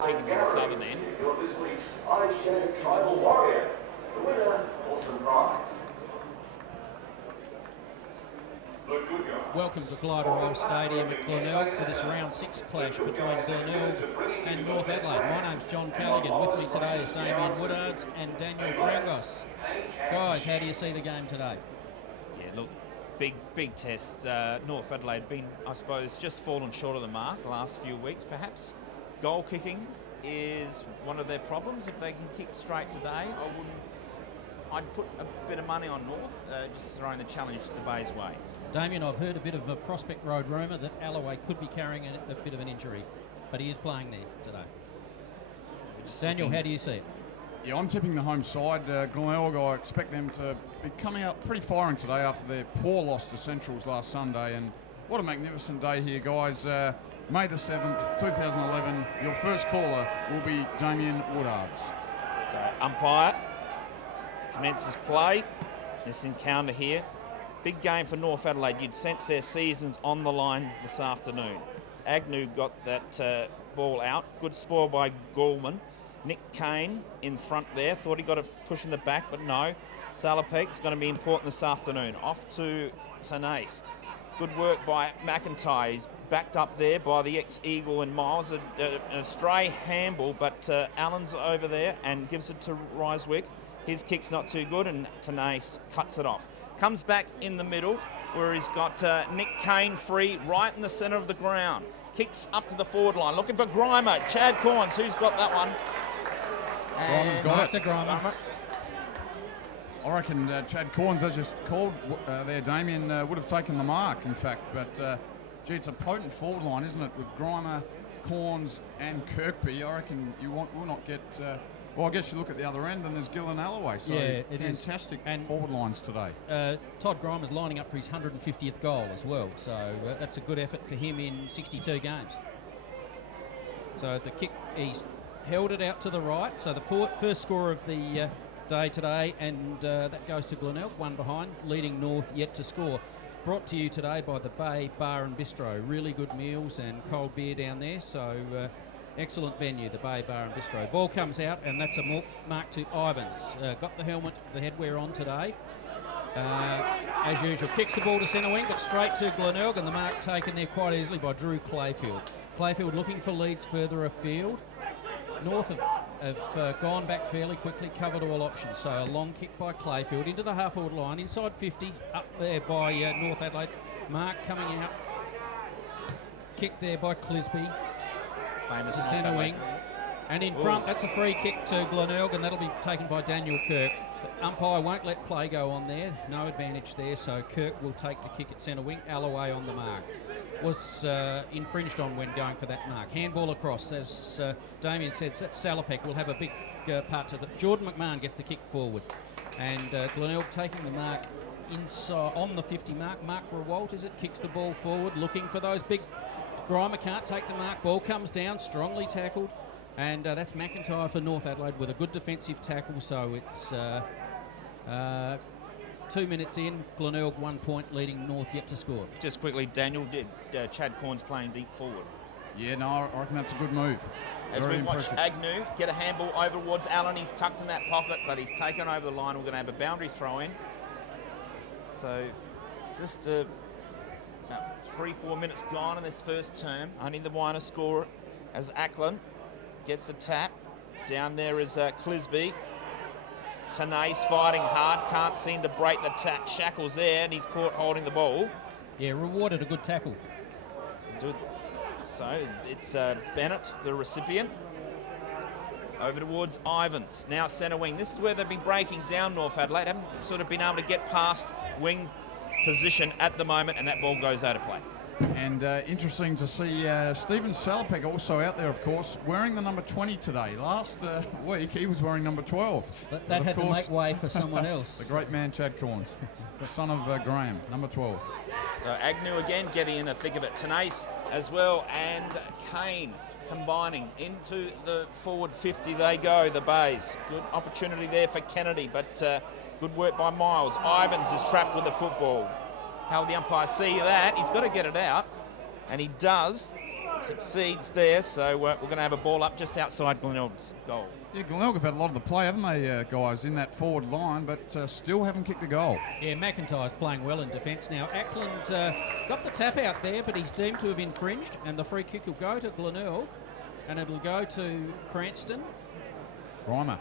Kicking to the southern end. Welcome to Glider Oil Stadium at Glenelg for this round 6 clash between Glenelg and North Adelaide. My name's John Callaghan. With me today is Damien Woodards and Daniel Frangos. Guys, how do you see the game today? Yeah, look, big test. North Adelaide been, I suppose, just fallen short of the mark the last few weeks, perhaps. Goal kicking is one of their problems. If they can kick straight today, I'd put a bit of money on North, just throwing the challenge the Bay's way. Damien, I've heard a bit of a Prospect Road rumour that Alloway could be carrying a bit of an injury, but he is playing there today. Daniel, how do you see it? Yeah, I'm tipping the home side. Glenelg, I expect them to be coming out pretty firing today after their poor loss to Centrals last Sunday. And what a magnificent day here, guys. May the 7th, 2011. Your first caller will be Damien Woodards. So, umpire commences play. This encounter here. Big game for North Adelaide. You'd sense their season's on the line this afternoon. Agnew got that ball out. Good spoil by Gorman. Nick Kane in front there. Thought he got a push in the back, but no. Salapeek's going to be important this afternoon. Off to Tenace. Good work by McIntyre. He's backed up there by the ex-Eagle and Miles. An stray handball, but Allen's over there and gives it to Ryswick. His kick's not too good, and Tenace cuts it off. Comes back in the middle where he's got Nick Kane free right in the centre of the ground. Kicks up to the forward line, looking for Grimer. Chad Corns, who's got that one? Grimer's got it. Grimer. I reckon Chad Corns, as just called there, Damien, would have taken the mark, in fact. But, gee, it's a potent forward line, isn't it, with Grimer, Corns and Kirkby. I reckon you will not get... well, I guess you look at the other end and there's Gill and Alloway. So yeah, it fantastic is. Forward lines today. Todd Grimer's lining up for his 150th goal as well. So that's a good effort for him in 62 games. So the kick, he's held it out to the right. So the first score of the day today, and that goes to Glenelg, one behind, leading North yet to score. Brought to you today by the Bay Bar and Bistro. Really good meals and cold beer down there. So... excellent venue, the Bay Bar and Bistro. Ball comes out, and that's a mark to Ivans. Got the helmet, the headwear on today. As usual, kicks the ball to centre wing, but straight to Glenelg, and the mark taken there quite easily by Drew Clayfield. Clayfield looking for leads further afield. North have gone back fairly quickly, covered all options. So a long kick by Clayfield into the half-forward line, inside 50, up there by North Adelaide. Mark coming out. Kick there by Clisby. Famous to centre wing, and in front, that's a free kick to Glenelg, and that'll be taken by Daniel Kirk. The umpire won't let play go on there, no advantage there, so Kirk will take the kick at centre wing. Alloway on the mark. Was infringed on when going for that mark. Handball across, as Damien said, that's Salopek will have a big part to it. Jordan McMahon gets the kick forward, and Glenelg taking the mark inside on the 50 mark. Mark Rewalt, is it, kicks the ball forward, looking for those big... Grimer can't take the mark. Ball comes down, strongly tackled, and that's McIntyre for North Adelaide with a good defensive tackle. So it's 2 minutes in, Glenelg 1 point, leading North yet to score. Just quickly, Daniel, did Chad Corns playing deep forward? Yeah, no, I reckon that's a good move. As we watch Agnew get a handball over towards Allen, he's tucked in that pocket, but he's taken over the line. We're going to have a boundary throw in. So it's just about 3-4 minutes gone in this first term. Only the Weiner score as Ackland gets the tap. Down there is Clisby. Tenace fighting hard, can't seem to break the shackles there, and he's caught holding the ball. Yeah, rewarded a good tackle. So it's Bennett, the recipient. Over towards Ivans, now centre wing. This is where they've been breaking down North Adelaide. Haven't sort of been able to get past wing position at the moment, and that ball goes out of play. And interesting to see Stephen Salopek also out there, of course, wearing the number 20 today. Last week he was wearing number 12. That had to make way for someone else. The great man Chad Corns, the son of Graham, number 12. So Agnew again getting in the thick of it. Tenace as well, and Kane combining into the forward 50 they go, the Bays. Good opportunity there for Kennedy, but good work by Miles. Ivans is trapped with the football. How will the umpire see that? He's got to get it out, and he does. succeeds there, so we're going to have a ball up just outside Glenelg's goal. Yeah, Glenelg have had a lot of the play, haven't they, guys, in that forward line, but still haven't kicked a goal. Yeah, McIntyre's playing well in defence now. Ackland got the tap out there, but he's deemed to have infringed, and the free kick will go to Glenelg, and it'll go to Cranston. Grimer.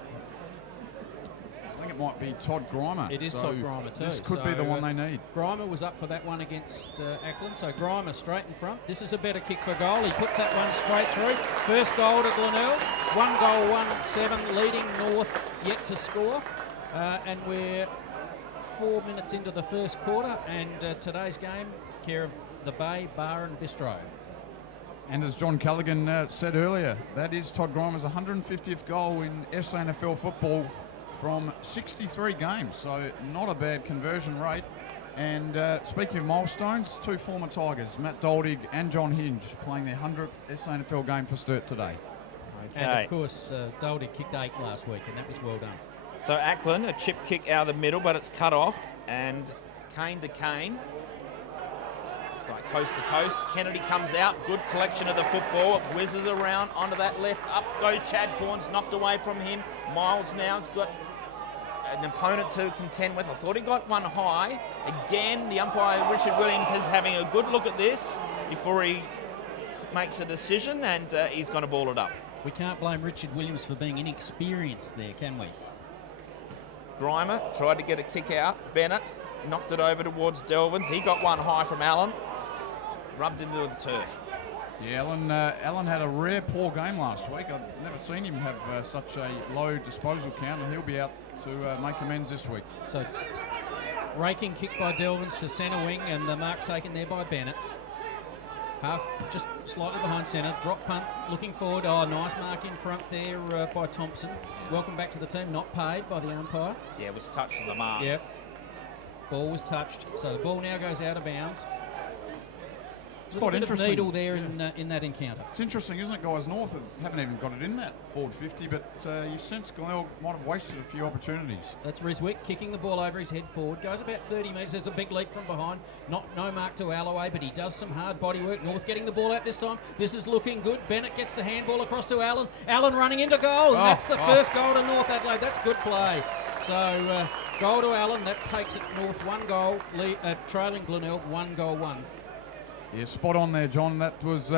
I think it might be Todd Grimer. It is so Todd Grimer too. This could be the one they need. Grimer was up for that one against Ackland, so Grimer straight in front. This is a better kick for goal. He puts that one straight through. First goal to Glenelg. 1 goal, 1-7, leading North yet to score. And we're 4 minutes into the first quarter, and today's game, care of the Bay Bar and Bistro. And as John Callaghan said earlier, that is Todd Grimer's 150th goal in SANFL football from 63 games, so not a bad conversion rate. And speaking of milestones, 2 former Tigers, Matt Doldig and John Hinge, playing their 100th SANFL game for Sturt today. Okay. And of course, Doldig kicked 8 last week, and that was well done. So Ackland, a chip kick out of the middle, but it's cut off, and Kane to Kane. It's like coast to coast. Kennedy comes out, good collection of the football. It whizzes around onto that left. Up goes Chad Corns, knocked away from him. Miles now has got an opponent to contend with. I thought he got one high. Again, the umpire, Richard Williams, is having a good look at this before he makes a decision, and he's going to ball it up. We can't blame Richard Williams for being inexperienced there, can we? Grimer tried to get a kick out. Bennett knocked it over towards Delvins. He got one high from Allen. Rubbed into the turf. Yeah, Allen had a rare poor game last week. I've never seen him have such a low disposal count, and he'll be out to make amends this week. So, raking kick by Delvins to centre wing, and the mark taken there by Bennett. Half, just slightly behind centre. Drop punt, looking forward. Oh, nice mark in front there by Thompson. Welcome back to the team. Not paid by the umpire. Yeah, it was touched on the mark. Yep. Ball was touched. So the ball now goes out of bounds. It's A quite little bit of interesting. needle there in that encounter. It's interesting, isn't it, guys? North haven't even got it in that forward 50, but you sense Glenelg might have wasted a few opportunities. That's Riswick kicking the ball over his head forward. Goes about 30 metres. There's a big leap from behind. No mark to Alloway, but he does some hard body work. North getting the ball out this time. This is looking good. Bennett gets the handball across to Allen. Allen running into goal. And that's the first goal to North Adelaide. That's good play. So goal to Allen. That takes it North 1 goal, trailing Glenelg 1 goal 1. Yeah, spot on there, John. That was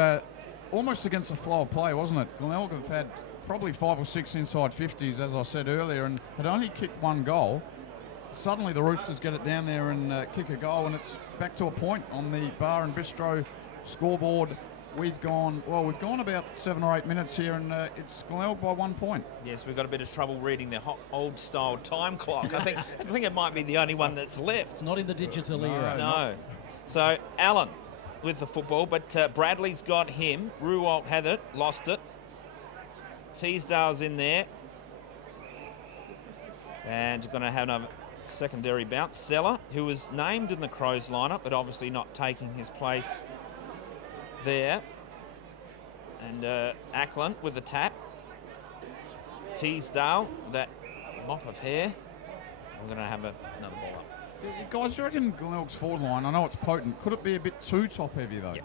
almost against the flow of play, wasn't it? Glenelg have had probably 5 or 6 inside 50s, as I said earlier, and had only kicked 1 goal. Suddenly the Roosters get it down there and kick a goal, and it's back to a point on the Bar and Bistro scoreboard. We've gone about 7 or 8 minutes here, and it's Glenelg by 1 point. Yes, we've got a bit of trouble reading the old-style time clock. I think it might be the only one that's left. It's not in the digital era. No. So Allen with the football, but Bradley's got him. Ruwalt had it, lost it. Teasdale's in there. And going to have another secondary bounce. Zeller, who was named in the Crows lineup, but obviously not taking his place there. And Ackland with the tap. Teasdale, that mop of hair. I'm going to have another ball up. Guys, you reckon Glenelg's forward line, I know it's potent, could it be a bit too top-heavy, though? Yep.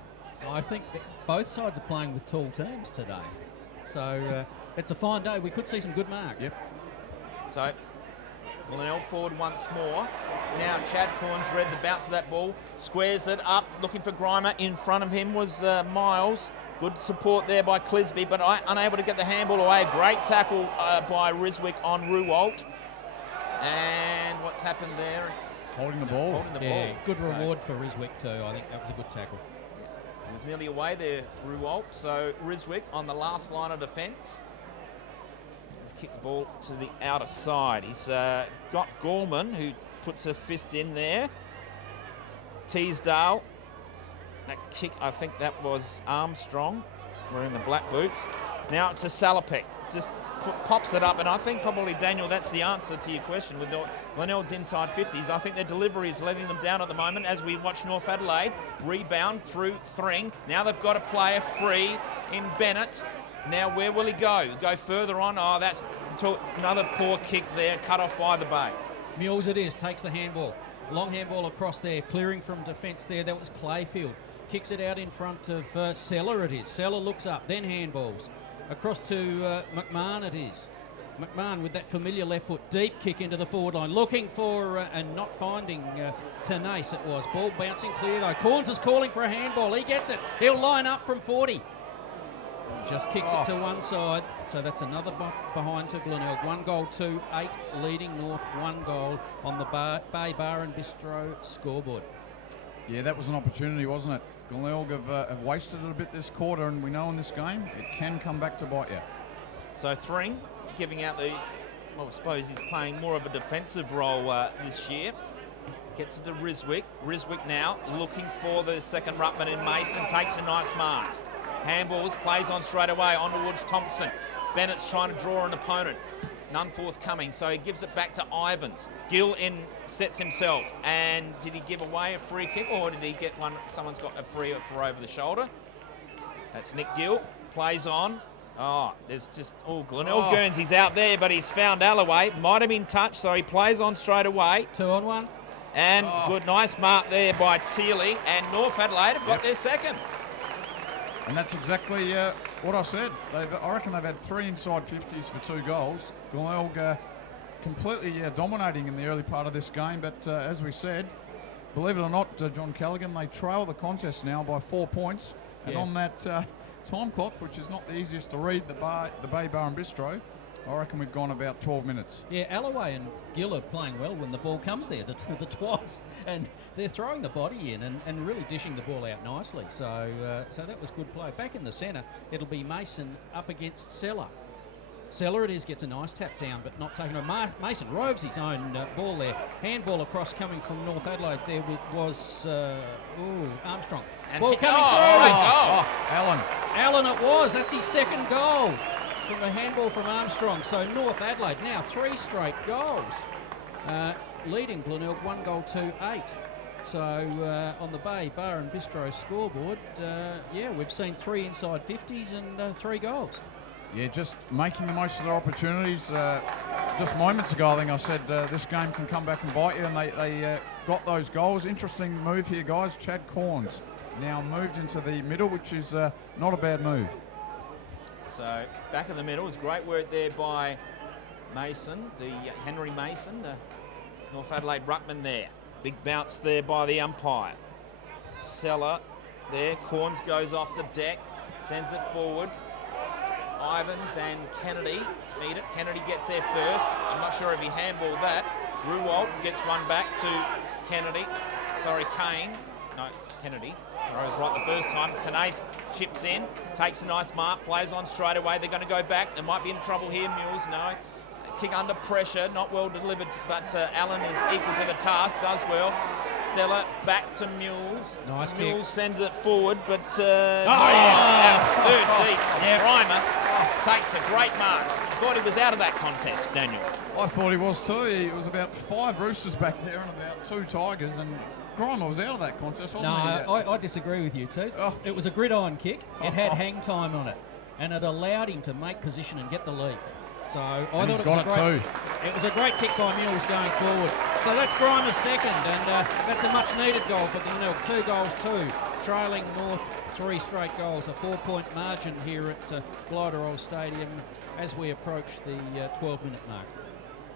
I think that both sides are playing with tall teams today. So it's a fine day. We could see some good marks. Yep. So Glenelg forward once more. Now Chad Corns read the bounce of that ball, squares it up, looking for Grimer. In front of him was Miles. Good support there by Clisby, but unable to get the handball away. Great tackle by Riswick on Ruwalt. And what's happened there? It's Holding the ball. Good reward for Riswick too. I think that was a good tackle. He was nearly away there, Ruwalt. So Riswick on the last line of defence. He's kicked the ball to the outer side. He's got Gorman, who puts a fist in there. Teasdale. That kick, I think that was Armstrong, wearing the black boots. Now to Salopek. Just pops it up, and I think probably, Daniel, that's the answer to your question with Glenelg's inside 50s. I think their delivery is letting them down at the moment as we watch North Adelaide rebound through Thring. Now they've got a player free in Bennett. Now where will he go? Go further on? Oh, that's another poor kick there, cut off by the Bays. Mules it is, takes the handball. Long handball across there, clearing from defence there. That was Clayfield. kicks it out in front of Seller. It is. Seller looks up, then handballs. Across to McMahon it is. McMahon with that familiar left foot, deep kick into the forward line, looking for and not finding Tenace it was. Ball bouncing clear though. Corns is calling for a handball. He gets it. He'll line up from 40. Just kicks it to one side. So that's another behind to Glenelg. 1 goal to 8, leading North 1 goal on the Bay Bar and Bistro scoreboard. Yeah, that was an opportunity, wasn't it? Glenelg have wasted it a bit this quarter, and we know in this game it can come back to bite you. So Thring giving out well, I suppose he's playing more of a defensive role this year. Gets it to Riswick. Riswick now looking for the second ruckman in Mason. Takes a nice mark. Handballs, plays on straight away on towards Thompson. Bennett's trying to draw an opponent. None forthcoming, so he gives it back to Ivans. Gill sets himself. And did he give away a free kick, or did he get one? Someone's got a free for over the shoulder. That's Nick Gill. Plays on. Glenelg Guernsey's out there, but he's found Alloway. Might have been touched, so he plays on straight away. 2 on 1. And good, nice mark there by Teely. And North Adelaide have got their second. And that's exactly what I said. I reckon they've had 3 inside 50s for 2 goals. Glenelg completely dominating in the early part of this game, but as we said, believe it or not, John Callaghan, they trail the contest now by 4 points. And on that time clock, which is not the easiest to read, the Bay Bar and Bistro, I reckon we've gone about 12 minutes. Yeah, Alloway and Gill are playing well when the ball comes there, the twice, and they're throwing the body in and really dishing the ball out nicely. So that was good play. Back in the centre, it'll be Mason up against Seller. Seller it is, gets a nice tap down, but not taken on. Mason roves his own ball there. Handball across coming from North Adelaide. There was Armstrong. And ball coming through. Allen it was. That's his second goal from a handball from Armstrong. So North Adelaide now 3 straight goals, leading Glenelg 1 goal to 8. So on the Bay Bar and Bistro scoreboard, we've seen 3 inside 50s and 3 goals. Yeah, just making the most of their opportunities. Just moments ago, I think I said this game can come back and bite you, and they got those goals. Interesting move here, guys. Chad Corns now moved into the middle, which is not a bad move. So back in the middle is great work there by Mason, the Henry Mason, the North Adelaide ruckman there. Big bounce there by the umpire. Seller there. Corns goes off the deck, sends it forward. Ivans and Kennedy meet it. Kennedy gets there first. I'm not sure if he handballed that. Ruwald gets one back to Kennedy. Sorry, Kane. No, it's Kennedy. Throws right the first time. Tenace chips in, takes a nice mark, plays on straight away. They're going to go back. They might be in trouble here. Mules, no. Kick under pressure, not well delivered, but Allen is equal to the task, does well. Seller back to Mules. Nice kick. Mules sends it forward, but third deep. Reimer takes a great mark. Thought he was out of that contest, Daniel. I thought he was too. He was about 5 Roosters back there and about 2 Tigers, and Grimer was out of that contest, wasn't he? No, I disagree with you too. It was a gridiron kick. It had hang time on it, and it allowed him to make position and get the lead. So I thought it was a great kick by Mules going forward. So that's Grimer's second, and that's a much-needed goal for Glenelg. 2 goals, 2, trailing North 3 straight goals. A 4-point margin here at Gliderol Stadium as we approach the 12-minute mark.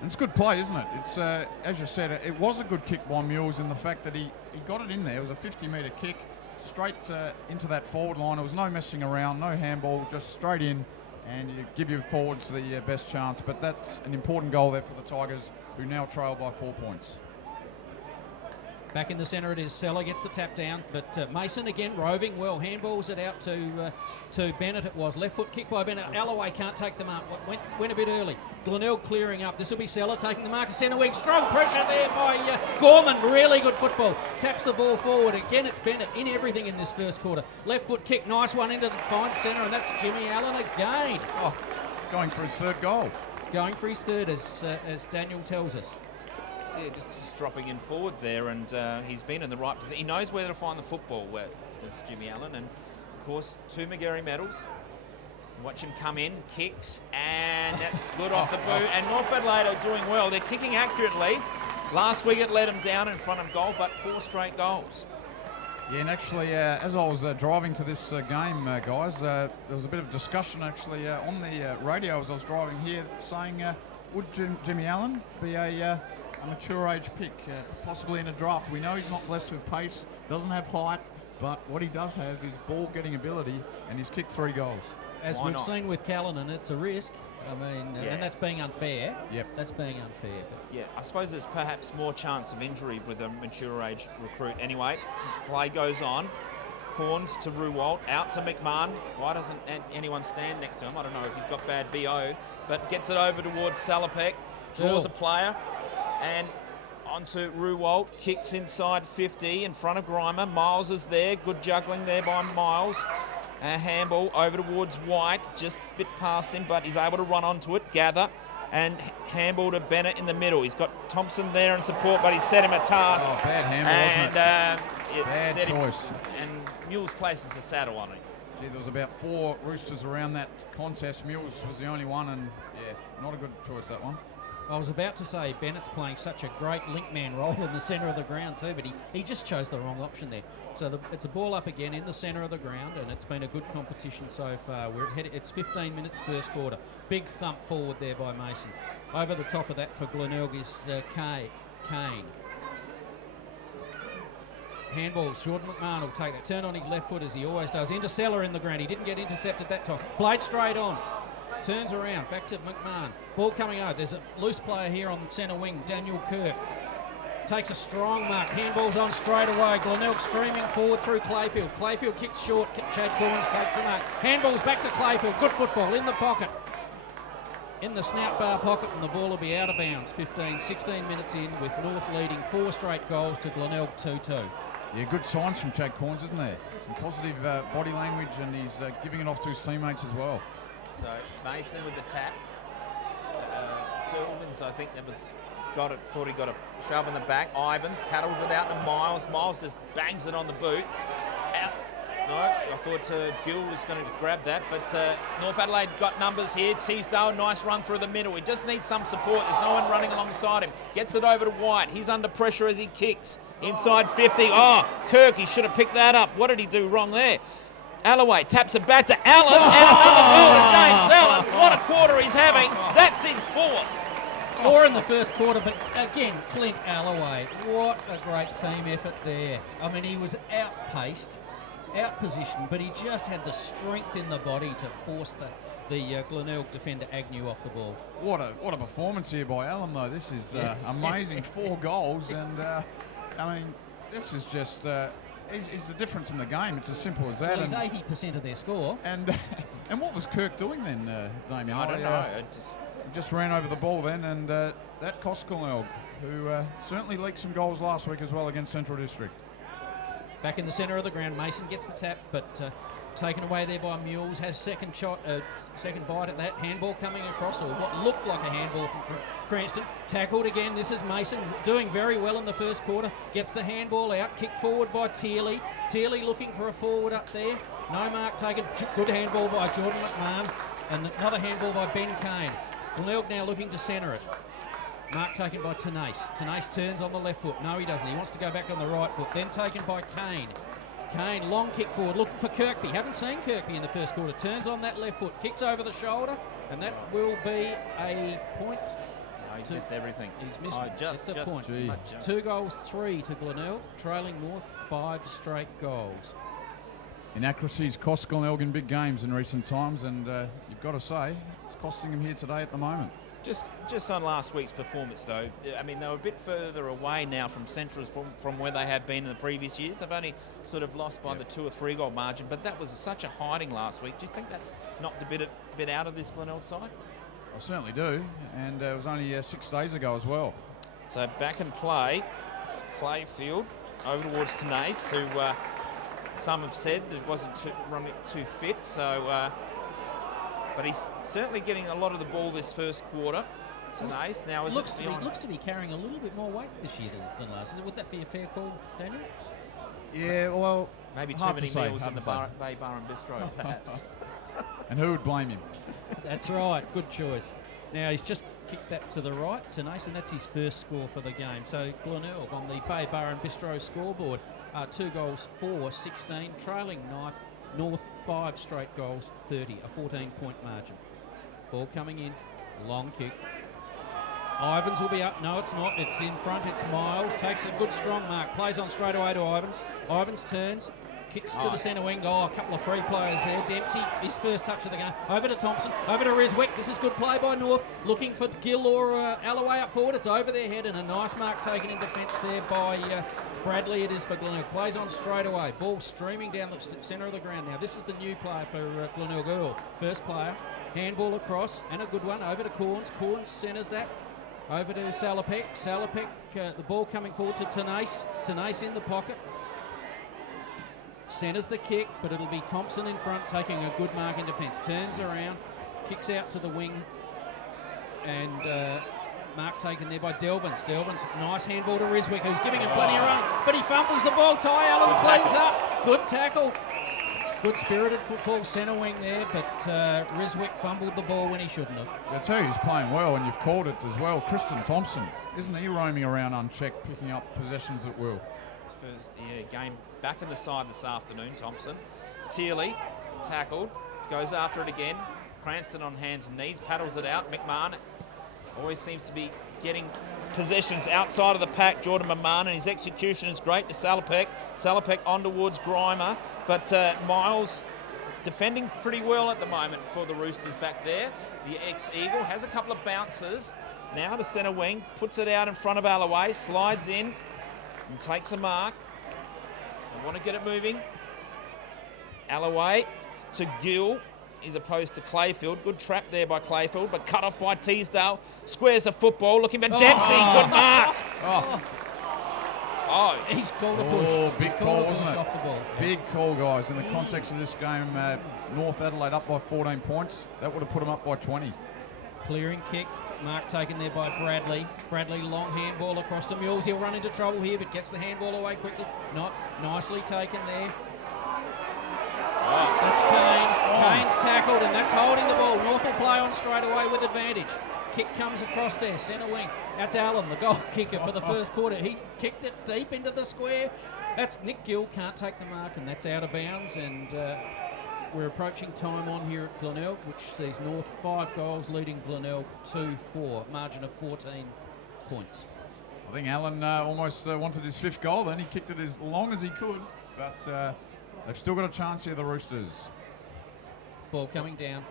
And it's good play, isn't it? It's as you said, it was a good kick by Mules in the fact that he got it in there. It was a 50-metre kick straight into that forward line. There was no messing around, no handball, just straight in, and you give your forwards the best chance. But that's an important goal there for the Tigers, who now trail by 4 points. Back in the centre it is. Seller gets the tap down, but Mason again roving well. Handballs it out to Bennett. It was left foot kick by Bennett. Alloway can't take the mark. Went a bit early. Glenelg clearing up. This will be Seller taking the mark. Centre wing. Strong pressure there by Gorman. Really good football. Taps the ball forward. Again, it's Bennett in everything in this first quarter. Left foot kick. Nice one into the fine centre, and that's Jimmy Allen again. Going for his 3rd goal. Going for his 3rd, as Daniel tells us. Yeah, just dropping in forward there, and he's been in the right position. He knows where to find the football, this Jimmy Allen, and of course 2 Magarey medals. Watch him come in, kicks, and that's good off the boot. And North Adelaide are doing well. They're kicking accurately. Last week it let them down in front of goal, but 4 straight goals. Yeah, and actually, as I was driving to this game, guys, there was a bit of discussion actually on the radio as I was driving here, saying would Jimmy Allen be a mature age pick, possibly in a draft? We know he's not blessed with pace, doesn't have height, but what he does have is ball-getting ability, and he's kicked 3 goals. As we've seen with Callanan, it's a risk. I mean, and that's being unfair. Yep. That's being unfair. But Yeah, I suppose there's perhaps more chance of injury with a mature age recruit. Anyway, play goes on. Corns to Ruwalt, out to McMahon. Why doesn't anyone stand next to him? I don't know if he's got bad BO, but gets it over towards Salopek, draws a player, and onto Ruwalt, kicks inside 50 in front of Grimer. Miles is there, good juggling there by Miles. Handball over towards White, just a bit past him, but he's able to run onto it, gather, and handball to Bennett in the middle. He's got Thompson there in support, but he set him a task. Oh, bad handball, and bad choice. And Mules places the saddle on him. Gee, there was about 4 Roosters around that contest. Mules was the only one, and yeah, not a good choice, that one. I was about to say Bennett's playing such a great link man role in the centre of the ground too, but he just chose the wrong option there. So it's a ball up again in the centre of the ground, and it's been a good competition so far. It's 15 minutes first quarter. Big thump forward there by Mason. Over the top of that for Glenelg is Kane. Handballs, Jordan McMahon will take that. Turn on his left foot as he always does. Into Seller in the ground. He didn't get intercepted that time. Blade straight on. Turns around, back to McMahon. Ball coming out. There's a loose player here on the centre wing, Daniel Kirk. Takes a strong mark. Handball's on straight away. Glenelg streaming forward through Clayfield. Clayfield kicks short. Chad Corns takes the mark. Handball's back to Clayfield. Good football in the pocket. In the snout bar pocket, and the ball will be out of bounds. 16 minutes in with North leading 4 straight goals to Glenelg 2-2. Yeah, good signs from Chad Corns, isn't there? Some positive body language, and he's giving it off to his teammates as well. So Mason with the tap. Tillmans, I think thought he got a shove in the back. Ivans paddles it out to Miles. Miles just bangs it on the boot. Out. No, I thought Gill was going to grab that, but North Adelaide got numbers here. Teasdale, nice run through the middle. He just needs some support. There's no one running alongside him. Gets it over to White. He's under pressure as he kicks. Inside 50. Oh, Kirk, he should have picked that up. What did he do wrong there? Alloway taps it back to Allen, and another goal to James Allen. What a quarter he's having. That's his 4th. 4 in the first quarter, but again, Clint Alloway. What a great team effort there. I mean, he was outpaced, outpositioned, but he just had the strength in the body to force the Glenelg defender Agnew off the ball. What a performance here by Allen, though. This is amazing. 4 goals, and I mean, this is just... Is the difference in the game. It's as simple as that. Well, he's 80% of their score. And what was Kirk doing then, Damien? I don't know. Just ran over the ball then, and that cost Glenelg, who certainly leaked some goals last week as well against Central District. Back in the centre of the ground, Mason gets the tap, but taken away there by Mules. Has second bite at that. Handball coming across, or what looked like a handball from Cranston. Tackled again. This is Mason doing very well in the first quarter. Gets the handball out. Kicked forward by Tierley. Tierley looking for a forward up there. No mark taken. Good handball by Jordan McMahon. And another handball by Ben Kane. Glenelg now looking to centre it. Mark taken by Tenace. Tenace turns on the left foot. No, he doesn't. He wants to go back on the right foot. Then taken by Kane. Kane, long kick forward, looking for Kirkby. Haven't seen Kirkby in the first quarter. Turns on that left foot, kicks over the shoulder, and that will be a point. No, he's missed everything. He's missed it. It's a point. 2 goals, 3 to Glenelg, trailing North 5 straight goals. Inaccuracies cost Glenelg in big games in recent times, and you've got to say, it's costing him here today at the moment. Just on last week's performance, though, I mean, they were a bit further away now from Centrals from where they have been in the previous years. They've only sort of lost by the 2 or 3 goal margin, but that was such a hiding last week. Do you think that's knocked a bit out of this Glenelg side? I certainly do, and it was only 6 days ago as well. So back and play, it's Clayfield over towards Tenace, who some have said it wasn't running too fit, so... but he's certainly getting a lot of the ball this first quarter. Tenace now is looks to be carrying a little bit more weight this year than last. Would that be a fair call, Daniel? Yeah, well, maybe too many meals in the Bay Bar and Bistro, perhaps. And who would blame him? That's right. Good choice. Now he's just kicked that to the right, Tenace, and that's his first score for the game. So Glenelg on the Bay Bar and Bistro scoreboard 2 goals for 16, trailing North 5 straight goals, 30, a 14-point margin. Ball coming in, long kick. Ivans will be up. No, it's not. It's in front. It's Miles. Takes a good strong mark. Plays on straight away to Ivans. Ivans turns. Kicks to the centre wing. Oh, a couple of free players there. Dempsey, his first touch of the game. Over to Thompson. Over to Riswick. This is good play by North. Looking for Gill or Alloway up forward. It's over their head and a nice mark taken in defence there by Bradley. It is for Glenelg. Plays on straight away. Ball streaming down the centre of the ground. Now, this is the new player for Glenelg Earl. First player. Handball across and a good one. Over to Corns. Corns centres that. Over to Salopek. Salopek, the ball coming forward to Tenace. Tenace in the pocket. Centres the kick, but it'll be Thompson in front, taking a good mark in defence. Turns around, kicks out to the wing, and mark taken there by Delvins. Delvins, nice handball to Riswick, who's giving him plenty of run, but he fumbles the ball. Ty Allen cleans up. Good tackle. Good spirited football centre wing there, but Riswick fumbled the ball when he shouldn't have. I tell you, he's playing well, and you've called it as well. Kristen Thompson, isn't he roaming around unchecked, picking up possessions at will? First game back in the side this afternoon, Thompson. Tearley, tackled, goes after it again. Cranston on hands and knees, paddles it out. McMahon always seems to be getting possessions outside of the pack. Jordan McMahon, and his execution is great to Salopek. Salopek on towards Grimer, but Miles defending pretty well at the moment for the Roosters back there. The ex-Eagle has a couple of bounces. Now to centre wing, puts it out in front of Alloway, slides in and takes a mark. I want to get it moving. Alloway to Gill as opposed to Clayfield. Good trap there by Clayfield, but cut off by Teasdale. Squares the football, looking for Dempsey. Good mark. He's called a push. Big call, wasn't it? Off the ball. Big call, guys. In the context of this game, North Adelaide up by 14 points. That would have put them up by 20. Clearing kick. Mark taken there by Bradley. Bradley, long handball across to Mills. He'll run into trouble here, but gets the handball away quickly. Not nicely taken there. That's Kane. Kane's tackled, and that's holding the ball. North will play on straight away with advantage. Kick comes across there, centre wing. That's Allen, the goal kicker for the first quarter. He kicked it deep into the square. That's Nick Gill, can't take the mark, and that's out of bounds. And we're approaching time on here at Glenelg, which sees North 5 goals, leading Glenelg 2-4, margin of 14 points. I think Allen almost wanted his 5th goal then. He kicked it as long as he could, but they've still got a chance here, the Roosters. Ball coming down.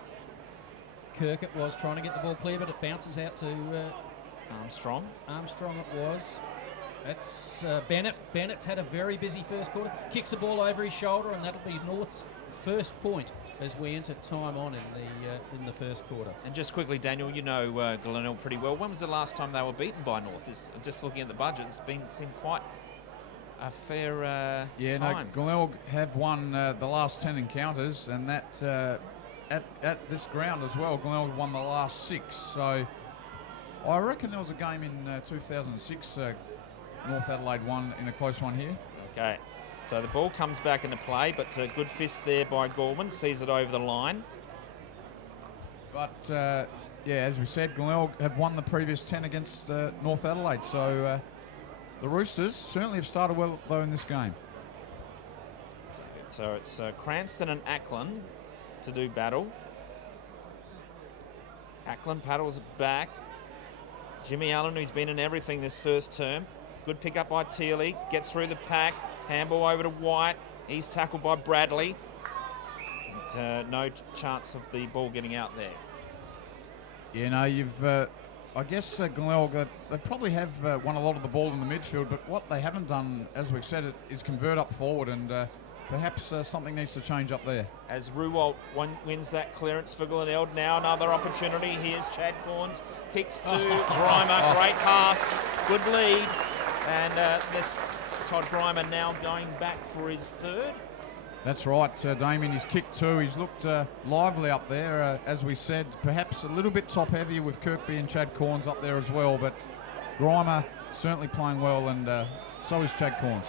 Kirk was trying to get the ball clear, but it bounces out to Armstrong. Armstrong it was. That's Bennett. Bennett's had a very busy first quarter. Kicks the ball over his shoulder, and that'll be North's first point as we enter time on in the first quarter. And just quickly, Daniel, you know Glenelg pretty well. When was the last time they were beaten by North? Just looking at the budget, it's seemed quite a fair time. No, Glenelg have won the last 10 encounters, and that at this ground as well. Glenelg won the last 6. So I reckon there was a game in 2006. North Adelaide won in a close one here. Okay, so the ball comes back into play, but a good fist there by Gorman, sees it over the line. But as we said, Glenelg have won the previous 10 against North Adelaide. So the Roosters certainly have started well though in this game. So it's Cranston and Ackland to do battle. Ackland paddles back. Jimmy Allen, who's been in everything this first term. Good pick up by Tearley. Gets through the pack. Handball over to White. He's tackled by Bradley. And, no chance of the ball getting out there. Yeah, no, you've... I guess Glenelg, they probably have won a lot of the ball in the midfield, but what they haven't done, as we've said, is convert up forward, and perhaps something needs to change up there. As Ruwalt wins that clearance for Glenelg. Now another opportunity. Here's Chad Corns. Kicks to Grimer. Great pass. Good lead. And that's Todd Grimer now going back for his 3rd. That's right, Damien. He's kicked 2. He's looked lively up there, as we said. Perhaps a little bit top-heavy with Kirkby and Chad Corns up there as well. But Grimer certainly playing well, and so is Chad Corns.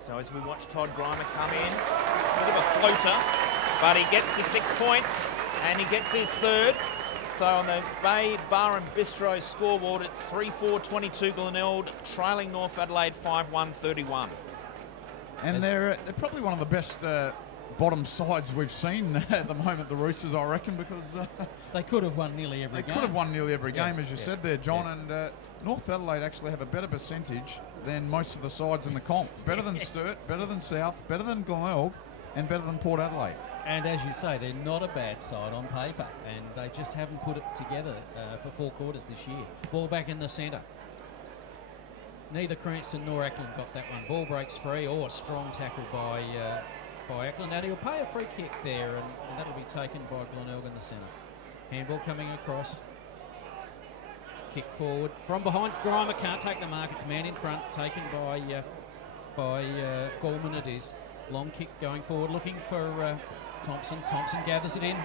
So as we watch Todd Grimer come in, a bit of a floater, but he gets his 6 points and he gets his 3rd. So on the Bay Bar and Bistro scoreboard, it's 3-4-22 Glenelg, trailing North Adelaide 5-1-31. And they're probably one of the best bottom sides we've seen at the moment, the Roosters, I reckon, because they could have won nearly every game. They could have won nearly every game, as you said there, John. Yeah. And North Adelaide actually have a better percentage than most of the sides in the comp. Better than Sturt, better than South, better than Glenelg, and better than Port Adelaide. And as you say, they're not a bad side on paper, and they just haven't put it together for 4 quarters this year. Ball back in the centre. Neither Cranston nor Ackland got that one. Ball breaks free. Oh, a strong tackle by Ackland. And he'll pay a free kick there, and that'll be taken by Glenelg in the centre. Handball coming across. Kick forward. From behind, Grimer can't take the mark. It's man in front, taken by Gorman it is. Long kick going forward, looking for Thompson. Thompson gathers it in.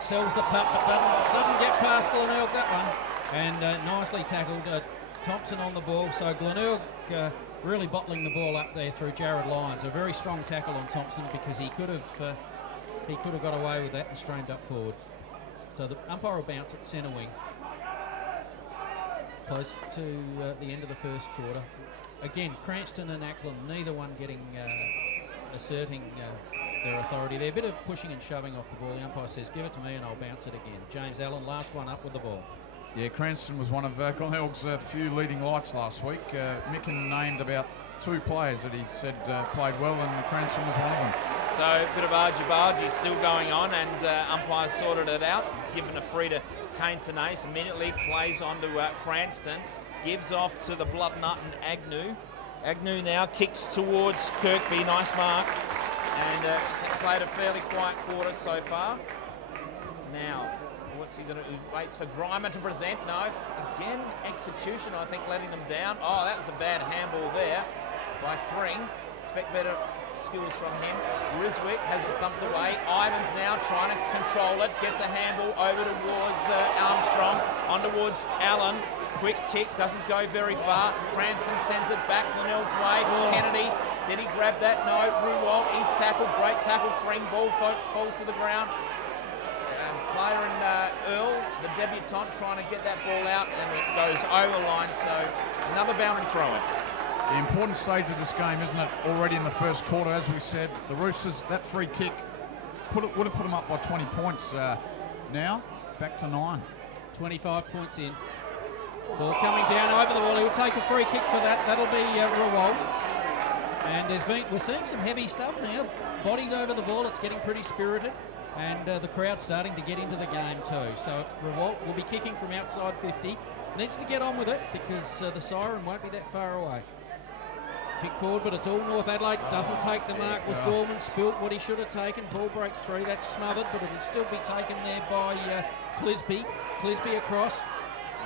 Sells the puck, but doesn't get past Glenelg that one. And nicely tackled. Thompson on the ball, so Glenelg really bottling the ball up there through Jared Lyons. A very strong tackle on Thompson because he could have got away with that and streamed up forward. So the umpire will bounce at centre wing, close to the end of the first quarter. Again, Cranston and Ackland, neither one asserting their authority there. A bit of pushing and shoving off the ball. The umpire says, give it to me and I'll bounce it again. James Allen, last one up with the ball. Yeah, Cranston was one of Glenelg's few leading lights last week. Micken named about 2 players that he said played well, and Cranston was one of them. So a bit of argy-bargy still going on, and umpires sorted it out, given a free to Kane Tenace, immediately plays on to Cranston, gives off to the blood nut and Agnew. Agnew now kicks towards Kirkby, nice mark, and played a fairly quiet quarter so far. Now, what's he going to do? Waits for Grimer to present. No. Again, execution, I think, letting them down. Oh, that was a bad handball there by Thring. Expect better skills from him. Riswick has it thumped away. Ivans now trying to control it. Gets a handball over towards Armstrong. On towards Allen. Quick kick. Doesn't go very far. Cranston sends it back Glenelg's way. Oh. Kennedy. Did he grab that? No. Ruwalt. He's tackled. Great tackle. Thring. Ball falls to the ground. Player in Earl, the debutant, trying to get that ball out, and it goes over the line, so another boundary throw-in. The important stage of this game, isn't it? Already in the first quarter, as we said, the Roosters, that free kick would have put them up by 20 points. Now, back to 9. 25 points in. Ball coming down over the wall. He'll take a free kick for that. That'll be Rewalt. And we're seeing some heavy stuff now. Bodies over the ball. It's getting pretty spirited. And the crowd starting to get into the game too. So Rewalt will be kicking from outside 50. Needs to get on with it because the siren won't be that far away. Kick forward, but it's all North Adelaide. Doesn't take the mark. Was Gorman spilt what he should have taken. Ball breaks through. That's smothered, but it'll still be taken there by Clisby. Clisby across,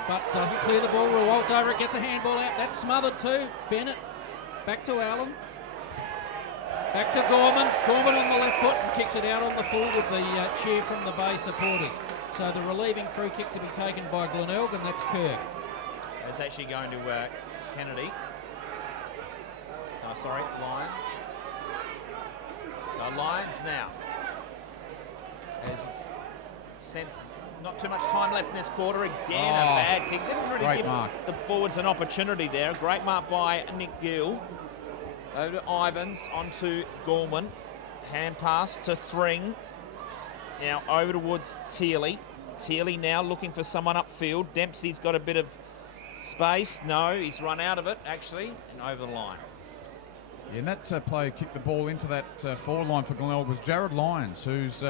but doesn't clear the ball. Rewalt's over it. Gets a handball out. That's smothered too. Bennett back to Allen. Back to Gorman. Gorman on the left foot and kicks it out on the full with the cheer from the Bay supporters. So the relieving free kick to be taken by Glenelg, and that's Kirk. It's actually going to Kennedy. Oh, sorry, Lyons. So Lyons now. As sense not too much time left in this quarter. Again, a bad kick. Didn't really give the forwards an opportunity there. Great mark by Nick Gill. Over to Ivans, onto Gorman. Hand pass to Thring. Now over towards Teely. Teely now looking for someone upfield. Dempsey's got a bit of space. No, he's run out of it, actually, and over the line. Yeah, and that player kicked the ball into that forward line for Glenelg was Jared Lyons, who's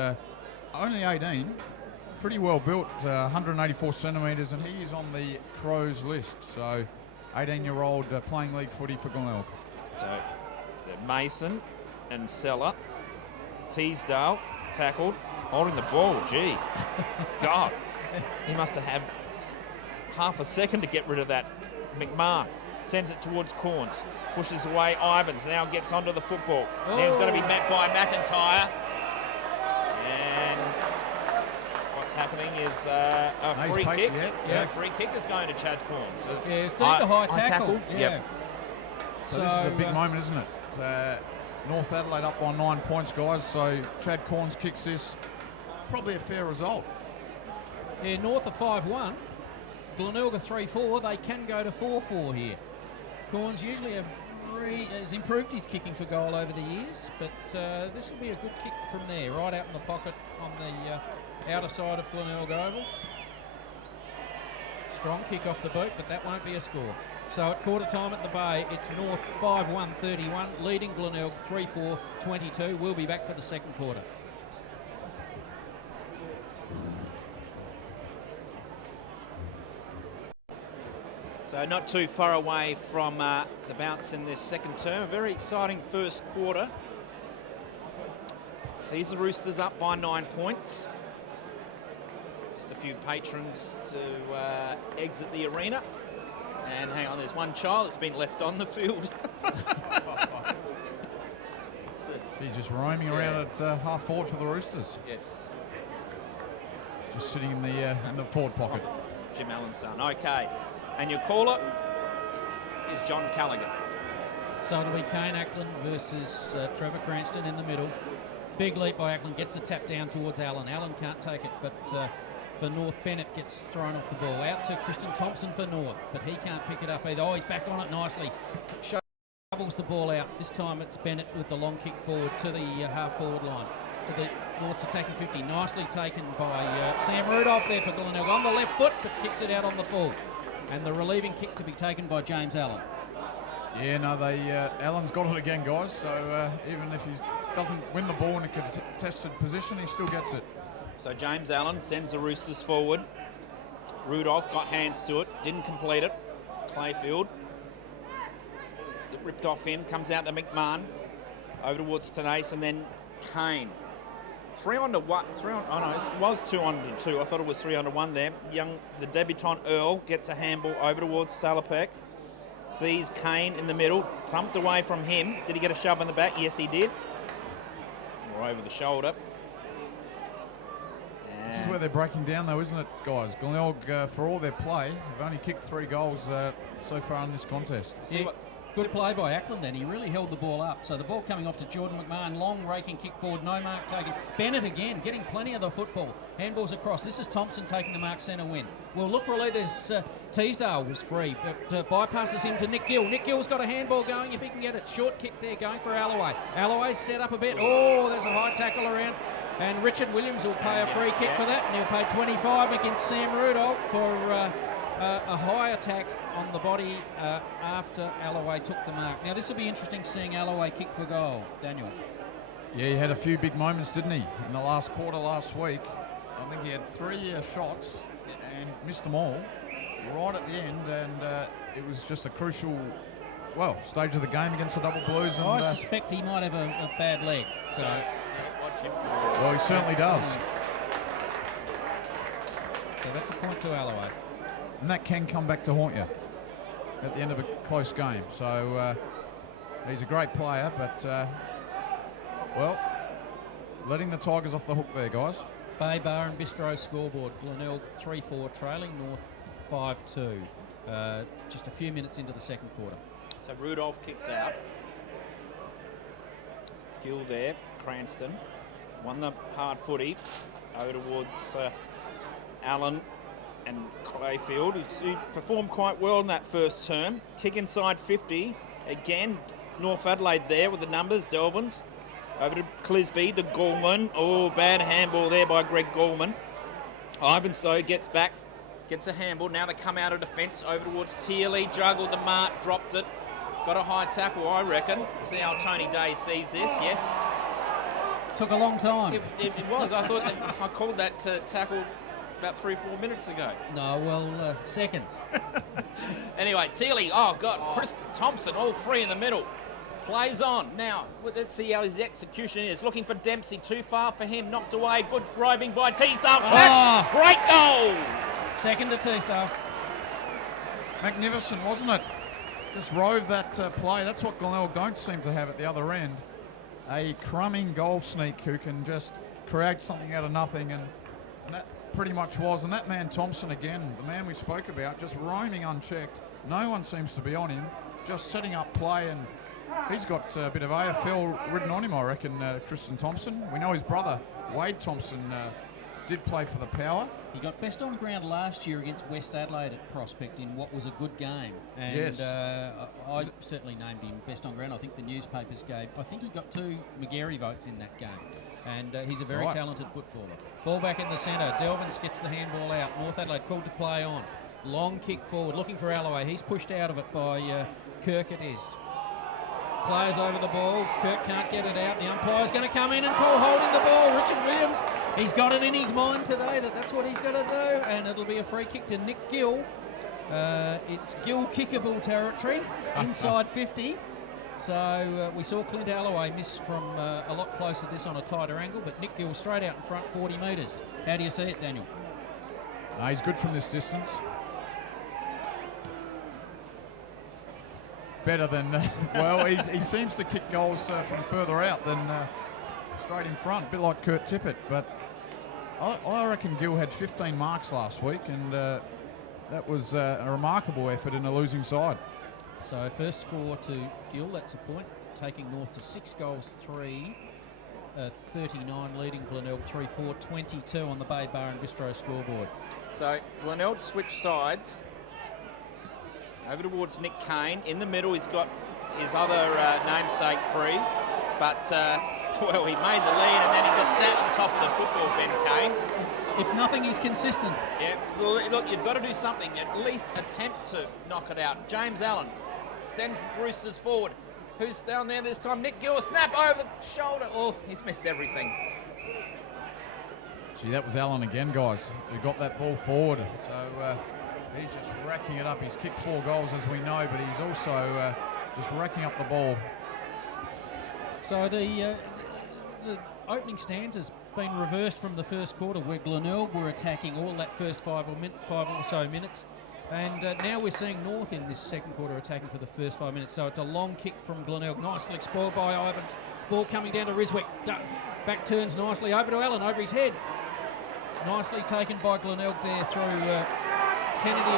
only 18. Pretty well built, 184 centimetres, and he is on the Crows list. So 18-year-old playing league footy for Glenelg. So Mason and Seller, Teasdale tackled, holding the ball. Gee, God, he must have had half a second to get rid of that. McMahon sends it towards Corns, pushes away Ivans, now gets onto the football. Now he's going to be met by McIntyre. And what's happening is a free kick. Yeah, free kick is going to Chad Corns. Yeah, it's deep to high tackle. Yeah. Yep. So this is a big moment, isn't it? North Adelaide up by 9 points, guys. So Chad Corns kicks this. Probably a fair result. Yeah, North are 5-1. Glenelg are 3-4. They can go to 4-4 here. Corns usually a has improved his kicking for goal over the years, but this will be a good kick from there, right out in the pocket on the outer side of Glenelg Oval. Strong kick off the boot, but that won't be a score. So at quarter time at the Bay, it's North 5-1-31, leading Glenelg 3-4-22. We'll be back for the second quarter. So not too far away from the bounce in this second term. A very exciting first quarter. Sees the Roosters up by 9 points. Just a few patrons to exit the arena. And hang on, there's one child that's been left on the field. He's just roaming around at half forward for the Roosters. Yes. Just sitting in the forward pocket. Jim Allen's son. Okay. And your caller is John Callaghan. So it'll be Kane Ackland versus Trevor Cranston in the middle. Big leap by Ackland, gets the tap down towards Allen. Allen can't take it, but for North, Bennett gets thrown off the ball. Out to Christian Thompson for North, but he can't pick it up either. Oh, he's back on it nicely. Shovels the ball out. This time it's Bennett with the long kick forward to the half-forward line. To the North's attacking 50. Nicely taken by Sam Rudolph there for Glenelg. On the left foot, but kicks it out on the full. And the relieving kick to be taken by James Allen. Yeah, no, Allen's got it again, guys. So even if he doesn't win the ball in a contested position, he still gets it. So James Allen sends the Roosters forward. Rudolph got hands to it, didn't complete it. Clayfield, get ripped off him, comes out to McMahon, over towards Tenace, and then Kane. 3 on to 1. Oh no, it was 2 on to 2. I thought it was 3 on to 1 there. The debutant Earl gets a handball over towards Salopek. Sees Kane in the middle, thumped away from him. Did he get a shove in the back? Yes, he did. Or over the shoulder. This is where they're breaking down, though, isn't it, guys? Glenelg, for all their play, have only kicked 3 goals so far in this contest. Yeah, good play by Ackland then. He really held the ball up. So the ball coming off to Jordan McMahon. Long raking kick forward, no mark taken. Bennett again, getting plenty of the football. Handballs across. This is Thompson taking the mark centre win. We'll look for a lead. There's Teasdale was free, but bypasses him to Nick Gill. Nick Gill's got a handball going if he can get it. Short kick there going for Alloway. Alloway's set up a bit. Oh, there's a high tackle around. And Richard Williams will pay a free kick for that, and he'll pay 25 against Sam Rudolph for a high attack on the body after Alloway took the mark. Now, this will be interesting seeing Alloway kick for goal. Daniel. Yeah, he had a few big moments, didn't he, in the last quarter last week. I think he had 3 shots and missed them all right at the end, and it was just a crucial, stage of the game against the Double Blues. And, I suspect he might have a bad leg. So. Well, he certainly does. So that's a point to Alloway. And that can come back to haunt you at the end of a close game. So he's a great player, but, letting the Tigers off the hook there, guys. Bay Bar and Bistro scoreboard. Glenelg 3-4, trailing North 5-2. Just a few minutes into the second quarter. So Rudolph kicks out. Gill there, Cranston. Won the hard footy over towards Allen and Clayfield, who performed quite well in that first term. Kick inside 50. Again, North Adelaide there with the numbers. Delvins over to Clisby, to Gallman. Oh, bad handball there by Greg Gallman. Ivanstow gets back, gets a handball. Now they come out of defence over towards Tierley. Juggled the mark, dropped it. Got a high tackle, I reckon. See how Tony Day sees this, yes. Took a long time. It was. I thought I called that tackle about 3-4 minutes ago. No, seconds. Anyway, Teeley, oh God, Chris Thompson, all 3 in the middle. Plays on. Now, let's see how his execution is. Looking for Dempsey, too far for him. Knocked away. Good driving by Teasdale. Great goal. Second to Teasdale. Magnificent, wasn't it? Just rove that play. That's what Glenelg don't seem to have at the other end. A crumbing goal sneak who can just create something out of nothing, and that pretty much was. And that man Thompson again, the man we spoke about, just roaming unchecked. No one seems to be on him, just setting up play, and he's got a bit of AFL written on him, I reckon, Christian Thompson. We know his brother, Wade Thompson, did play for the Power. He got best on ground last year against West Adelaide at Prospect in what was a good game. And Yes. I certainly named him best on ground. I think the newspapers gave, I think he got 2 McGarry votes in that game. And he's a very talented footballer. Ball back in the centre. Delvins gets the handball out. North Adelaide called to play on. Long kick forward, looking for Alloway. He's pushed out of it by Kirk, it is. Players over the ball. Kirk can't get it out. The umpire's going to come in and call holding the ball. Richard Williams, he's got it in his mind today that that's what he's going to do, and it'll be a free kick to Nick Gill. It's Gill kickable territory, inside 50. So we saw Clint Alloway miss from a lot closer this on a tighter angle, but Nick Gill straight out in front, 40 metres. How do you see it, Daniel? No, he's good from this distance. Better than, well, he seems to kick goals from further out than straight in front, a bit like Kurt Tippett. But I reckon Gill had 15 marks last week, and that was a remarkable effort in a losing side. So first score to Gill, that's a point, taking North to 6 goals, 3, 39 leading Glenelg, 3-4, 22 on the Bay Bar and Bistro scoreboard. So Glenelg switched sides. Over towards Nick Kane. In the middle, he's got his other namesake free. But, well, he made the lead and then he just sat on top of the football, Ben Kane. If nothing, he's consistent. Yeah, well, look, you've got to do something. At least attempt to knock it out. James Allen sends the Roosters forward. Who's down there this time? Nick Gill, snap over the shoulder. Oh, he's missed everything. Gee, that was Allen again, guys, who got that ball forward. So he's just racking it up. He's kicked 4 goals, as we know, but he's also just racking up the ball. So the opening stance has been reversed from the first quarter, where Glenelg were attacking all that first 5 or so minutes. And now we're seeing North in this second quarter attacking for the first 5 minutes. So it's a long kick from Glenelg, nicely spoiled by Ivans. Ball coming down to Riswick. Back turns nicely over to Allen, over his head. Nicely taken by Glenelg there through Kennedy.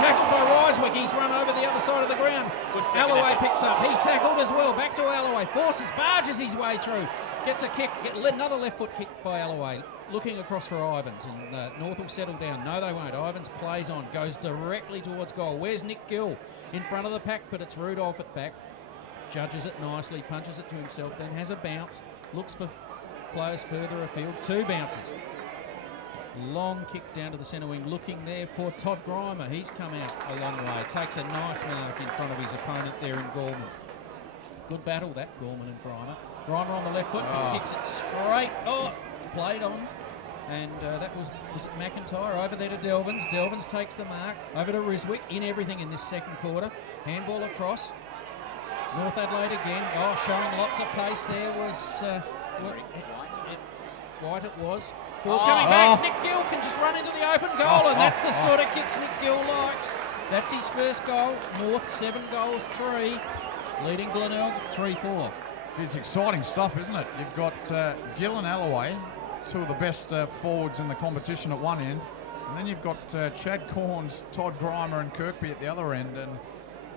Tackled by Riswick. He's run over the other side of the ground. Alloway picks up. He's tackled as well. Back to Alloway. Barges his way through. Gets a kick. Another left foot kick by Alloway. Looking across for Ivans, and North will settle down. No, they won't. Ivans plays on. Goes directly towards goal. Where's Nick Gill? In front of the pack, but it's Rudolph at back. Judges it nicely. Punches it to himself. Then has a bounce. Looks for players further afield. 2 bounces. Long kick down to the centre wing, looking there for Todd Grimer. He's come out a long way. Takes a nice mark in front of his opponent there in Gorman. Good battle that, Gorman and Grimer. Grimer on the left foot, kicks it straight. Played on. And that was it McIntyre? Over there to Delvins. Delvins takes the mark. Over to Riswick. In everything in this second quarter. Handball across. North Adelaide again. Showing lots of pace there was... White it was. Ball coming back. Nick Gill can just run into the open goal, and that's the sort of kicks Nick Gill likes. That's his first goal. North 7 goals, 3. Leading Glenelg 3-4. It's exciting stuff, isn't it? You've got Gill and Alloway, 2 of the best forwards in the competition at one end, and then you've got Chad Corns, Todd Grimer and Kirkby at the other end, and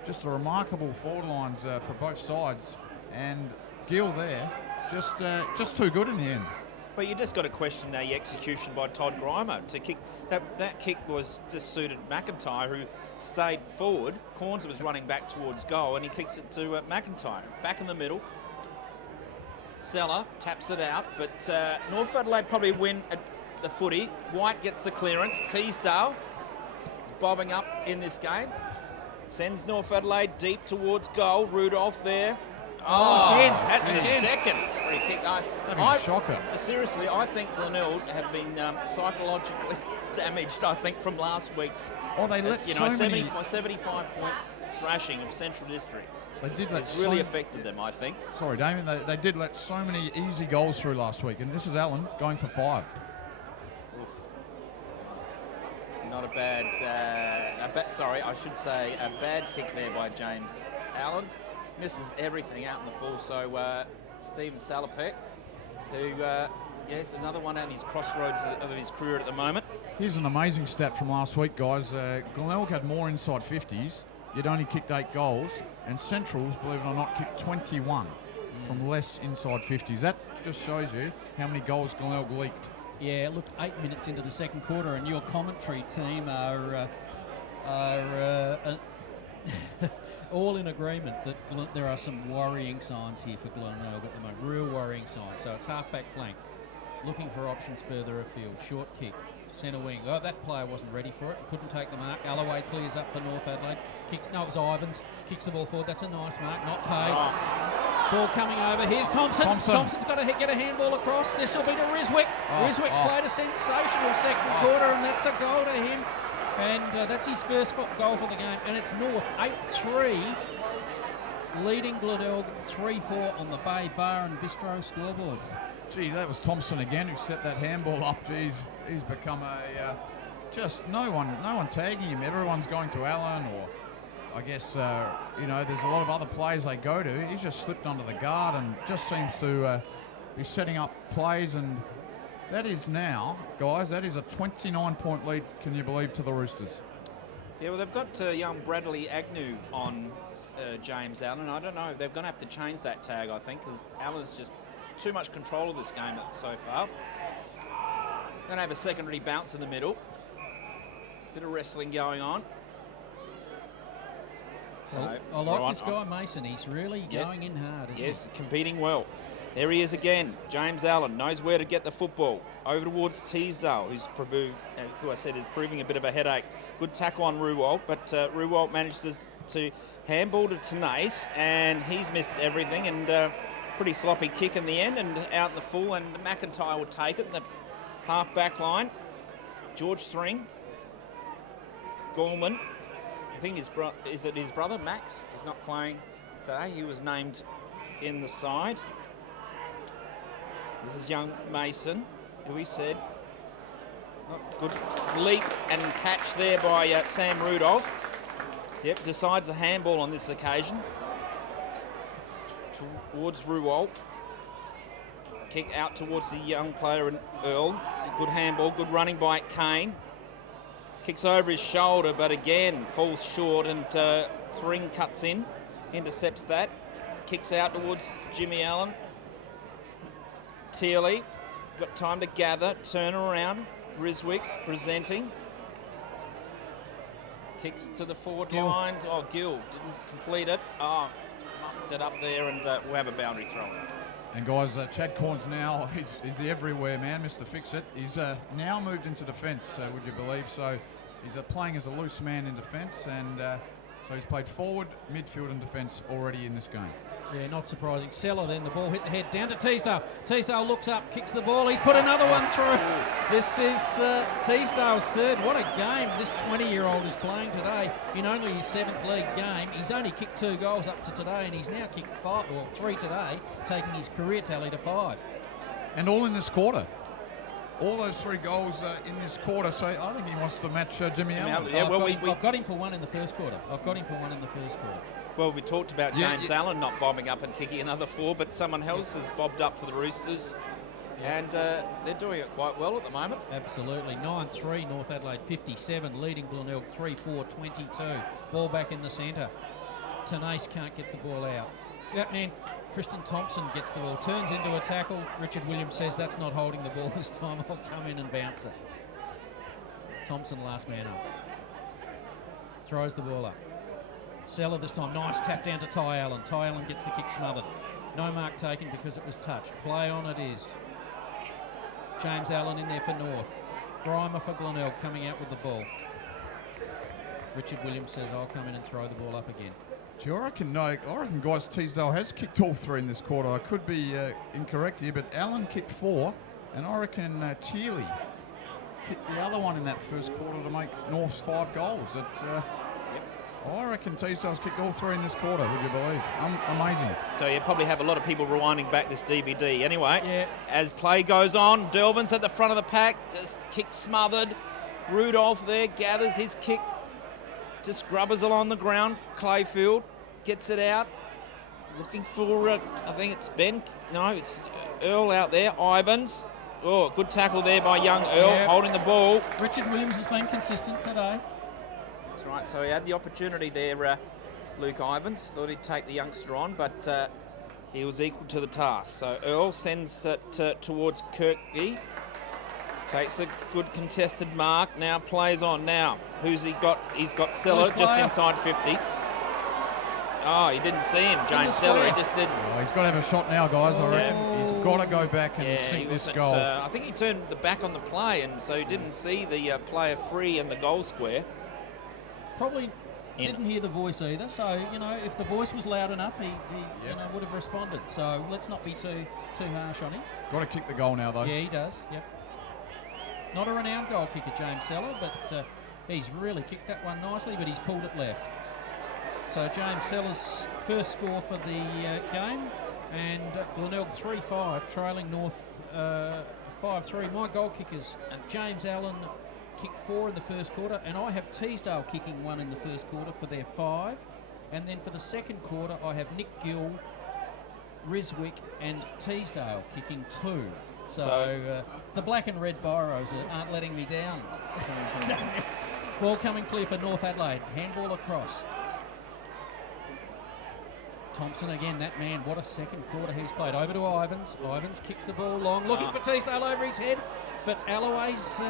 just a remarkable forward lines for both sides. And Gill there, just too good in the end. But you just got to question the execution by Todd Grimer to kick. That kick was just suited McIntyre, who stayed forward. Corns was running back towards goal, and he kicks it to McIntyre. Back in the middle. Seller taps it out, but North Adelaide probably win at the footy. White gets the clearance. Teasdale is bobbing up in this game. Sends North Adelaide deep towards goal. Rudolph there. That's the second free kick. Shocker. Seriously, I think Glenelg have been psychologically damaged, I think, from last week's. They let 75 points thrashing of Central Districts. They did let it's really affected them, I think. Sorry, Damien. They did let so many easy goals through last week, and this is Allen going for 5. Not a bad, I should say a bad kick there by James Allen. Misses everything out in the full. So Stephen Salopek, who, yes, another one at his crossroads of his career at the moment. Here's an amazing stat from last week, guys. Glenelg had more inside 50s, yet only kicked 8 goals, and Centrals, believe it or not, kicked 21 from less inside 50s. That just shows you how many goals Glenelg leaked. Yeah, look, 8 minutes into the second quarter, and your commentary team are all in agreement that there are some worrying signs here for Glenelg at the moment, real worrying signs. So it's half-back flank, looking for options further afield. Short kick, centre wing. Oh, that player wasn't ready for it, couldn't take the mark. Alloway clears up for North Adelaide. No, it was Ivans. Kicks the ball forward. That's a nice mark, not paid. Ball coming over. Here's Thompson. Thompson's got to get a handball across. This will be to Riswick. Riswick's played a sensational second quarter, and that's a goal to him. And that's his first goal for the game. And it's North 8-3, leading Glenelg 3-4 on the Bay Bar and Bistro scoreboard. Gee, that was Thompson again who set that handball up. Geez, he's become a just no one tagging him. Everyone's going to Allen, or I guess you know, there's a lot of other plays they go to. He's just slipped under the guard and just seems to be setting up plays, and that is now, guys, that is a 29-point lead, can you believe, to the Roosters. Yeah, well, they've got young Bradley Agnew on James Allen. I don't know, they're going to have to change that tag, I think, because Allen's just too much control of this game so far. Going to have a secondary bounce in the middle. Bit of wrestling going on. So I like this guy, Mason. He's really going in hard, isn't he? Yes, competing well. There he is again. James Allen knows where to get the football. Over towards Teasdale, who I said is proving a bit of a headache. Good tackle on Ruwalt, but Ruwalt manages to handball to Tenace, and he's missed everything, and pretty sloppy kick in the end, and out in the full, and McIntyre will take it in the half-back line. George Thring. Gorman. I think is it his brother, Max? He's not playing today. He was named in the side. This is young Mason, who he said. Good leap and catch there by Sam Rudolph. Yep, decides a handball on this occasion. Towards Ruwalt. Kick out towards the young player in Earl. A good handball, good running by Kane. Kicks over his shoulder, but again falls short, and Thring cuts in, intercepts that. Kicks out towards Jimmy Allen. Tearley got time to gather, turn around. Riswick presenting. Kicks to the forward line. Oh, Gill didn't complete it. Oh, mucked it up there, and we'll have a boundary throw. And guys, Chad Corns now, he's the everywhere man, Mr. Fix-It. He's now moved into defence, would you believe? So he's playing as a loose man in defence, and so he's played forward, midfield and defence already in this game. Yeah, not surprising. Seller then, the ball hit the head, down to Teasdale. Teasdale looks up, kicks the ball. He's put another one through. This is Teasdale's third. What a game this 20-year-old is playing today. In only his 7th league game, he's only kicked 2 goals up to today, and he's now kicked 3 today, taking his career tally to 5. And all in this quarter. All those 3 goals in this quarter, so I think he wants to match Jimmy Allen. Yeah, I've got him for 1 in the first quarter. Well, we talked about James Allen not bombing up and kicking another 4, but someone else has bobbed up for the Roosters, and they're doing it quite well at the moment. Absolutely. 9-3, North Adelaide 57, leading Glenelg 3-4-22. Ball back in the centre. Tenace can't get the ball out. That man, Tristan Thompson, gets the ball, turns into a tackle. Richard Williams says that's not holding the ball this time. I'll come in and bounce it. Thompson last man up. Throws the ball up. Seller this time, nice tap down to Ty Allen. Ty Allen gets the kick smothered. No mark taken because it was touched. Play on it is. James Allen in there for North. Grimer for Glenelg coming out with the ball. Richard Williams says, I'll come in and throw the ball up again. I reckon, guys, Teasdale has kicked all 3 in this quarter. I could be incorrect here, but Allen kicked 4, and I reckon Tearley kicked the other one in that first quarter to make North's 5 goals. I reckon Teasdale's kicked all 3 in this quarter, would you believe? Amazing. So you probably have a lot of people rewinding back this DVD. Anyway, as play goes on, Delvin's at the front of the pack, just kick smothered. Rudolph there gathers his kick, just grubbers along the ground. Clayfield gets it out, looking for, I think it's Ben. No, it's Earl out there. Ivans. Oh, good tackle there by young Earl, holding the ball. Richard Williams has been consistent today. That's right, so he had the opportunity there, Luke Ivans. Thought he'd take the youngster on, but he was equal to the task. So Earl sends it towards Kirkby. Takes a good contested mark. Now plays on. Now, who's he got? He's got Seller First just player. inside 50. Oh, he didn't see him, James Seller. He just didn't. Oh, he's got to have a shot now, guys. I reckon he's got to go back and Yeah, sink he this wasn't, goal. I think he turned the back on the play, and so he didn't see the player free in the goal square. Probably didn't hear the voice either. So, you know, if the voice was loud enough, he you know, would have responded. So let's not be too harsh on him. Got to kick the goal now, though. Yeah, he does. Yep. Not a renowned goal kicker, James Seller, but he's really kicked that one nicely, but he's pulled it left. So James Seller's first score for the game, and Glenelg 3-5, trailing North 5-3. My goal kickers, James Allen kicked 4 in the first quarter, and I have Teesdale kicking 1 in the first quarter for their 5. And then for the second quarter, I have Nick Gill, Riswick, and Teesdale kicking 2. So the black and red Biros aren't letting me down. Ball coming clear for North Adelaide. Handball across. Thompson again, that man, what a second quarter he's played. Over to Ivans. Ivans kicks the ball long, looking for Teesdale over his head, but Alloway's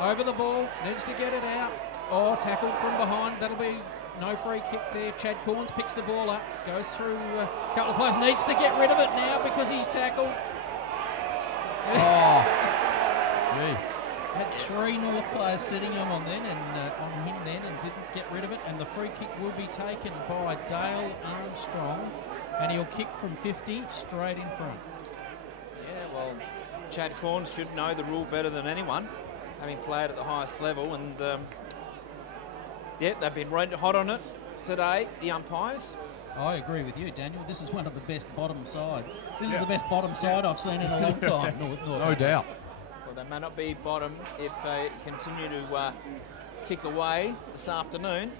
over the ball, needs to get it out. Oh, tackled from behind. That'll be no free kick there. Chad Corns picks the ball up, goes through a couple of players, needs to get rid of it now because he's tackled. Oh, gee. Had 3 North players sitting him on then and on him then, and didn't get rid of it. And the free kick will be taken by Dale Armstrong, and he'll kick from 50 straight in front. Yeah, well, Chad Corns should know the rule better than anyone, having played at the highest level, and yeah, they've been red hot on it today, the umpires. I agree with you, Daniel. This is one of the best bottom side. This is the best bottom side I've seen in a long time. North No doubt. Well, they may not be bottom if they continue to kick away this afternoon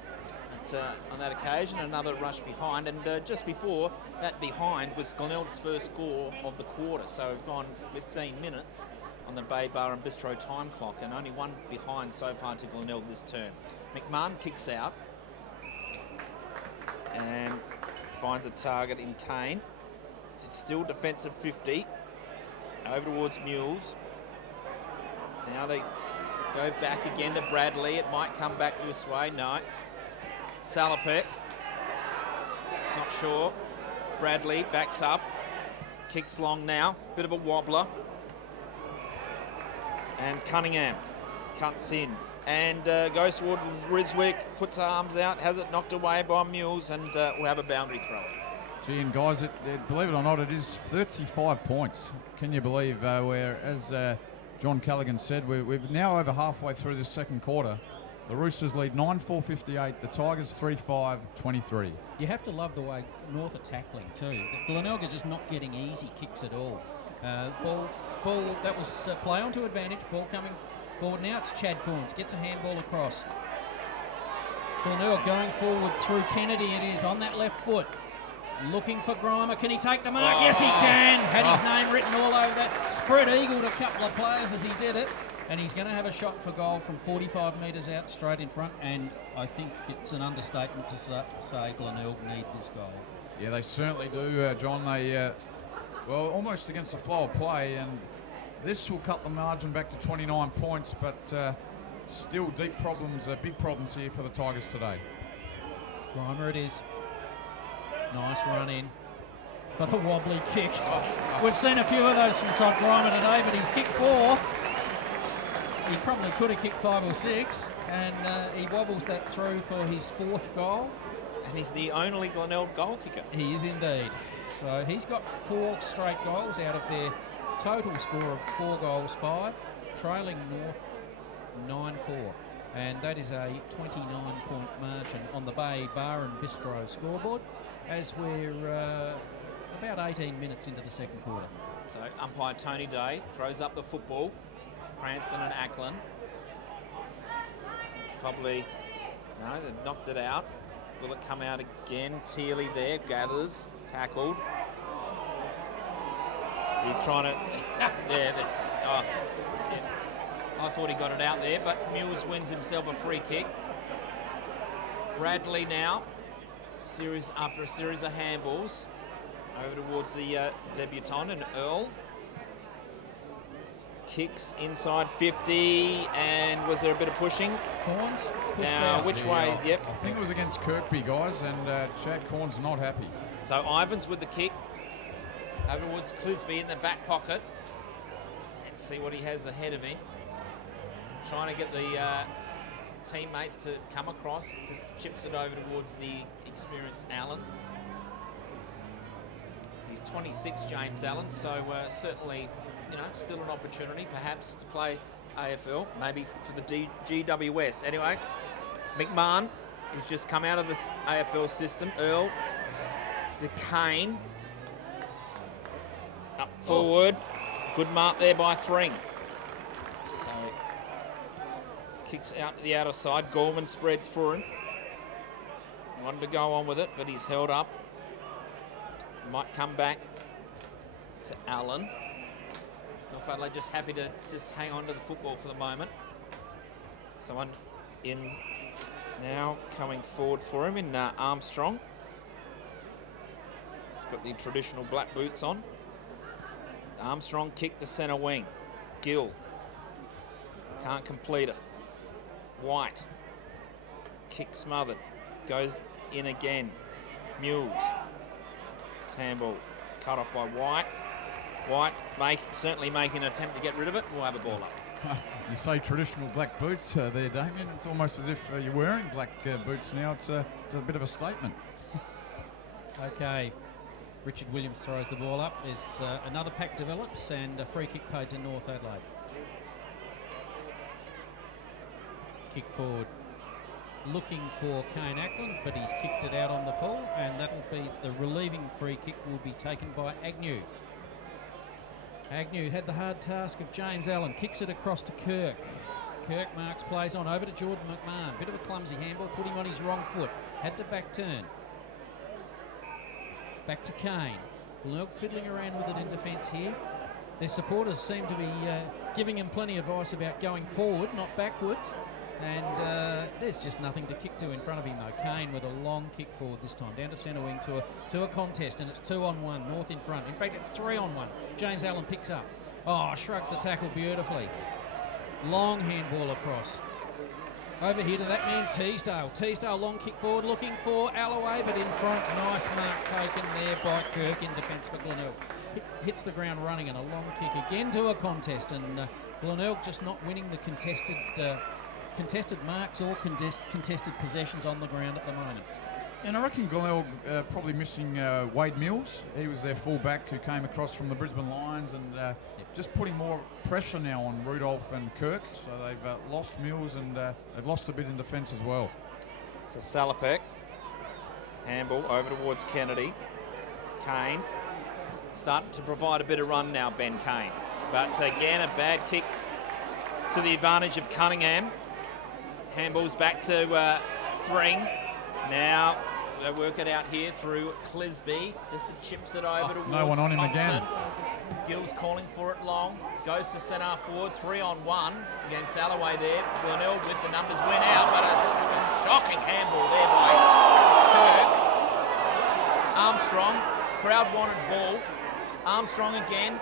on that occasion. Another rush behind, and just before that behind was Glenelg's first score of the quarter. So we've gone 15 minutes on the Bay Bar and Bistro time clock, and only one behind so far to Glenelg this term. McMahon kicks out and finds a target in Kane. It's still defensive 50. Over towards Mules. Now they go back again to Bradley. It might come back this way. No. Salopek. Not sure. Bradley backs up. Kicks long now. Bit of a wobbler. And Cunningham cuts in. And goes towards Riswick. Puts arms out. Has it knocked away by Mules. And we'll have a boundary throw. Gee, and guys, believe it or not, it is 35 points. Can you believe where, as John Callaghan said, we're now over halfway through the second quarter. The Roosters lead 9-4-58, the Tigers 3-5-23. You have to love the way North are tackling too. Glenelg are just not getting easy kicks at all. Ball that was play onto advantage, ball coming forward. Now it's Chad Corns, gets a handball across. Glenelg going forward through Kennedy, it is on that left foot. Looking for Grimer. Can he take the mark? Yes, he can. Had his name written all over that. Spread eagled a couple of players as he did it. And he's going to have a shot for goal from 45 metres out straight in front. And I think it's an understatement to say Glenelg need this goal. Yeah, they certainly do, John. They, well, almost against the flow of play. And this will cut the margin back to 29 points. But still deep problems, big problems here for the Tigers today. Grimer it is. Nice run in, but a wobbly kick. We've seen a few of those from Todd Grimer today, but he's kicked 4. He probably could have kicked 5 or 6, and he wobbles that through for his 4th goal. And he's the only Glenelg goal kicker. He is indeed. So he's got 4 straight goals out of their total score of 4 goals, 5, trailing North 9-4. And that is a 29-point margin on the Bay Bar and Bistro scoreboard, as we're about 18 minutes into the second quarter. So umpire Tony Day throws up the football. Cranston and Ackland. Probably, no, they've knocked it out. Will it come out again? Teely there, gathers, tackled. He's trying to, yeah. I thought he got it out there, but Mules wins himself a free kick. Bradley now, after a series of handballs, over towards the debutant and Earl. Kicks inside 50, and was there a bit of pushing? Corns. pushed Now, out. which way? Yep. I think it was against Kirkby, guys, and Chad Corn's not happy. So Ivans with the kick. Over towards Clisby in the back pocket. Let's see what he has ahead of him. Trying to get the teammates to come across. Just chips it over towards the experienced Allen. He's 26, James Allen, so certainly, still an opportunity perhaps to play AFL, maybe for the GWS. Anyway, McMahon, who's just come out of this AFL system. Earl, DeCane, up forward. Good mark there by Thring. So, kicks out to the outer side. Gorman spreads for him. Wanted to go on with it, but he's held up. Might come back to Allen. North Adelaide just happy to just hang on to the football for the moment. Someone in now coming forward for him in Armstrong. He's got the traditional black boots on. Armstrong kick to centre wing. Gill can't complete it. White kick smothered. Goes in again. Mules. It's handball cut off by White. White certainly making an attempt to get rid of it. We'll have a ball up. You say traditional black boots there, Damien. It's almost as if you're wearing black boots now. It's a bit of a statement. Okay. Richard Williams throws the ball up. There's another pack develops and a free kick paid to North Adelaide. Kick forward. Looking for Kane Ackland, but he's kicked it out on the full, and that'll be the relieving free kick will be taken by Agnew. Agnew had the hard task of James Allen, kicks it across to Kirk. Kirk marks plays on over to Jordan McMahon. Bit of a clumsy handball, put him on his wrong foot. Had to back turn. Back to Kane. Glenelg fiddling around with it in defence here. Their supporters seem to be giving him plenty of advice about going forward, not backwards. And there's just nothing to kick to in front of him though. Kane with a long kick forward this time, down to centre wing to a contest, and it's 2-on-1, North in front. In fact, it's 3-on-1. James Allen picks up. Oh, shrugs the tackle beautifully. Long handball across. Over here to that man, Teasdale. Teasdale, long kick forward, looking for Alloway, but in front. Nice mark taken there by Kirk in defence for Glenelg. Hits the ground running, and a long kick again to a contest, and Glenelg just not winning the contested marks or contested possessions on the ground at the moment. And I reckon Glenelg probably missing Wade Mills. He was their fullback who came across from the Brisbane Lions, and just putting more pressure now on Rudolph and Kirk. So they've lost Mills, and they've lost a bit in defence as well. So Salopek, handball over towards Kennedy. Kane starting to provide a bit of run now, Ben Kane. But again, a bad kick to the advantage of Cunningham. Handballs back to Thring. Now they work it out here through Clisby. Just chips it over towards no one on him Thompson. again. Gill's calling for it long. Goes to centre forward. 3-on-1 against Alloway there. Glenelg with the numbers went out, but a shocking handball there by Kirk. Armstrong. Crowd wanted ball. Armstrong again.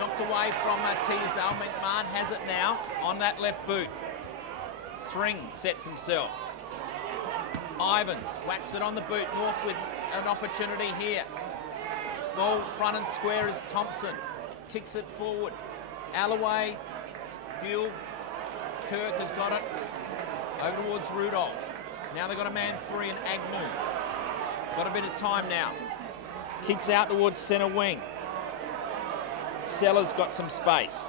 Knocked away from Teasdale. McMahon has it now on that left boot. Thring sets himself. Ivans whacks it on the boot. North with an opportunity here. Ball front and square is Thompson. Kicks it forward. Alloway, Gill, Kirk has got it. Over towards Rudolph. Now they've got a man free in Agnew. Got a bit of time now. Kicks out towards centre wing. Sellers got some space.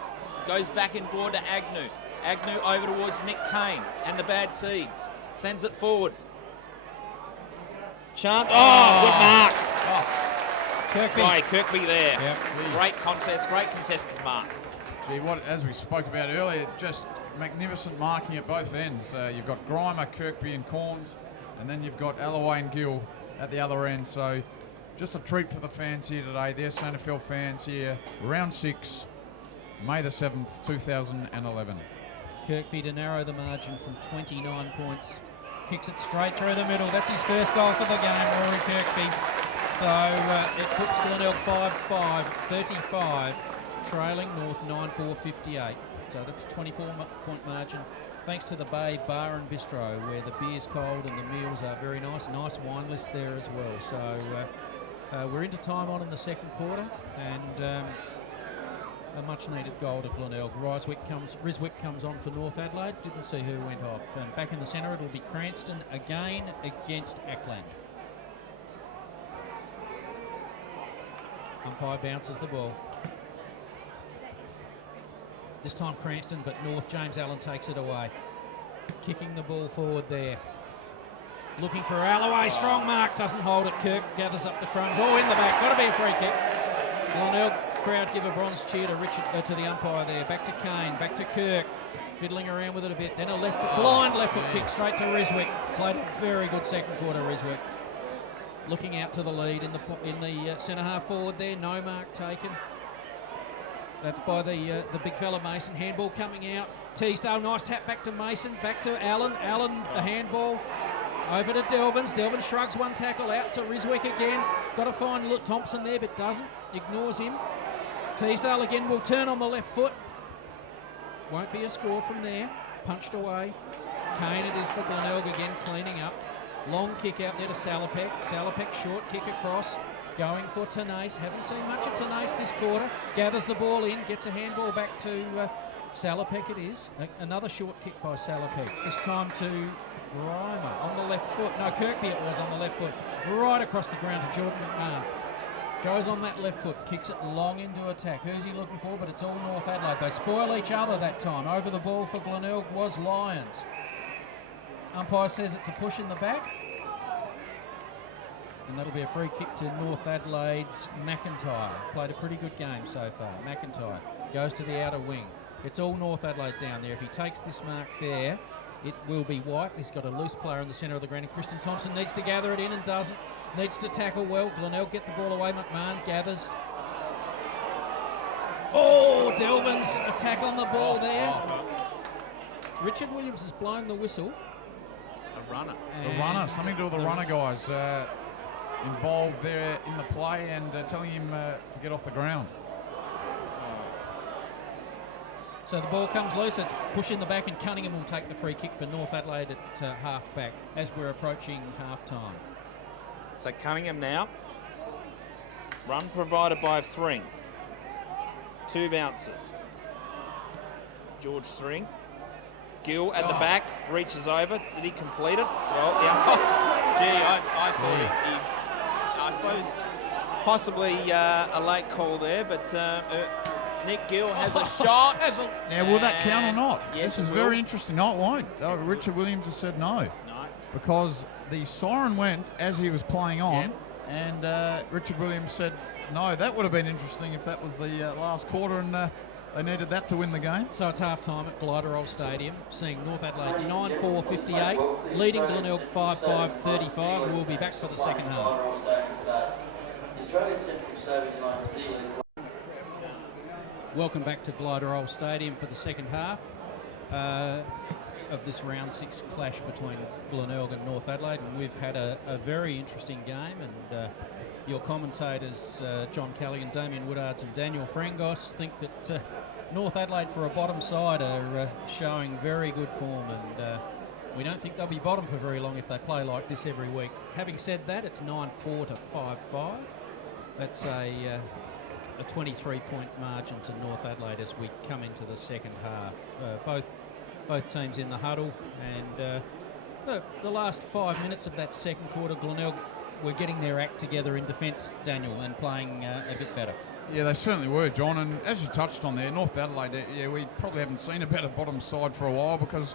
Goes back in board to Agnew. Agnew over towards Nick Kane and the Bad Seeds. Sends it forward. Chant. Oh, good mark. Kirkby. Right, Kirkby there. Yep. Great contest, great contested mark. Gee, as we spoke about earlier, just magnificent marking at both ends. You've got Grimer, Kirkby and Corns, and then you've got Alloway and Gill at the other end. So just a treat for the fans here today. The SANFL fans here. Round 6, May the 7th, 2011. Kirkby to narrow the margin from 29 points. Kicks it straight through the middle. That's his first goal for the game, Rory Kirkby. So it puts Glenelg 5-5, 35 trailing North 9-4-58. So that's a 24-point margin. Thanks to the Bay Bar and Bistro, where the beer's cold and the meals are very nice. Nice wine list there as well. So we're into time on in the second quarter, and a much-needed goal to Glenelg. Riswick comes on for North Adelaide. Didn't see who went off. And back in the centre, it'll be Cranston again against Ackland. Umpire bounces the ball. This time Cranston, but North James Allen takes it away. Kicking the ball forward there. Looking for Alloway, strong mark, doesn't hold it. Kirk gathers up the crumbs. Oh, in the back, got to be a free kick. Glenelg crowd give a bronze cheer to to the umpire there. Back to Kane, back to Kirk. Fiddling around with it a bit. Then a blind left foot kick straight to Riswick. Played a very good second quarter, Riswick. Looking out to the lead in the centre half forward there. No mark taken. That's by the big fella Mason. Handball coming out. Teasdale, nice tap back to Mason. Back to Allen. Allen, a handball. Over to Delvins. Delvins shrugs one tackle out to Riswick again. Got to find Thompson there, but doesn't. Ignores him. Teasdale again will turn on the left foot. Won't be a score from there. Punched away. Kane it is for Glenelg again, cleaning up. Long kick out there to Salopek. Salopek short kick across. Going for Tenace. Haven't seen much of Tenace this quarter. Gathers the ball in. Gets a handball back to Salopek it is. Another short kick by Salopek. This time to Grimer on the left foot. No, Kirkby it was on the left foot. Right across the ground to Jordan McMahon. Goes on that left foot. Kicks it long into attack. Who's he looking for? But it's all North Adelaide. They spoil each other that time. Over the ball for Glenelg was Lyons. Umpire says it's a push in the back. And that'll be a free kick to North Adelaide's McIntyre. Played a pretty good game so far. McIntyre goes to the outer wing. It's all North Adelaide down there. If he takes this mark there, it will be White. He's got a loose player in the centre of the ground. And Kristen Thompson needs to gather it in and doesn't. Needs to tackle well. Glenelg get the ball away. McMahon gathers. Oh, Delvin's attack on the ball there. Richard Williams has blown the whistle. A runner. The runner. Something to do with the runner, guys. Involved there in the play and telling him to get off the ground. So the ball comes loose, it's push in the back, and Cunningham will take the free kick for North Adelaide at half back as we're approaching half time. So Cunningham now. Run provided by Thring. 2 bounces. George Thring. Gill at the back, reaches over. Did he complete it? Well, yeah. Gee, I thought he I suppose possibly a late call there, but Nick Gill has a shot. Now, will that count or not? Yes, this is very interesting. No, it won't. Richard Williams has said no. No. Because the siren went as he was playing on, and Richard Williams said no. That would have been interesting if that was the last quarter and they needed that to win the game. So it's half time at Glenelg Stadium, seeing North Adelaide 9-4-58, leading Glenelg 5-5-35. We'll be back for the second half. Welcome back to Glenelg Stadium for the second half of this round 6 clash between Glenelg and North Adelaide, and we've had a very interesting game, and your commentators John Kelly and Damien Woodards and Daniel Frangos think that North Adelaide for a bottom side are showing very good form, and we don't think they'll be bottom for very long if they play like this every week. Having said that, it's 9-4 to 5-5. That's a 23-point margin to North Adelaide as we come into the second half. Both teams in the huddle, and the last 5 minutes of that second quarter, Glenelg were getting their act together in defence, Daniel, and playing a bit better. Yeah, they certainly were, John, and as you touched on there, North Adelaide, we probably haven't seen a better bottom side for a while, because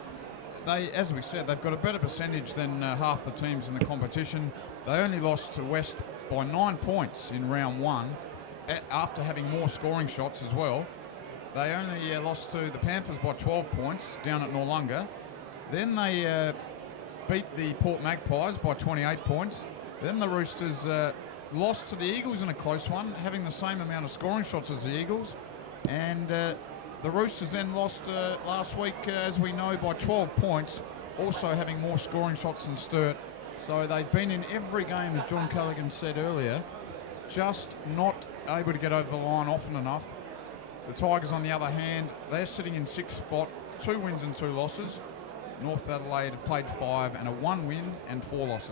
they, as we said, they've got a better percentage than half the teams in the competition. They only lost to West by 9 points in round 1, after having more scoring shots as well. They only lost to the Panthers by 12 points down at Noarlunga. Then they beat the Port Magpies by 28 points. Then the Roosters lost to the Eagles in a close one, having the same amount of scoring shots as the Eagles. And the Roosters then lost last week, as we know, by 12 points, also having more scoring shots than Sturt. So they've been in every game, as John Callaghan said earlier, just not able to get over the line often enough. The Tigers, on the other hand, they're sitting in 6th spot, 2 wins and 2 losses. North Adelaide have played 5 and a 1 win and 4 losses.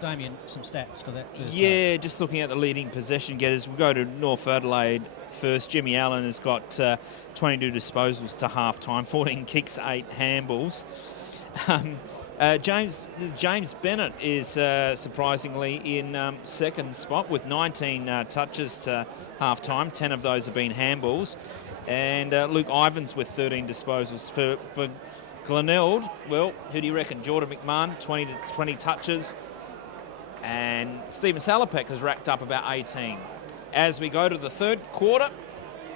Damien, some stats for that first Yeah, just looking at the leading possession getters, we'll go to North Adelaide first. Jimmy Allen has got 22 disposals to half-time, 14 kicks, 8 handballs. James Bennett is surprisingly in 2nd spot with 19 touches to half-time. 10 of those have been handballs. And Luke Ivans with 13 disposals. For Glenelg, well, who do you reckon? Jordan McMahon, 20 touches. And Stephen Salopek has racked up about 18. As we go to the 3rd quarter,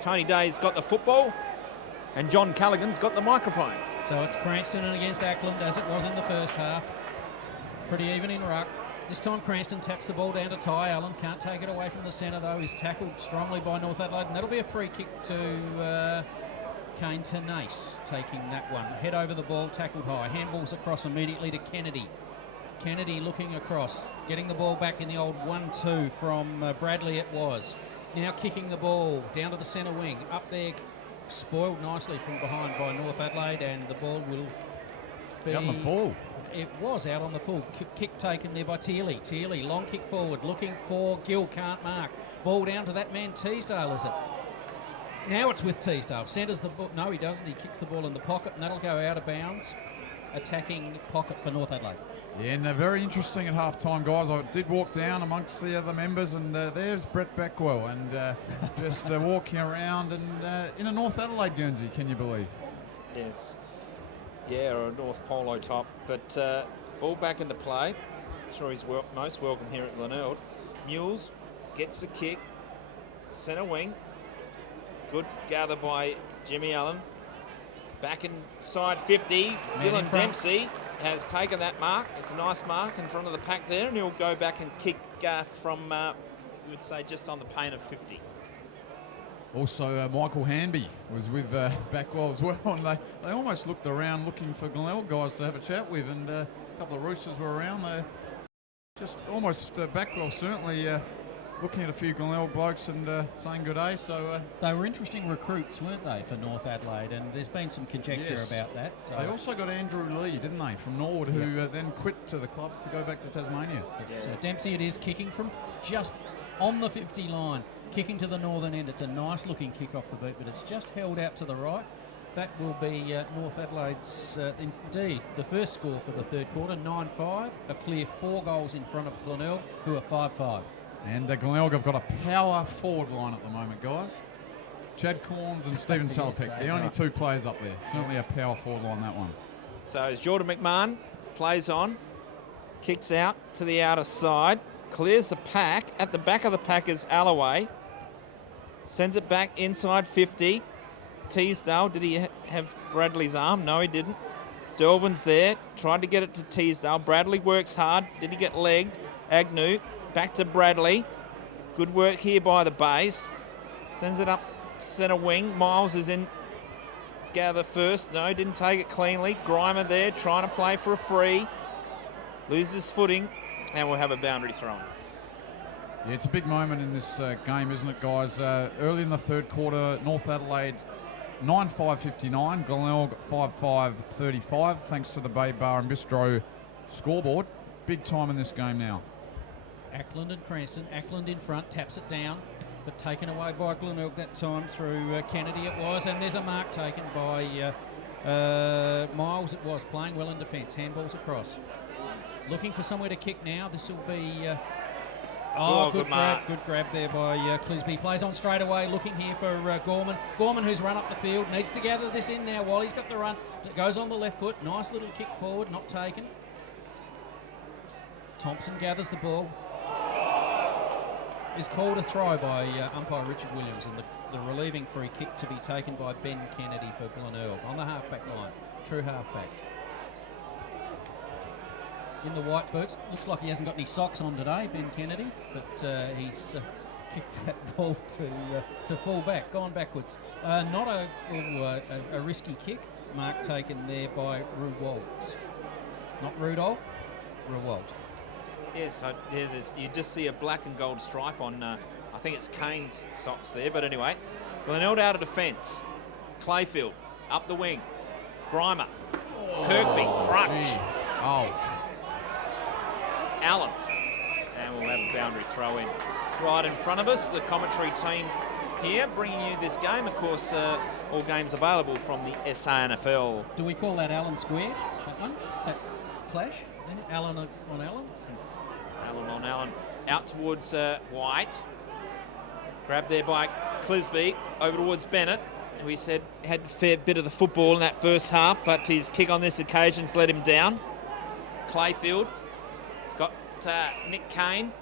Tony Day's got the football and John Callaghan's got the microphone. So it's Cranston against Ackland as it was in the first half. Pretty even in ruck. This time Cranston taps the ball down to Ty Allen. Can't take it away from the centre though. He's tackled strongly by North Adelaide, and that'll be a free kick to Kane Tenace taking that one. Head over the ball, tackled high. Handballs across immediately to Kennedy. Kennedy looking across, getting the ball back in the old 1-2 from Bradley it was. Now kicking the ball down to the centre wing. Up there, spoiled nicely from behind by North Adelaide, and the ball will be... Out on the full. It was out on the full. Kick taken there by Tearley. Tearley, long kick forward, looking for Gill, can't mark. Ball down to that man Teasdale, is it? Now it's with Teasdale. Centres the ball. No, he doesn't. He kicks the ball in the pocket, and that'll go out of bounds. Attacking pocket for North Adelaide. Yeah, and very interesting at half-time, guys. I did walk down amongst the other members, and there's Brett Beckwell, and just walking around and in a North Adelaide Guernsey, can you believe? Yes. Yeah, or a North Polo top. But ball back into play. Sure he's most welcome here at Glenelg. Mules gets the kick. Centre wing. Good gather by Jimmy Allen. Back inside 50. Dylan Dempsey has taken that mark. It's a nice mark in front of the pack there, and he'll go back and kick from, we would say, just on the paint of 50. Also, Michael Hanby was with Backwell as well, and they almost looked around looking for Glenelg guys to have a chat with, and a couple of Roosters were around there. Just almost Backwell certainly looking at a few Glenelg blokes and saying good day. So they were interesting recruits, weren't they, for North Adelaide? And there's been some conjecture about that. So. They also got Andrew Lee, didn't they, from Norwood, who then quit to the club to go back to Tasmania. Yeah. So Dempsey it is, kicking from just on the 50 line, kicking to the northern end. It's a nice looking kick off the boot, but it's just held out to the right. That will be North Adelaide's, indeed, the first score for the 3rd quarter, 9-5, a clear 4 goals in front of Glenelg, who are 5-5. And Glenelg have got a power forward line at the moment, guys. Chad Corns and Stephen Salopek, the only 2 players up there. Certainly a power forward line, that one. So as Jordan McMahon plays on, kicks out to the outer side, clears the pack. At the back of the pack is Alloway. Sends it back inside 50. Teasdale, did he have Bradley's arm? No, he didn't. Delvin's there, tried to get it to Teasdale. Bradley works hard. Did he get legged? Agnew. Back to Bradley. Good work here by the Bays. Sends it up centre wing. Miles is in. Gather first. No, didn't take it cleanly. Grimer there trying to play for a free. Loses footing, and we'll have a boundary thrown. Yeah, it's a big moment in this game, isn't it, guys? Early in the 3rd quarter, North Adelaide 9-5-59, Glenelg 5-5-35, thanks to the Bay Bar and Bistro scoreboard. Big time in this game now. Ackland and Cranston. Ackland in front, taps it down, but taken away by Glenelg that time through Kennedy it was, and there's a mark taken by Miles it was, playing well in defence. Handballs across. Looking for somewhere to kick now. This will be... good grab there by Clisby. Plays on straight away, looking here for Gorman. Gorman, who's run up the field, needs to gather this in now while he's got the run. It goes on the left foot. Nice little kick forward, not taken. Thompson gathers the ball. Is called a throw by umpire Richard Williams, and the relieving free kick to be taken by Ben Kennedy for Glenelg on the halfback line. True halfback. In the white boots. Looks like he hasn't got any socks on today, Ben Kennedy, but he's kicked that ball to full back, gone backwards. Not a risky kick. Mark taken there by Ruwalt. Not Rudolph, Ruwalt. Yes, you just see a black and gold stripe on, I think it's Kane's socks there, but anyway, Glenelg out of defence. Clayfield up the wing. Grimer. Kirkby. Crunch. Gee. Oh. Allen. And we'll have a boundary throw in. Right in front of us, the commentary team here bringing you this game. Of course, all games available from the SANFL. Do we call that Allen Square? That one? That clash? Allen on Allen? Allen on Allen. Out towards White. Grabbed there by Clisby. Over towards Bennett, who he said had a fair bit of the football in that first half, but his kick on this occasion's let him down. Clayfield. He's got Nick Kane.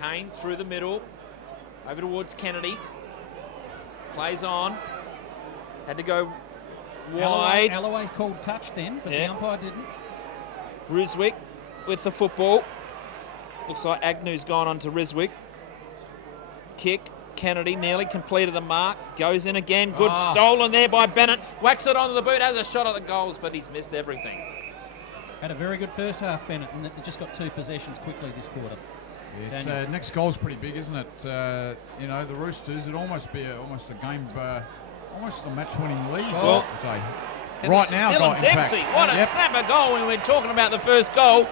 Kane through the middle. Over towards Kennedy. Plays on. Had to go wide. Alloway called touch then, but the umpire didn't. Riswick with the football. Looks like Agnew's gone on to Riswick. Kick. Kennedy nearly completed the mark. Goes in again. Good stolen there by Bennett. Whacks it onto the boot. Has a shot at the goals, but he's missed everything. Had a very good first half, Bennett, and they just got 2 possessions quickly this quarter. It's, next goal's pretty big, isn't it? You know, the Roosters, it'd almost be almost a game, almost a match-winning lead. Well, to say. Right now, Dylan Dempsey, what a snapper goal when we're talking about the first goal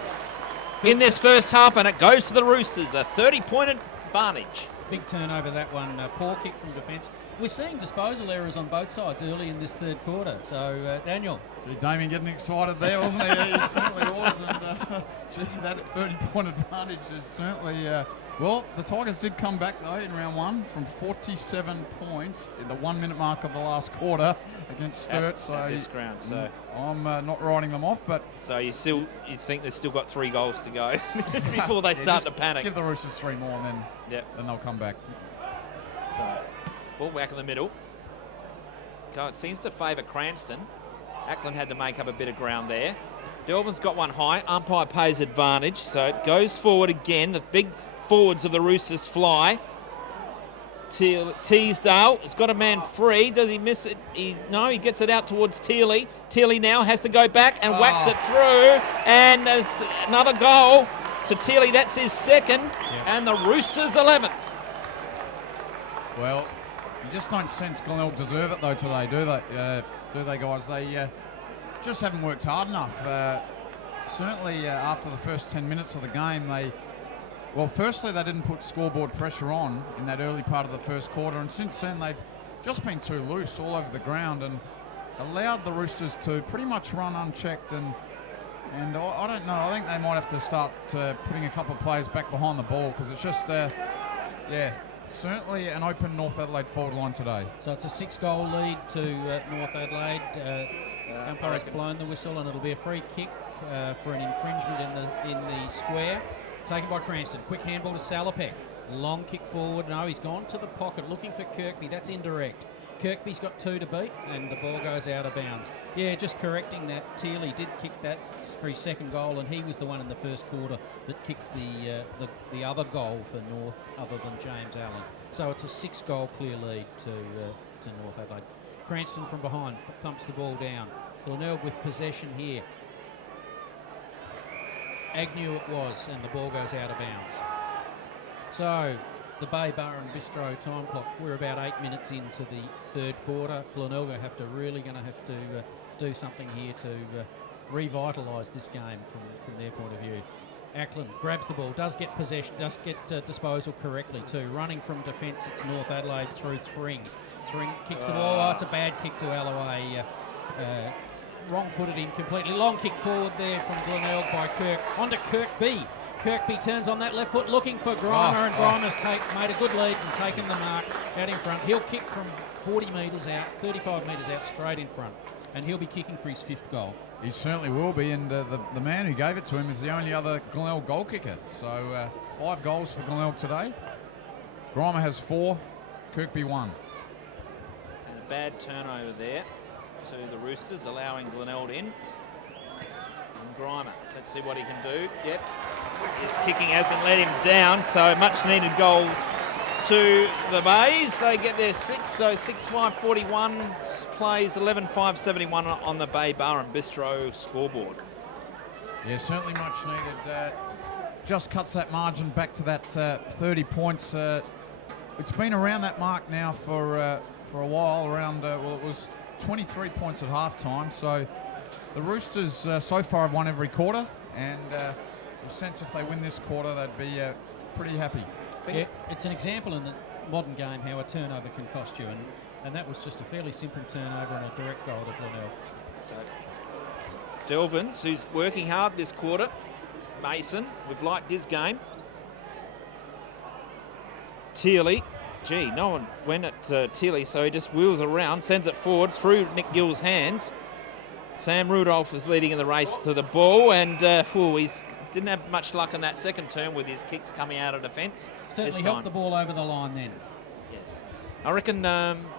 in this first half, and it goes to the Roosters, a 30-point advantage. Big turnover, that one. Poor kick from defence. We're seeing disposal errors on both sides early in this third quarter. So, Daniel. Damien getting excited there, wasn't he? He certainly was. And that 30-point advantage is certainly... well, the Tigers did come back, though, in round 1 from 47 points in the 1-minute mark of the last quarter against Sturt. At this ground, so... I'm not writing them off, but... So you think they've still got 3 goals to go before they start to panic. Give the Roosters 3 more and then, then they'll come back. So, ball back in the middle. It seems to favour Cranston. Ackland had to make up a bit of ground there. Delvin's got one high. Umpire pays advantage, so it goes forward again. The big forwards of the Roosters fly. Teasdale has got a man free. Does he miss it? No, he gets it out towards Teely. Teely now has to go back and whacks it through. And there's another goal to Teely. That's his second. And the Roosters' 11th. Well, you just don't sense Glenelg deserve it, though, today, do they? Do they, guys? They just haven't worked hard enough. Certainly, after the first 10 minutes of the game, well, firstly, they didn't put scoreboard pressure on in that early part of the first quarter, and since then, they've just been too loose all over the ground and allowed the Roosters to pretty much run unchecked. And I don't know. I think they might have to start putting a couple of players back behind the ball, because it's just, certainly an open North Adelaide forward line today. So it's a 6-goal lead to North Adelaide. Umpire has blown the whistle, and it'll be a free kick for an infringement in the square. Taken by Cranston. Quick handball to Salopek. Long kick forward. No, he's gone to the pocket looking for Kirkby. That's indirect. Kirkby's got 2 to beat, and the ball goes out of bounds. Yeah, just correcting that. Teely did kick that for his second goal, and he was the one in the first quarter that kicked the other goal for North, other than James Allen. So it's a 6-goal clear lead to North Adelaide. Cranston from behind pumps the ball down. Glenelg with possession here. Agnew it was, and the ball goes out of bounds. So the Bay Bar and Bistro time clock, we're about 8 minutes into the third quarter. Glenelg are really going to have to do something here to revitalise this game from their point of view. Ackland grabs the ball, does get possession, does get disposal correctly too. Running from defence, it's North Adelaide through Thring. Thring kicks the ball. It's a bad kick to Alloway. Wrong-footed him completely. Long kick forward there from Glenelg by Kirk. On to Kirkby. Kirkby turns on that left foot looking for Grimer, and Grimer's made a good lead and taken the mark out in front. He'll kick from 40 metres out, 35 metres out, straight in front. And he'll be kicking for his 5th goal. He certainly will be, and the man who gave it to him is the only other Glenelg goal kicker. So 5 goals for Glenelg today. Grimer has 4, Kirkby 1. And a bad turnover there to the Roosters, allowing Glenelg in. And Grimer, let's see what he can do. Yep, his kicking hasn't let him down, so much needed goal to the Bays. They get their 6, so 6-5-41 plays 11-5-71 on the Bay Bar and Bistro scoreboard. Yeah, certainly much needed. Just cuts that margin back to that 30 points. it's been around that mark now for a while. Around well, it was 23 points at halftime. So the Roosters so far have won every quarter, and the sense if they win this quarter, they'd be pretty happy. Yeah, it's an example in the modern game how a turnover can cost you, and that was just a fairly simple turnover and a direct goal to Glenelg. So Delvins, who's working hard this quarter. Mason, we've liked his game. Teely, gee, no one went at Teely, so he just wheels around, sends it forward through Nick Gill's hands. Sam Rudolph is leading in the race to the ball, and he's didn't have much luck in that second term with his kicks coming out of defence. Certainly helped the ball over the line then. Yes. I reckon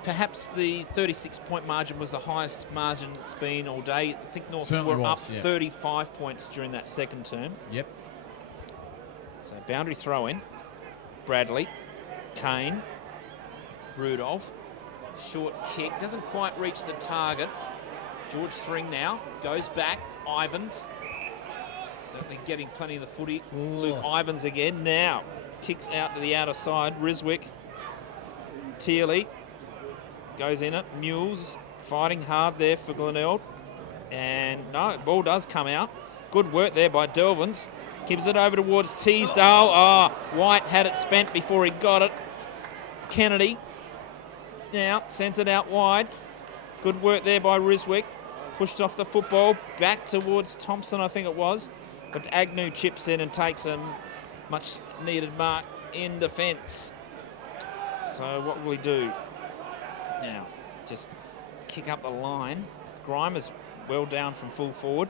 perhaps the 36-point margin was the highest margin it's been all day. I think North were up 35 points during that second term. Yep. So boundary throw in. Bradley, Kane, Rudolph. Short kick, doesn't quite reach the target. George Thring now goes back to Ivans. Certainly getting plenty of the footy. Ooh. Luke Ivans again now. Kicks out to the outer side. Riswick. Teely goes in it. Mules fighting hard there for Glenelg. And no, ball does come out. Good work there by Delvins. Gives it over towards Teasdale. White had it spent before he got it. Kennedy now sends it out wide. Good work there by Riswick. Pushed off the football. Back towards Thompson, I think it was. But Agnew chips in and takes a much needed mark in defence. So what will he do? Now, just kick up the line. Grimer's well down from full forward.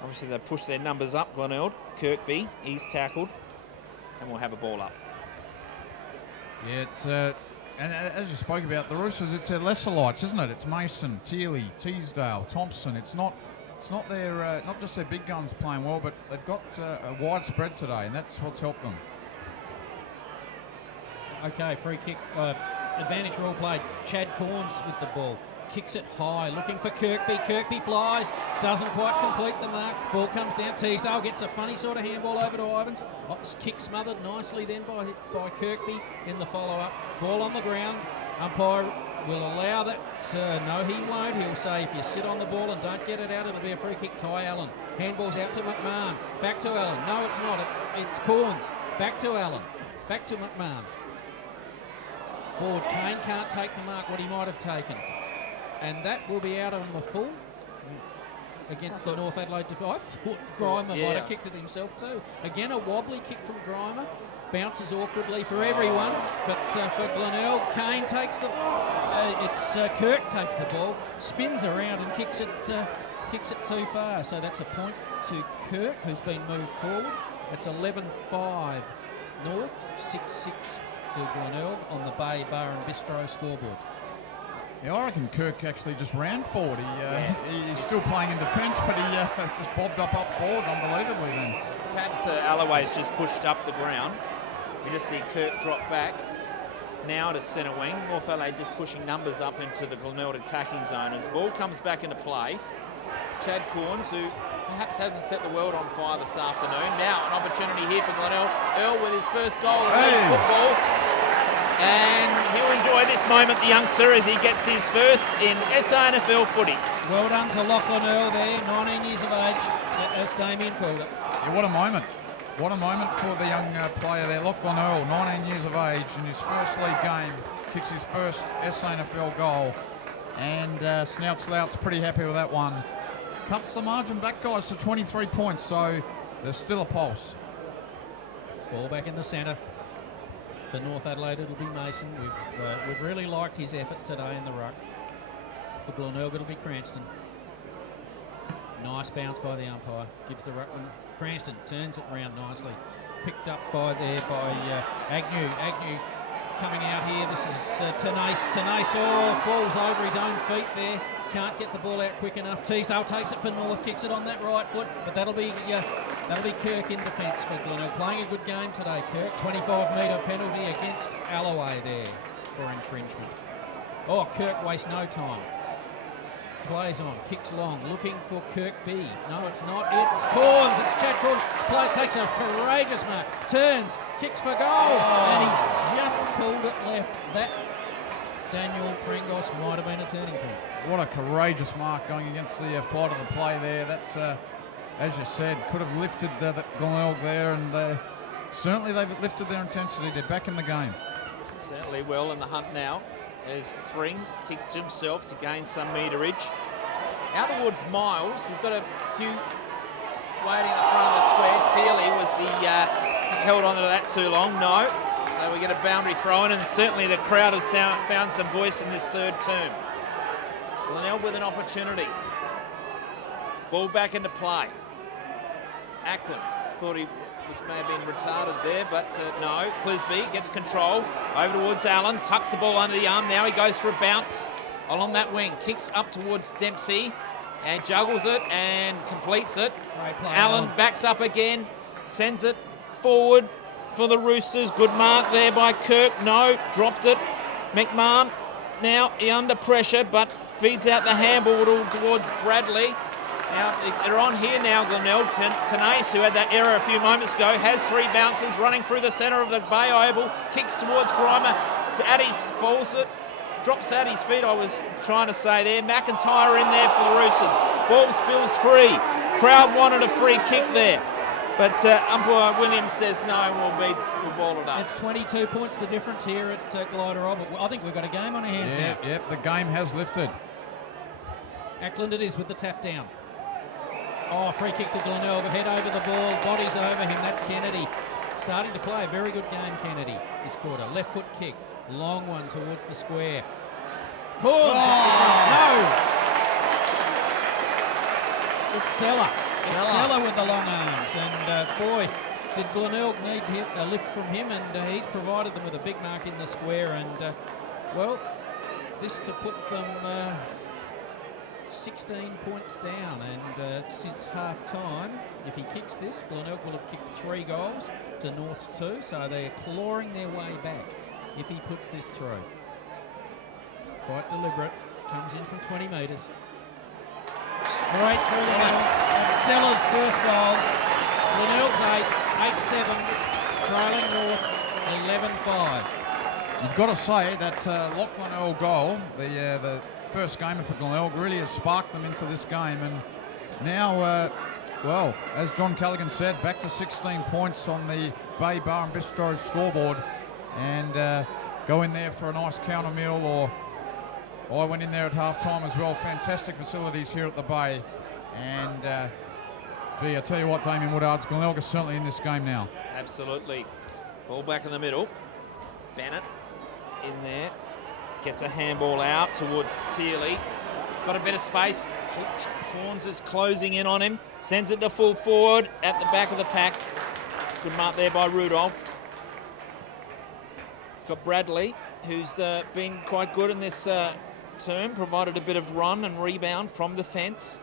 Obviously they push their numbers up, Glenelg. Kirkby, he's tackled. And we'll have a ball up. Yeah, it's and as you spoke about, the Roosters, it's their lesser lights, isn't it? It's Mason, Teely, Teasdale, Thompson. It's not their not just their big guns playing well, but they've got a wide spread today, and that's what's helped them. Okay, free kick. Advantage rule played. Chad Corns with the ball. Kicks it high, looking for Kirkby. Kirkby flies, doesn't quite complete the mark. Ball comes down. Teasdale gets a funny sort of handball over to Ivans. Kick smothered nicely then by Kirkby in the follow-up. Ball on the ground. Umpire will allow that. No, he won't. He'll say if you sit on the ball and don't get it out, it'll be a free kick. Ty Allen. Handball's out to McMahon. Back to Allen. No, it's not. It's Corns. Back to Allen. Back to McMahon. Forward. Kane can't take the mark, what he might have taken. And that will be out on the full against the North Adelaide defence. I thought Grimer might have kicked it himself too. Again, a wobbly kick from Grimer. Bounces awkwardly for everyone, but for Glenelg, Kane takes the... Kirk takes the ball, spins around and kicks it too far. So that's a point to Kirk, who's been moved forward. It's 11-5 North, 6-6 to Glenelg on the Bay Bar and Bistro scoreboard. Yeah, I reckon Kirk actually just ran forward. He's still playing in defence, but he just bobbed up forward unbelievably then. Perhaps Alloway's just pushed up the ground. We just see Kirk drop back. Now to centre wing. North Adelaide just pushing numbers up into the Glenelg attacking zone. As the ball comes back into play, Chad Corns, who perhaps hasn't set the world on fire this afternoon. Now an opportunity here for Glenelg. Earl with his first goal in football. And he'll enjoy this moment, the youngster, as he gets his first in SANFL footy. Well done to Lachlan Earl there, 19 years of age, as Damien called it. Yeah, what a moment. What a moment for the young player there, Lachlan Earl, 19 years of age, in his first league game, kicks his first SANFL goal. And Snout Slout's pretty happy with that one. Cuts the margin back, guys, to 23 points, so there's still a pulse. Ball back in the centre. For North Adelaide, it'll be Mason. We've really liked his effort today in the ruck. For Glenelg, it'll be Cranston. Nice bounce by the umpire. Gives the ruckman. Cranston turns it round nicely. Picked up by Agnew. Agnew coming out here. This is Tenace. Tenace falls over his own feet there. Can't get the ball out quick enough. Teasdale takes it for North, kicks it on that right foot, but that'll be Kirk in defence for Glenelg. Playing a good game today, Kirk. 25-metre penalty against Alloway there for infringement. Oh, Kirk wastes no time. Plays on, kicks long, looking for Kirkby. No, it's not. It's Corns. It's Chad Corns. Play takes a courageous mark. Turns, kicks for goal, and he's just pulled it left. That Daniel Frangos might have been a turning point. What a courageous mark going against the flight of the play there. That, as you said, could have lifted that Glenelg there, and certainly they've lifted their intensity. They're back in the game. Certainly well in the hunt now. As Thring kicks to himself to gain some meterage. Out towards Miles, he's got a few waiting up front of the square. Tearley, was he held on to that too long? No. So we get a boundary throw in, and certainly the crowd has found some voice in this third term. Glenelg with an opportunity. Ball back into play. Ackland thought he may have been retarded there, but no. Clisby gets control over towards Allen, tucks the ball under the arm. Now he goes for a bounce along that wing, kicks up towards Dempsey and juggles it and completes it. Allen backs up again, sends it forward for the Roosters. Good mark there by Kirk. No, dropped it. McMahon now he under pressure, but feeds out the handball towards Bradley. Now, they're on here now, Glenelg. Tanase, who had that error a few moments ago, has 3 bounces, running through the centre of the Bay Oval, kicks towards Grimer. Addy's falls it, drops Addy's feet, I was trying to say there. McIntyre in there for the Roosters. Ball spills free. Crowd wanted a free kick there. But umpire Williams says no, we'll ball it up. It's 22 points the difference here at Glider Rob. I think we've got a game on our hands now. Yep, the game has lifted. Ackland it is with the tap down. Oh, free kick to Glenelg, head over the ball, bodies over him, that's Kennedy. Starting to play a very good game, Kennedy, this quarter. Left foot kick, long one towards the square. Corns! No! It's Seller. It's Seller with the long arms, and boy, did Glenelg need a lift from him, and he's provided them with a big mark in the square, and well, this to put them 16 points down, and since half time, if he kicks this, Glenelg will have kicked 3 goals to North's 2, so they're clawing their way back if he puts this through. Quite deliberate, comes in from 20 metres. Straight through the middle. That's Seller's first goal. Glenelg's 8-7, trailing North 11-5. You've got to say that Lachlan Earl goal, the first gamer for Glenelg, really has sparked them into this game, and now, well, as John Callaghan said, back to 16 points on the Bay Bar and Bistro scoreboard, and go in there for a nice counter meal, or I went in there at half time as well. Fantastic facilities here at the Bay, and gee, I tell you what, Damien Woodards, Glenelg is certainly in this game now. Absolutely. Ball back in the middle. Bennett in there. Gets a handball out towards Tearley. Got a bit of space. Corns is closing in on him. Sends it to full forward at the back of the pack. Good mark there by Rudolph. It's got Bradley, who's been quite good in this term. Provided a bit of run and rebound from defence.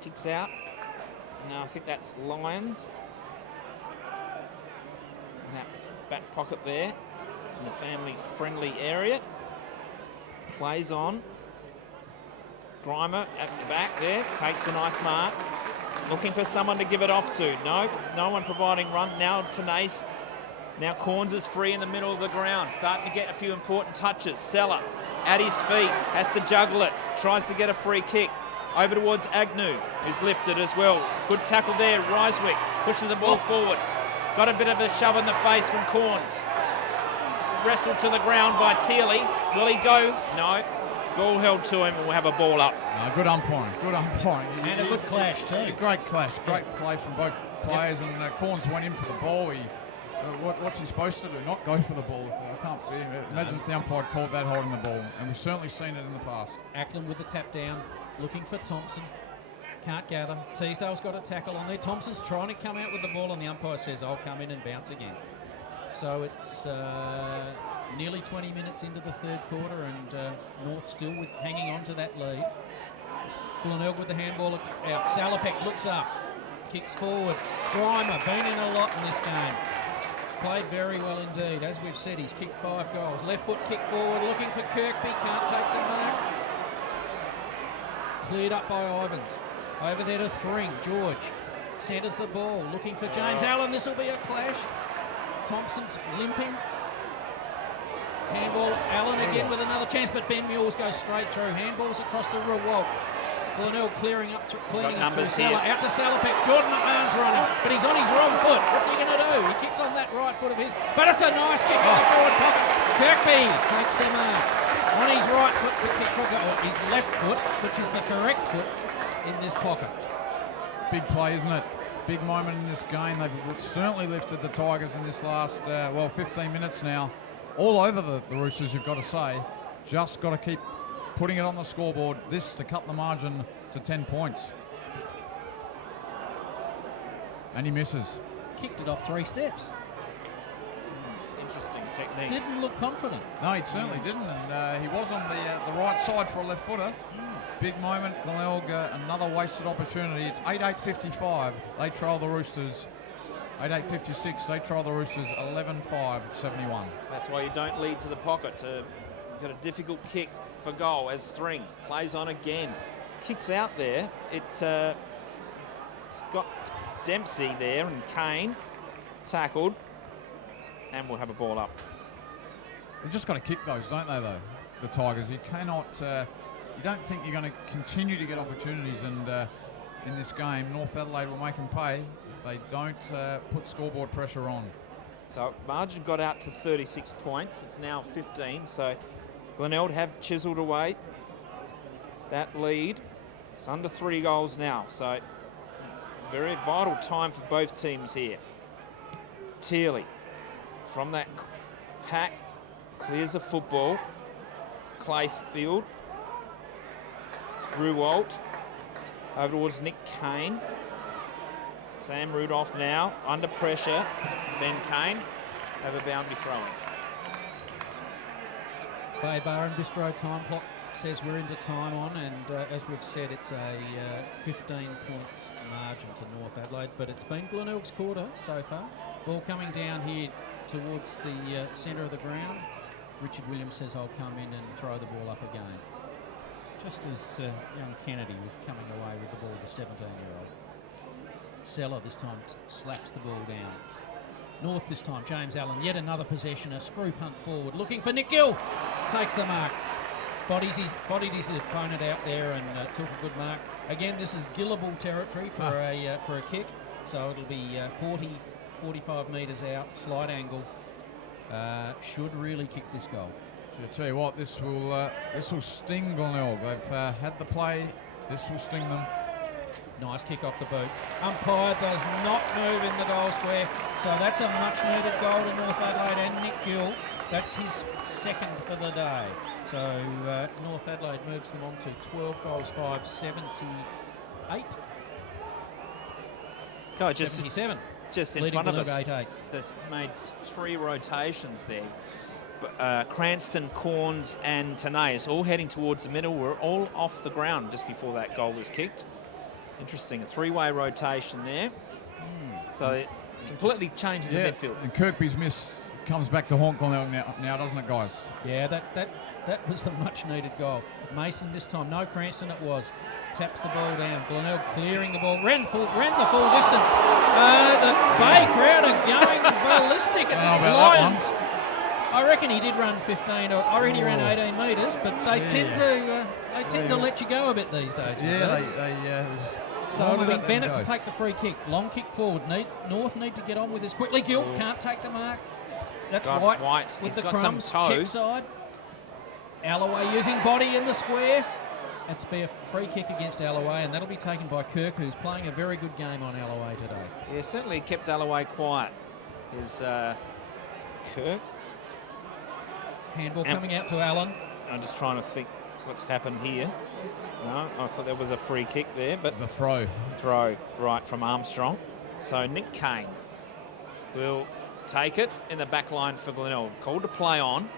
Kicks out. Now I think that's Lyons. In that back pocket there, in the family-friendly area. Plays on. Grimer at the back there, takes a nice mark. Looking for someone to give it off to. No one providing run. Now Tanase. Now Corns is free in the middle of the ground. Starting to get a few important touches. Seller at his feet, has to juggle it. Tries to get a free kick. Over towards Agnew, who's lifted as well. Good tackle there. Ryswick pushes the ball forward. Got a bit of a shove in the face from Corns. Wrestled to the ground by Tearley. Will he go? No. Ball held to him, and we'll have a ball up. Good umpiring. Good umpiring. And a good clash too. A great clash. Great play from both players, and Corns went in for the ball. What's he supposed to do? Not go for the ball. I can't imagine if the umpire called that holding the ball, and we've certainly seen it in the past. Ackland with the tap down, looking for Thompson. Can't gather. Teasdale's got a tackle on there. Thompson's trying to come out with the ball, and the umpire says, I'll come in and bounce again. So it's nearly 20 minutes into the third quarter, and North still hanging on to that lead. Glenelg with the handball out. Salopek looks up, kicks forward. Grimer, been in a lot in this game. Played very well indeed. As we've said, he's kicked 5 goals. Left foot kick forward, looking for Kirkby, can't take the mark. cleared up by Ivans. Over there to Thring. George centres the ball, looking for James Allen. This will be a clash. Thompson's limping. Handball, Allen again with another chance, but Ben Mules goes straight through. Handballs across to Rawalt. Glenelg cleaning up through Salah. Out to Salopek. Jordan Arns running, but he's on his wrong foot. What's he going to do? He kicks on that right foot of his, but it's a nice kick in the forward pocket. Kirkby takes the mark. On his right foot to kick, or his left foot, which is the correct foot in this pocket. Big play, isn't it? Big moment in this game. They've certainly lifted the Tigers in this last, 15 minutes now. All over the Roosters, you've got to say. Just got to keep putting it on the scoreboard. This to cut the margin to 10 points. And he misses. Kicked it off 3 steps. Interesting technique. Didn't look confident. No, he certainly didn't. And he was on the right side for a left footer. Big moment. Glenelg, another wasted opportunity. It's 8-8-55. They trail the Roosters. 8-8-56. They trail the Roosters 11-5-71. That's why you don't lead to the pocket. You've got a difficult kick for goal as Thring plays on again. Kicks out there. It's got Dempsey there and Kane tackled. And we'll have a ball up. They've just got to kick those, don't they, though, the Tigers? You cannot, you don't think you're going to continue to get opportunities, and in this game, North Adelaide will make them pay if they don't put scoreboard pressure on. So margin got out to 36 points. It's now 15, so Glenelg have chiselled away that lead. It's under 3 goals now, so it's a very vital time for both teams here. Tearley from that pack clears the football. Clayfield, Ruwalt over towards Nick Kane. Sam Rudolph now under pressure. Ben Kane over boundary throwing. Bay Bar and Bistro time clock says we're into time on, and as we've said, it's a 15-point margin to North Adelaide, but it's been Glenelg's quarter so far. Ball coming down here towards the centre of the ground. Richard Williams says, I'll come in and throw the ball up again. Just as young Kennedy was coming away with the ball, the 17-year-old. Seller this time slaps the ball down. North this time, James Allen, yet another possession, a screw punt forward, looking for Nick Gill. Takes the mark. Bodied his opponent out there and took a good mark. Again, this is gillable territory for a kick, so it'll be 45 metres out, slight angle. Should really kick this goal. I tell you what, this will sting Glenelg. They've had the play. This will sting them. Nice kick off the boot. Umpire does not move in the goal square, so that's a much-needed goal to North Adelaide and Nick Gill. That's his second for the day. So North Adelaide moves them on to 12 goals, 5, 78. God, 77. Just in leading front of us. 8-8. That's made 3 rotations there. Cranston, Corns and Tanais all heading towards the middle. We're all off the ground just before that goal was kicked. Interesting, a 3-way rotation there. So it completely changes the midfield. And Kirkby's miss comes back to haunt Glenelg now, doesn't it, guys? Yeah, that was a much-needed goal. Mason this time, no Cranston it was. Taps the ball down. Glenelg clearing the ball, ran the full distance. The Bay crowd are going ballistic at this Lions. I reckon he did run 15, or I reckon he ran 18 metres, but they tend to let you go a bit these days. So it'll be Bennett to take the free kick. Long kick forward. North need to get on with this quickly. Gill can't take the mark. That's White with the crumbs. Check side. Alloway using body in the square. It's be a free kick against Alloway, and that'll be taken by Kirk, who's playing a very good game on Alloway today. Yeah, certainly kept Alloway quiet. Is Kirk. Handball coming out to Allen. I'm just trying to think what's happened here. No, I thought there was a free kick there, but it's a throw. Throw right from Armstrong. So Nick Kane will take it in the back line for Glenelg. Called to play on.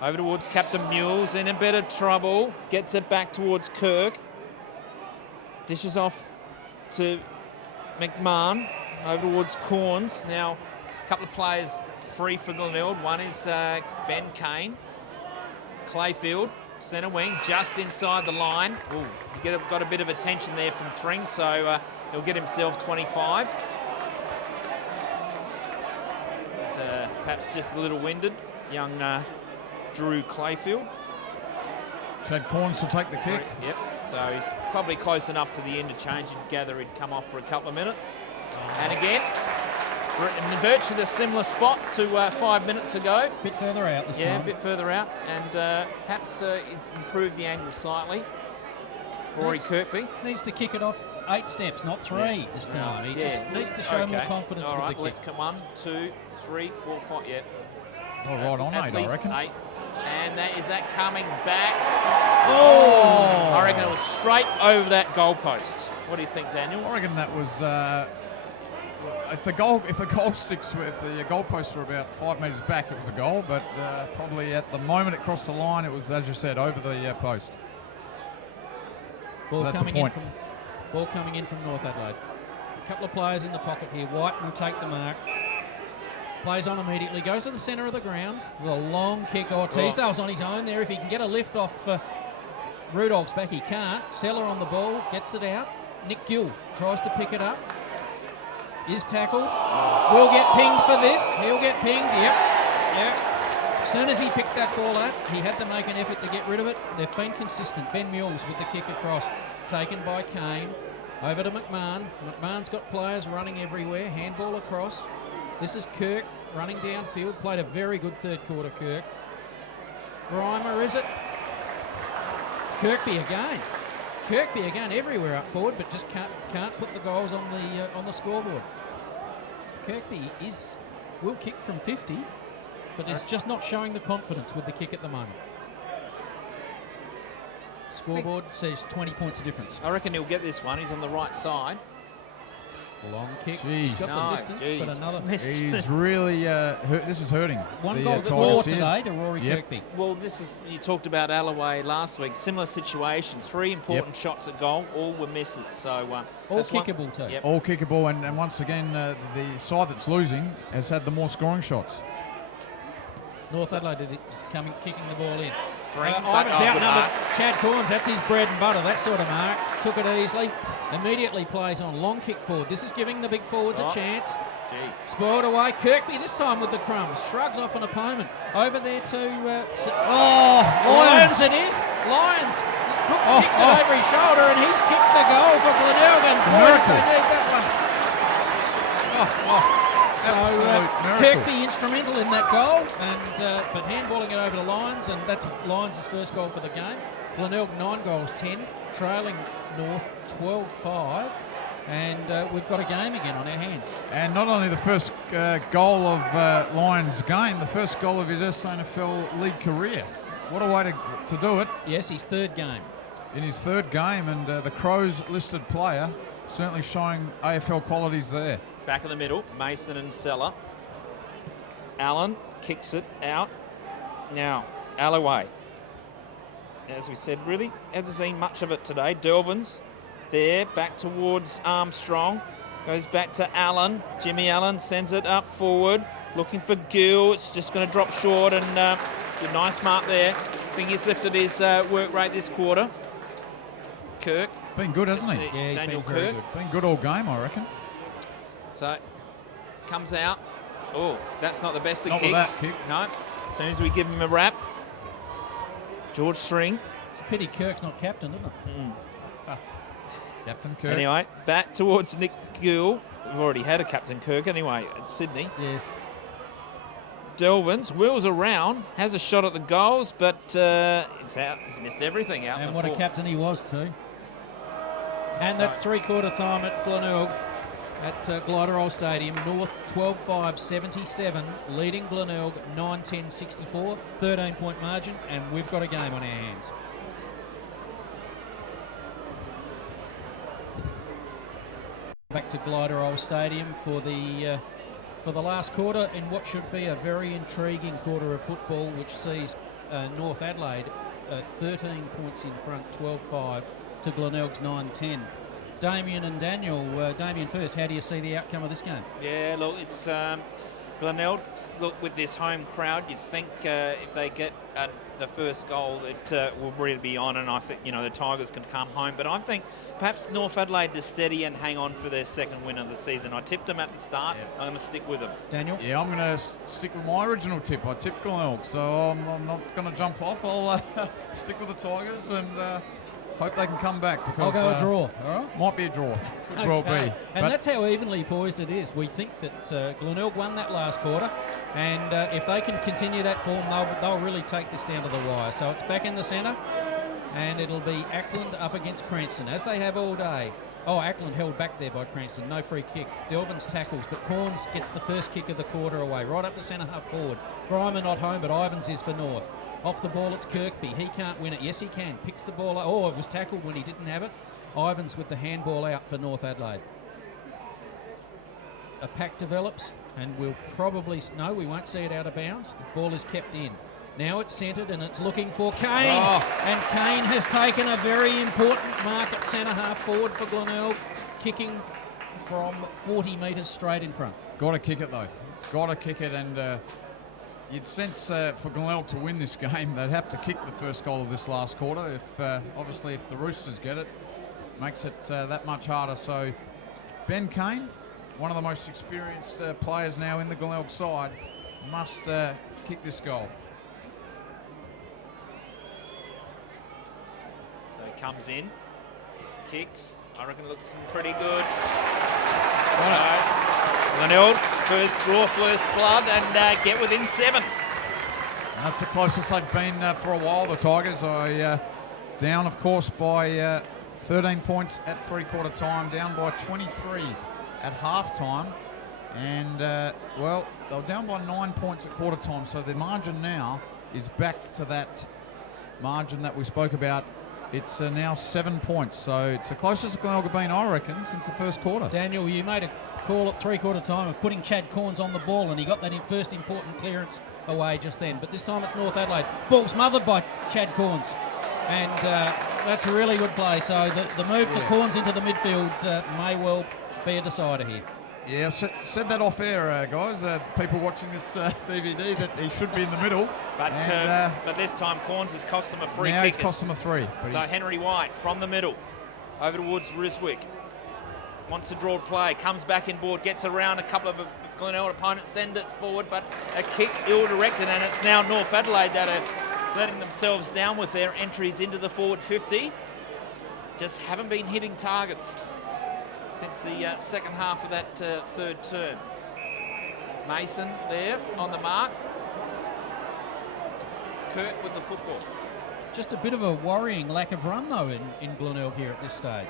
Over towards Captain Mules, in a bit of trouble. Gets it back towards Kirk. Dishes off to McMahon. Over towards Corns. Now, a couple of players free for Glenelg. One is Ben Kane. Clayfield, centre wing, just inside the line. Ooh, got a bit of attention there from Thring, so he'll get himself 25. But, perhaps just a little winded, young Drew Clayfield. Chad Corns to take the kick. Yep, so he's probably close enough to the interchange. You'd gather he'd come off for a couple of minutes. And again, we're in virtually a similar spot to 5 minutes ago. A bit further out this time. Yeah, a bit further out, and perhaps it's improved the angle slightly. Rory Kirkby. Needs to kick it off 8 steps, not 3 this time. He just needs to show more confidence All with right, the kick. let's come 1, 2, 3, 4, 5. Yeah. Oh, right on 8, I reckon. 8. And is that coming back? Oh! I reckon it was straight over that goalpost. What do you think, Daniel? I reckon that was if the goal sticks, if the goalposts were about 5 metres back, it was a goal. But probably at the moment it crossed the line, it was, as you said, over the post. Ball, so that's coming a point. ball coming in from North Adelaide. A couple of players in the pocket here. White will take the mark. Plays on immediately, goes to the centre of the ground with a long kick. Oh, Teasdale's on his own there. If he can get a lift off Rudolph's back, he can't. Seller on the ball, gets it out. Nick Gill tries to pick it up. Is tackled. Will get pinged for this. He'll get pinged. Yep. As soon as he picked that ball up, he had to make an effort to get rid of it. They've been consistent. Ben Mules with the kick across, taken by Kane. Over to McMahon. McMahon's got players running everywhere. Handball across. This is Kirk running downfield. Played a very good third quarter, Kirk. Grimer, is it? It's Kirkby again. Kirkby again everywhere up forward, but just can't put the goals on the scoreboard. Kirkby will kick from 50, but is just not showing the confidence with the kick at the moment. Scoreboard says 20 points of difference. I reckon he'll get this one. He's on the right side. Long kick. Jeez. He's got the distance, but another. He's really, this is hurting. One goal for today to Rory Kirkby. Well, you talked about Alloway last week. Similar situation. 3 important shots at goal. All were misses. So all kickable too. All kickable, and once again, the side that's losing has had the more scoring shots. North Adelaide is kicking the ball in. Ivan's outnumbered. Chad Corns, that's his bread and butter, that sort of mark. Took it easily. Immediately plays on. Long kick forward. This is giving the big forwards a chance. Spoiled away. Kirkby this time with the crumbs. Shrugs off an opponent. Over there to... Lyons it is. Lyons kicks it over his shoulder, and he's kicked the goal for Glenelg. So Kirkby instrumental in that goal, but handballing it over to Lyons, and that's Lyons' first goal for the game. Glenelg 9 goals, 10, trailing North 12-5, and we've got a game again on our hands. And not only the first goal of Lyons' game, the first goal of his SANFL league career. What a way to do it. Yes, his third game. In his third game, and the Crows listed player certainly showing AFL qualities there. Back in the middle, Mason and Seller. Allen kicks it out. Now, Alloway. As we said, really hasn't seen much of it today. Delvins there, back towards Armstrong. Goes back to Allen. Jimmy Allen sends it up forward. Looking for Gill. It's just going to drop short, and good, nice mark there. I think he's lifted his work rate this quarter. Kirk. Been good, hasn't he? Yeah, Daniel Kirk. Been good all game, I reckon. So, comes out. Oh, that's not the best of not kicks. With that kick. No. As soon as we give him a wrap, George String. It's a pity Kirk's not captain, isn't it? Captain Kirk. Anyway, back towards Nick Gill. We've already had a Captain Kirk anyway at Sydney. Yes. Delvins wheels around, has a shot at the goals, but it's out. He's missed everything out. And what a captain he was too. And that's three-quarter time at Glenelg at Glenelg Stadium. North 12-5, 77, leading Glenelg 9-10, 64, 13-point margin, and we've got a game on our hands. Back to Glenelg Stadium for the last quarter in what should be a very intriguing quarter of football, which sees North Adelaide 13 points in front, 12-5 to Glenelg's 9-10. Damien and Daniel, Damien first, how do you see the outcome of this game? Yeah, look, it's Glenelg, look, with this home crowd, you'd think if they get the first goal, it will really be on, and I think, the Tigers can come home. But I think perhaps North Adelaide to steady and hang on for their second win of the season. I tipped them at the start. Yeah. I'm going to stick with them. Daniel? Yeah, I'm going to stick with my original tip. I tipped Glenelg, so I'm not going to jump off. I'll stick with the Tigers and hope they can come back. Because I'll go a draw, all right? Might be a draw. Could well be. And that's how evenly poised it is. We think that Glenelg won that last quarter, and if they can continue that form, they'll really take this down to the wire. So it's back in the centre, and it'll be Ackland up against Cranston, as they have all day. Oh, Ackland held back there by Cranston. No free kick. Delvin's tackles, but Corns gets the first kick of the quarter away, right up to centre half forward. Grimer not home, but Ivans is for North. Off the ball, it's Kirkby. He can't win it. Yes, he can. Picks the ball. Oh, it was tackled when he didn't have it. Ivans with the handball out for North Adelaide. A pack develops, and we'll probably... No, we won't see it out of bounds. The ball is kept in. Now it's centred, and it's looking for Kane. Oh. And Kane has taken a very important mark at centre half forward for Glenelg, kicking from 40 metres straight in front. Got to kick it, though. Got to kick it, and... You'd sense for Glenelg to win this game, they'd have to kick the first goal of this last quarter. Obviously, if the Roosters get it, makes it that much harder. So, Ben Kane, one of the most experienced players now in the Glenelg side, must kick this goal. So he comes in, kicks. I reckon it looks pretty good. Glenelg, first draw, first blood, and get within 7. That's the closest they've been for a while, the Tigers. Down, of course, by 13 points at three-quarter time, down by 23 at half-time. And, well, they were down by 9 points at quarter time, so the margin now is back to that margin that we spoke about. It's now 7 points, so it's the closest Glenelg have been, I reckon, since the first quarter. Daniel, you made a call at three-quarter time of putting Chad Corns on the ball, and he got that first important clearance away just then. But this time it's North Adelaide. Ball smothered by Chad Corns, and that's a really good play. So the move to Corns into the midfield may well be a decider here. Yeah, said that off air, guys. People watching this DVD that he should be in the middle. But this time Corns has cost him a free kick. Now he's cost him a 3. So Henry White from the middle, over towards Riswick. Wants to draw play, comes back in board, gets around a couple of Glenelg opponents, send it forward, but a kick ill-directed, and it's now North Adelaide that are letting themselves down with their entries into the forward 50. Just haven't been hitting targets since the second half of that third term. Mason there on the mark. Kurt with the football. Just a bit of a worrying lack of run, though, in Glenelg here at this stage.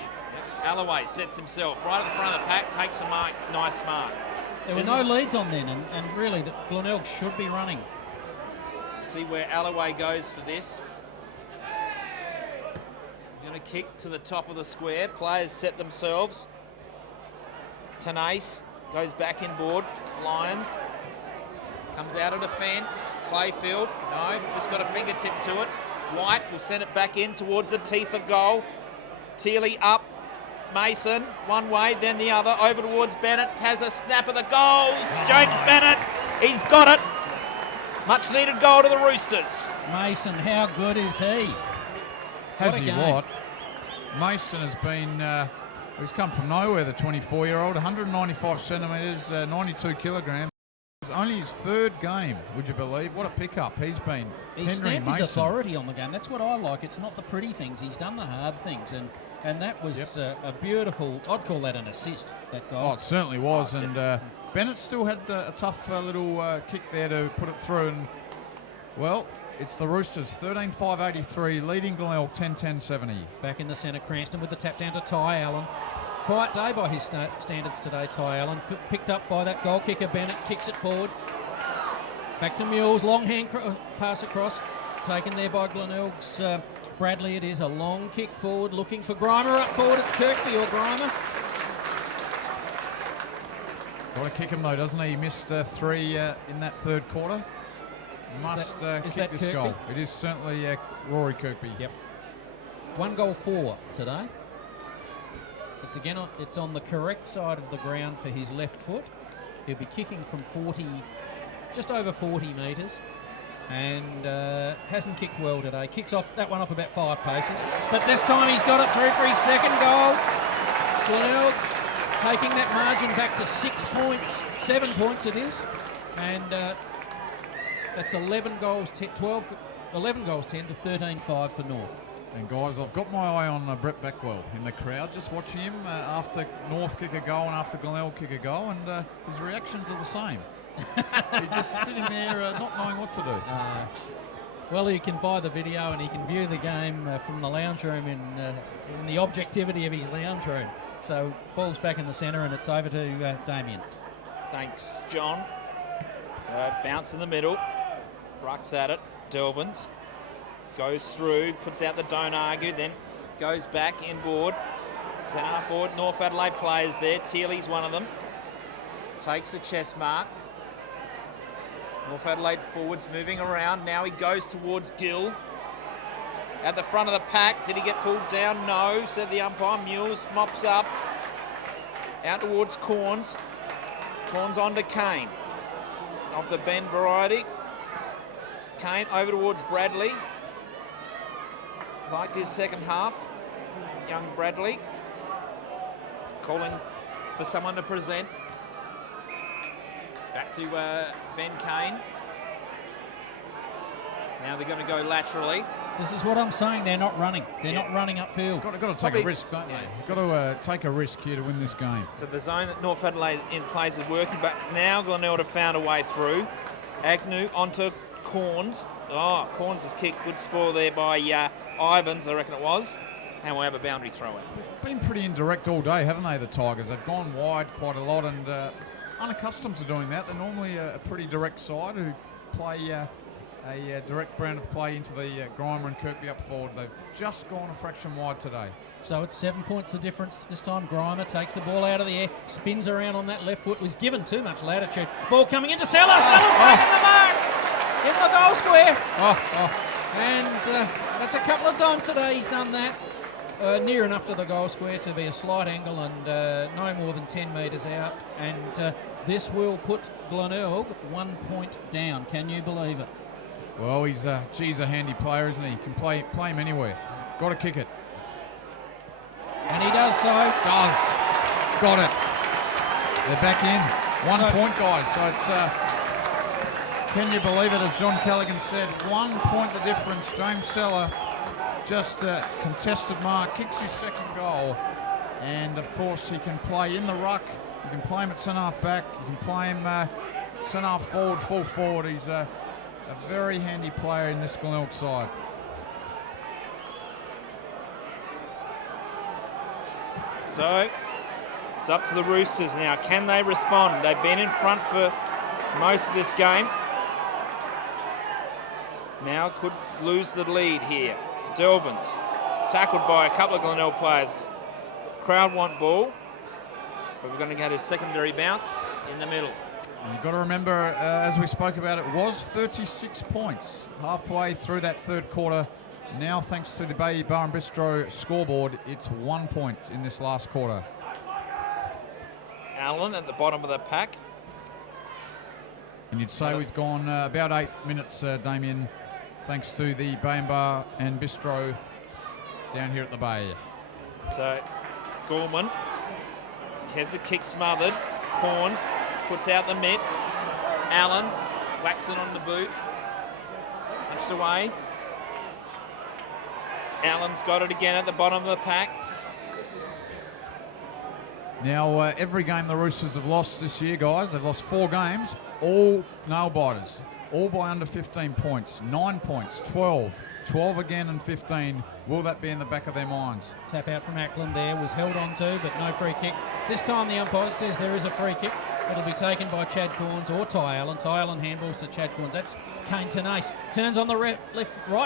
Alloway sets himself right at the front of the pack, takes a mark, nice mark. There were no leads on then, and really Glenelg should be running. See where Alloway goes for this. Going to kick to the top of the square. Players set themselves. Tenace goes back in board. Lions comes out of defence. Clayfield, no, just got a fingertip to it. White will send it back in towards the teeth of goal. Teely up. Mason, one way, then the other, over towards Bennett, has a snap of the goals. James Bennett, he's got it. Much needed goal to the Roosters. Mason, how good is he? Has he what? Mason has been, he's come from nowhere, the 24-year-old, 195 centimetres, 92 kilograms. It was only his third game, would you believe? What a pickup he's been. He stamped his authority on the game. That's what I like. It's not the pretty things. He's done the hard things, and that was a beautiful, I'd call that an assist, that goal. Oh, it certainly was, and Bennett still had a tough little kick there to put it through, and, well, it's the Roosters, 13-5-83, leading Glenelg 10-10-70. Back in the centre, Cranston with the tap down to Ty Allen. Quiet day by his standards today, Ty Allen. Picked up by that goal kicker, Bennett, kicks it forward. Back to Mules, long hand pass across, taken there by Glenelg's Bradley. It is a long kick forward, looking for Grimer up forward. It's Kirkby or Grimer. Got to kick him though, doesn't he? He missed 3 in that third quarter. Must kick this Kirkby? goal. It is certainly Rory Kirkby. Yep. 1 goal 4 today. It's on the correct side of the ground for his left foot. He'll be kicking from 40, just over 40 metres, and hasn't kicked well today. Kicks off that one off about 5 paces, but this time he's got it through for his second goal. Glenelg taking that margin back to 6 points, 7 points it is, and that's 11 goals 10 to 13-5 for North. And guys, I've got my eye on Brett Beckwell in the crowd, just watching him after North kick a goal and after Glenelg kick a goal, and his reactions are the same. He's just sitting there not knowing what to do. Well, he can buy the video and he can view the game from the lounge room in the objectivity of his lounge room. So ball's back in the centre and it's over to Damien. Thanks, John. So bounce in the middle, rucks at it, Delvins. Goes through, puts out the don't argue, then goes back inboard. Centre forward, North Adelaide players there. Teely's one of them. Takes a chest mark. North Adelaide forwards moving around. Now he goes towards Gill. At the front of the pack, did he get pulled down? No, said the umpire. Mules mops up. Out towards Corns. Corns on to Kane. Of the bend variety. Kane over towards Bradley. Liked his second half, young Bradley, calling for someone to present. Back to Ben Kane. Now they're going to go laterally. This is what I'm saying, they're not running. They're not running upfield. Got to take a risk, don't they? Got to take a risk here to win this game. So the zone that North Adelaide in plays is working, but now Glenelg have found a way through. Agnew onto Corns. Oh, Corns' kick, good spoil there by Ivans, I reckon it was, and we'll have a boundary throw in. Been pretty indirect all day, haven't they, the Tigers? They've gone wide quite a lot and unaccustomed to doing that. They're normally a pretty direct side who play a direct brand of play into the Grimer and Kirkby up forward. They've just gone a fraction wide today. So it's 7 points the difference. This time Grimer takes the ball out of the air, spins around on that left foot, was given too much latitude. Ball coming into Sellers. Sellers taking the mark in the goal square. And that's a couple of times today he's done that. Near enough to the goal square to be a slight angle and no more than 10 metres out. And this will put Glenelg 1 point down. Can you believe it? Well, he's a handy player, isn't he? Can play him anywhere. Got to kick it. And he does so. Got it. They're back in. 1 point, guys. So it's, can you believe it, as John Callaghan said, 1 point the difference. James Seller just contested mark, kicks his second goal. And, of course, he can play in the ruck. You can play him at centre-half back. You can play him centre-half forward, full forward. He's a very handy player in this Glenelg side. So it's up to the Roosters now. Can they respond? They've been in front for most of this game. Now could lose the lead here. Delvins tackled by a couple of Glenelg players. Crowd want ball, but we're going to get a secondary bounce in the middle. You've got to remember, as we spoke about, it was 36 points halfway through that third quarter. Now, thanks to the Bay Bar and Bistro scoreboard, it's 1 point in this last quarter. Allen at the bottom of the pack. And you'd say we've gone about 8 minutes, Damien, thanks to the Bay Bar and Bistro down here at the Bay. So, Gorman has a kick smothered. Corns puts out the mitt. Allen whacks it on the boot. Punched away. Allen's got it again at the bottom of the pack. Now, every game the Roosters have lost this year, guys, they've lost 4 games, all nail-biters, all by under 15 points, 9 points, 12 again and 15. Will that be in the back of their minds? Tap out from Ackland there, was held on to, but no free kick. This time the umpire says there is a free kick. It'll be taken by Chad Corns or Ty Allen. Ty Allen handballs to Chad Corns. That's Kane Tenace. Turns on the right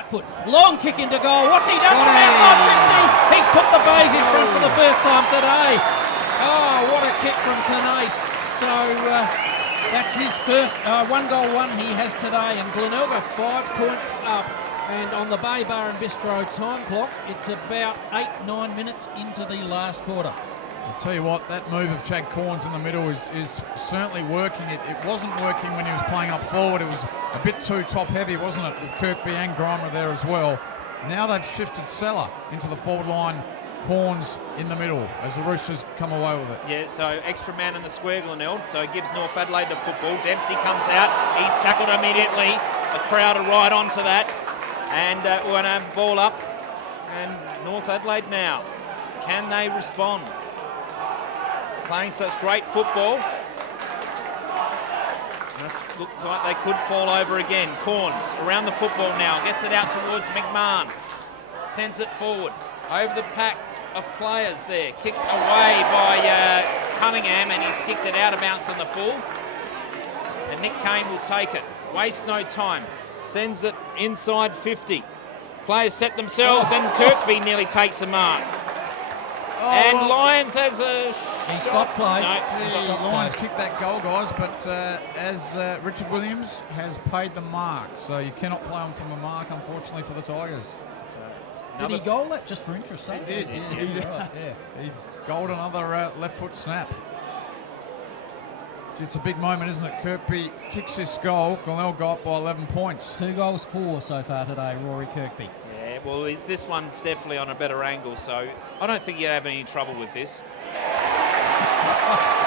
foot. Long kick into goal. What's he done from outside 50? He's put the Bays in front for the first time today. Oh, what a kick from Tenace. So that's his first 1 goal he has today. And Glenelg are 5 points up. And on the Bay Bar and Bistro time clock, it's about 8-9 minutes into the last quarter. I'll tell you what, that move of Chad Corns in the middle is certainly working. It wasn't working when he was playing up forward. It was a bit too top heavy, wasn't it, with Kirkby and Grimer there as well. Now they've shifted Seller into the forward line, Corns in the middle as the Roosters come away with it. Yeah, so extra man in the square, Glenelg, so it gives North Adelaide the football. Dempsey comes out, he's tackled immediately. The crowd are right onto that, and we're going to have ball up, and North Adelaide now. Can they respond? Playing such great football. And it looks like they could fall over again. Corns around the football now, gets it out towards McMahon, sends it forward over the pack of players there, kicked away by Cunningham, and he's kicked it out of bounds on the full, and Nick Kane will take it, waste no time, sends it inside 50, players set themselves, and Kirkby nearly takes the mark. And Lyons has a He stopped play. No, Lions kicked that goal, guys, but as Richard Williams has paid the mark, so you cannot play on from a mark, unfortunately, for the Tigers. Did he goal that just for interest? He did. Right, yeah. He goaled another left foot snap. It's a big moment, isn't it? Kirkby kicks this goal. Glenelg got by 11 points. 2 goals, 4 so far today, Rory Kirkby. Yeah, well, this one's definitely on a better angle, so I don't think you'd have any trouble with this.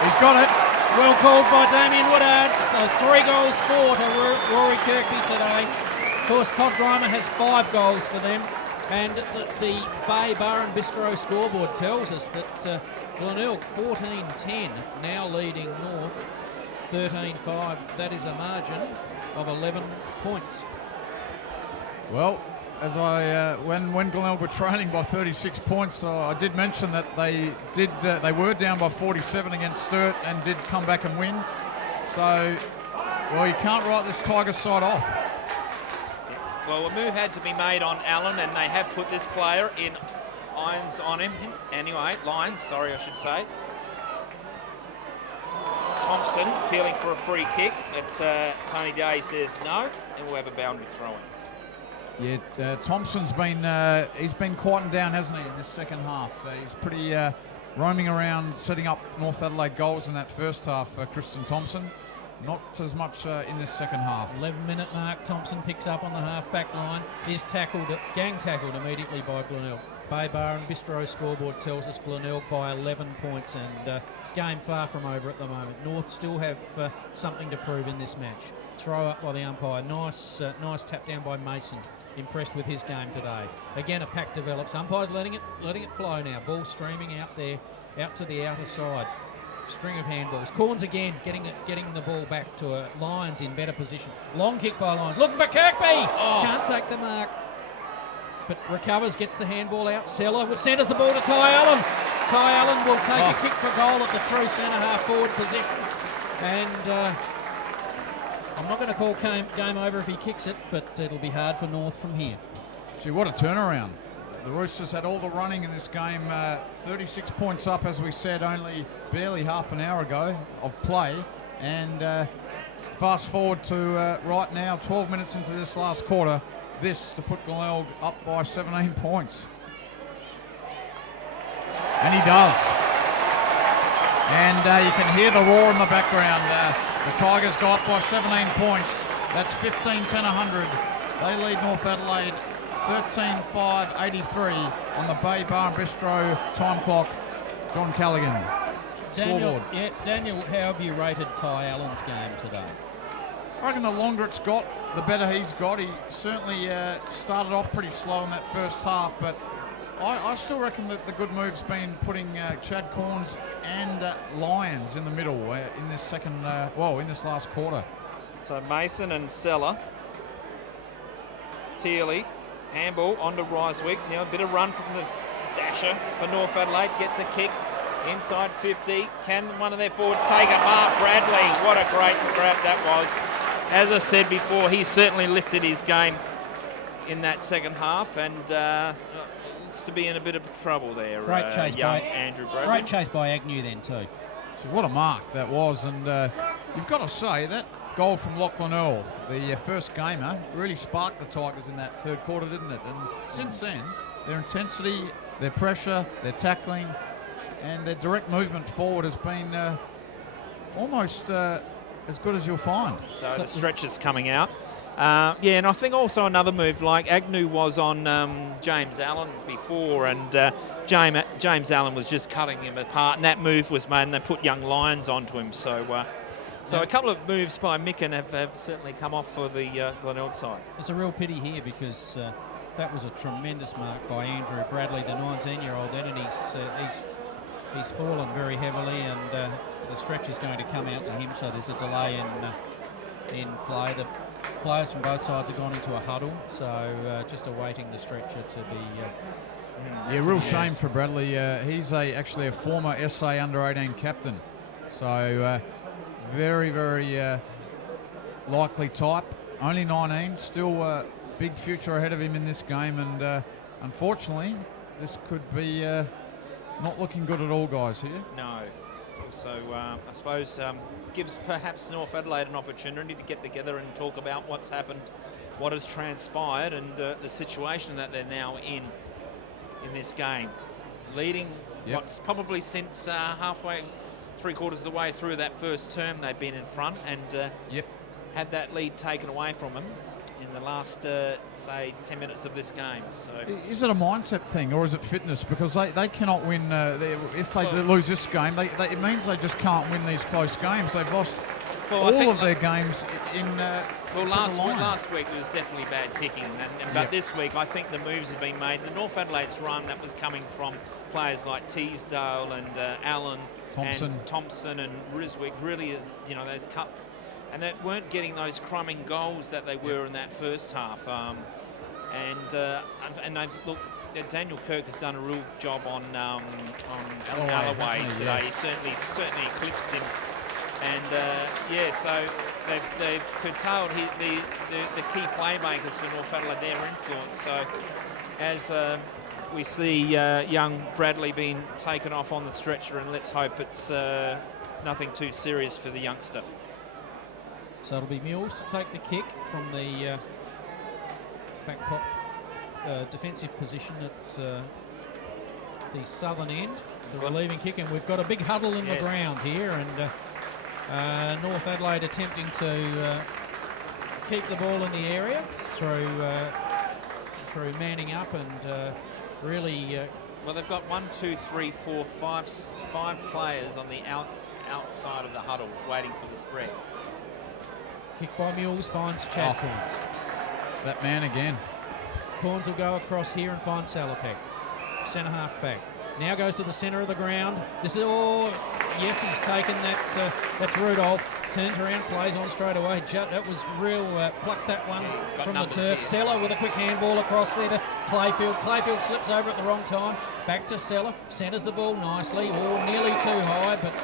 He's got it. Well called by Damien Woodard. So 3 goals, 4 to Rory Kirkby today. Of course, Todd Grimer has 5 goals for them. And the Bay Bar and Bistro scoreboard tells us that Glenelg 14-10, now leading North 13-5. That is a margin of 11 points. Well, as when Glenelg were trailing by 36 points, I did mention that they were down by 47 against Sturt and did come back and win. So, well, you can't write this Tiger side off. Well, a move had to be made on Allen, and they have put this player in irons on him. Anyway, Lyons, sorry, I should say. Thompson peeling for a free kick, but Tony Day says no, and we'll have a boundary throw-in. Yeah, Thompson's he's been quieting down, hasn't he, in this second half? He's pretty roaming around, setting up North Adelaide goals in that first half, Christian Thompson. Not as much in this second half. 11-minute mark, Thompson picks up on the half-back line, is gang tackled immediately by Glenelg. Bay Bar and Bistro scoreboard tells us Glenelg by 11 points, and game far from over at the moment. North still have something to prove in this match. Throw up by the umpire, nice tap down by Mason. Impressed with his game today. Again, a pack develops. Umpire's letting it flow now. Ball streaming out there, out to the outer side. String of handballs. Corns again getting the ball back to Lyons in better position. Long kick by Lyons. Looking for Kirkby. Can't take the mark. But recovers, gets the handball out. Seller centres the ball to Ty Allen. Ty Allen will take a kick for goal at the true centre half forward position. And I'm not going to call game over if he kicks it, but it'll be hard for North from here. Gee, what a turnaround. The Roosters had all the running in this game, 36 points up, as we said, only barely half an hour ago of play. And fast forward to right now, 12 minutes into this last quarter, this to put Glenelg up by 17 points. And he does. And you can hear the roar in the background. The Tigers go up by 17 points. That's 15-10-100. They lead North Adelaide 13-5-83 on the Bay Bar and Bistro time clock. John Callaghan. Daniel, how have you rated Ty Allen's game today? I reckon the longer it's got, the better he's got. He certainly started off pretty slow in that first half, but I still reckon that the good move's been putting Chad Corns and Lyons in the middle in this in this last quarter. So Mason and Seller. Tearley. Handball onto Ryswick. Now a bit of run from the dasher for North Adelaide. Gets a kick inside 50. Can one of their forwards take it? Mark Bradley. What a great grab that was. As I said before, he certainly lifted his game in that second half, and looks to be in a bit of trouble there. Great chase young by Andrew Bradley. Great chase by Agnew then too. So what a mark that was, and you've got to say that goal from Lachlan Earl, the first gamer, really sparked the Tigers in that third quarter, didn't it? And since then, their intensity, their pressure, their tackling, and their direct movement forward has been almost as good as you'll find. So the stretcher's coming out. Yeah, and I think also another move, like Agnew was on James Allen before, and James Allen was just cutting him apart, and that move was made, and they put young Lions onto him. So a couple of moves by Micken have certainly come off for the Glenelg side. It's a real pity here because that was a tremendous mark by Andrew Bradley, the 19-year-old then, and he's fallen very heavily, and the stretch is going to come out to him, so there's a delay in play. The players from both sides have gone into a huddle, so just awaiting the stretcher to be... yeah, real shame for Bradley. He's actually a former SA under-18 captain, so very, very likely type. Only 19, still a big future ahead of him in this game, and unfortunately, this could be not looking good at all, guys, here. No. So I suppose gives perhaps North Adelaide an opportunity to get together and talk about what's happened, what has transpired, and the situation that they're now in this game. Leading what's probably since halfway, 3/4 of the way through that first term, they've been in front, and had that lead taken away from them in the last, say, 10 minutes of this game. So, is it a mindset thing, or is it fitness? Because they cannot win. If they lose this game, it means they just can't win these close games. They've lost all of their games in. Last week it was definitely bad kicking, but this week I think the moves have been made. The North Adelaide's run that was coming from players like Teasdale and Allen and Thompson and Riswick really is, those cut. And they weren't getting those crumbing goals that they were in that first half. Daniel Kirk has done a real job on Alloway today. He certainly eclipsed him. And so they've curtailed the key playmakers for North Adelaide, their influence. So as we see young Bradley being taken off on the stretcher, and let's hope it's nothing too serious for the youngster. So it'll be Mules to take the kick from the back pop defensive position at the southern end, the relieving kick, and we've got a big huddle in the ground here, and North Adelaide attempting to keep the ball in the area through manning up and really... well, they've got 1, 2, 3, 4, 5 players on the outside of the huddle waiting for the spread. Kick by Mules finds Chad Corns. That man again. Corns will go across here and find Salopek. Centre half back. Now goes to the centre of the ground. This is yes, he's taken that. That's Rudolph. Turns around, plays on straight away. That was real. Plucked that one from the turf. Seller with a quick handball across there to Clayfield. Clayfield slips over at the wrong time. Back to Seller. Centres the ball nicely. Nearly too high, but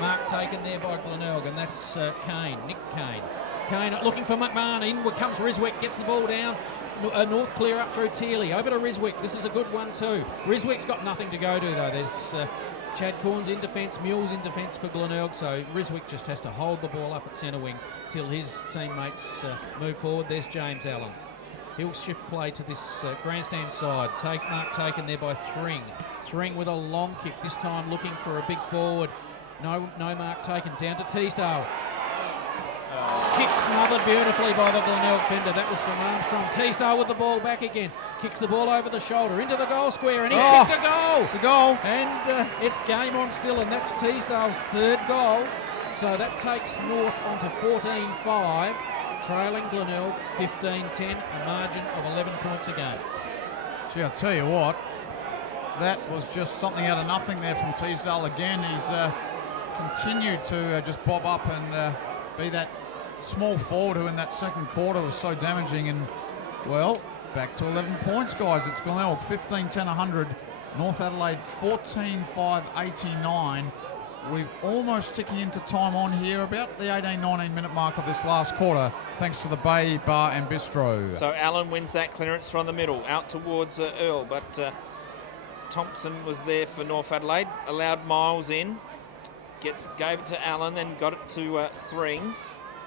mark taken there by Glenelg, and that's Kane. Nick Kane. Kane looking for McMahon. Inward comes Riswick, gets the ball down. North clear up through Tearley. Over to Riswick. This is a good one too. Riswick's got nothing to go to though. There's Chad Corns in defence, Mules in defence for Glenelg. So Riswick just has to hold the ball up at centre wing till his teammates move forward. There's James Allen. He'll shift play to this grandstand side. Mark taken there by Thring. Thring with a long kick. This time looking for a big forward. No mark taken. Down to Teasdale. Kick smothered beautifully by the Glenelg fender. That was from Armstrong. Teasdale with the ball back again. Kicks the ball over the shoulder into the goal square, and he's kicked a goal. It's a goal. And it's game on still, and that's Teasdale's third goal. So that takes North onto 14-5, trailing Glenelg 15-10, a margin of 11 points a game. Gee, I'll tell you what, that was just something out of nothing there from Teasdale again. He's continued to just bob up and be that small forward who in that second quarter was so damaging. And, well, back to 11 points, guys. It's Glenelg 15-10, 100. North Adelaide 14-5, 89. We're almost ticking into time on here, about the 18-19 minute mark of this last quarter, thanks to the Bay Bar and Bistro. So Allen wins that clearance from the middle, out towards Earl, but Thompson was there for North Adelaide, allowed Miles in, gave it to Allen, then got it to Thring.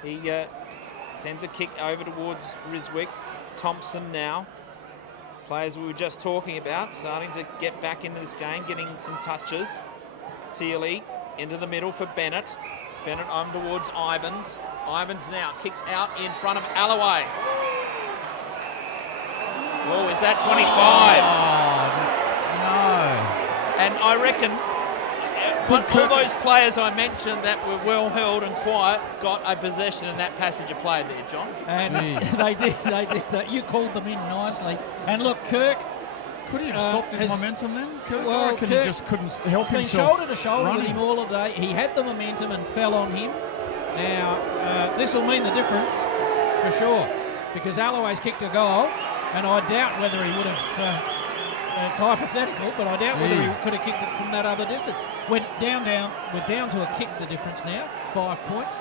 He sends a kick over towards Riswick. Thompson now, players we were just talking about, starting to get back into this game, getting some touches. Teely into the middle for Bennett. Bennett on towards Ivans. Ivans now kicks out in front of Alloway. Oh, is that 25? No. And I reckon all those players I mentioned that were well held and quiet got a possession in that passage of play there, John. And they did. You called them in nicely. And look, Kirk. Could he have stopped his momentum then, Kirk? Well, Kirk, he just couldn't help been himself. shoulder to shoulder with him all day. He had the momentum and fell on him. Now, this will mean the difference for sure, because Alloway's kicked a goal, and I doubt whether he would have. It's hypothetical, but I doubt whether he could have kicked it from that other distance. We're down. We're down to a kick. The difference now, 5 points,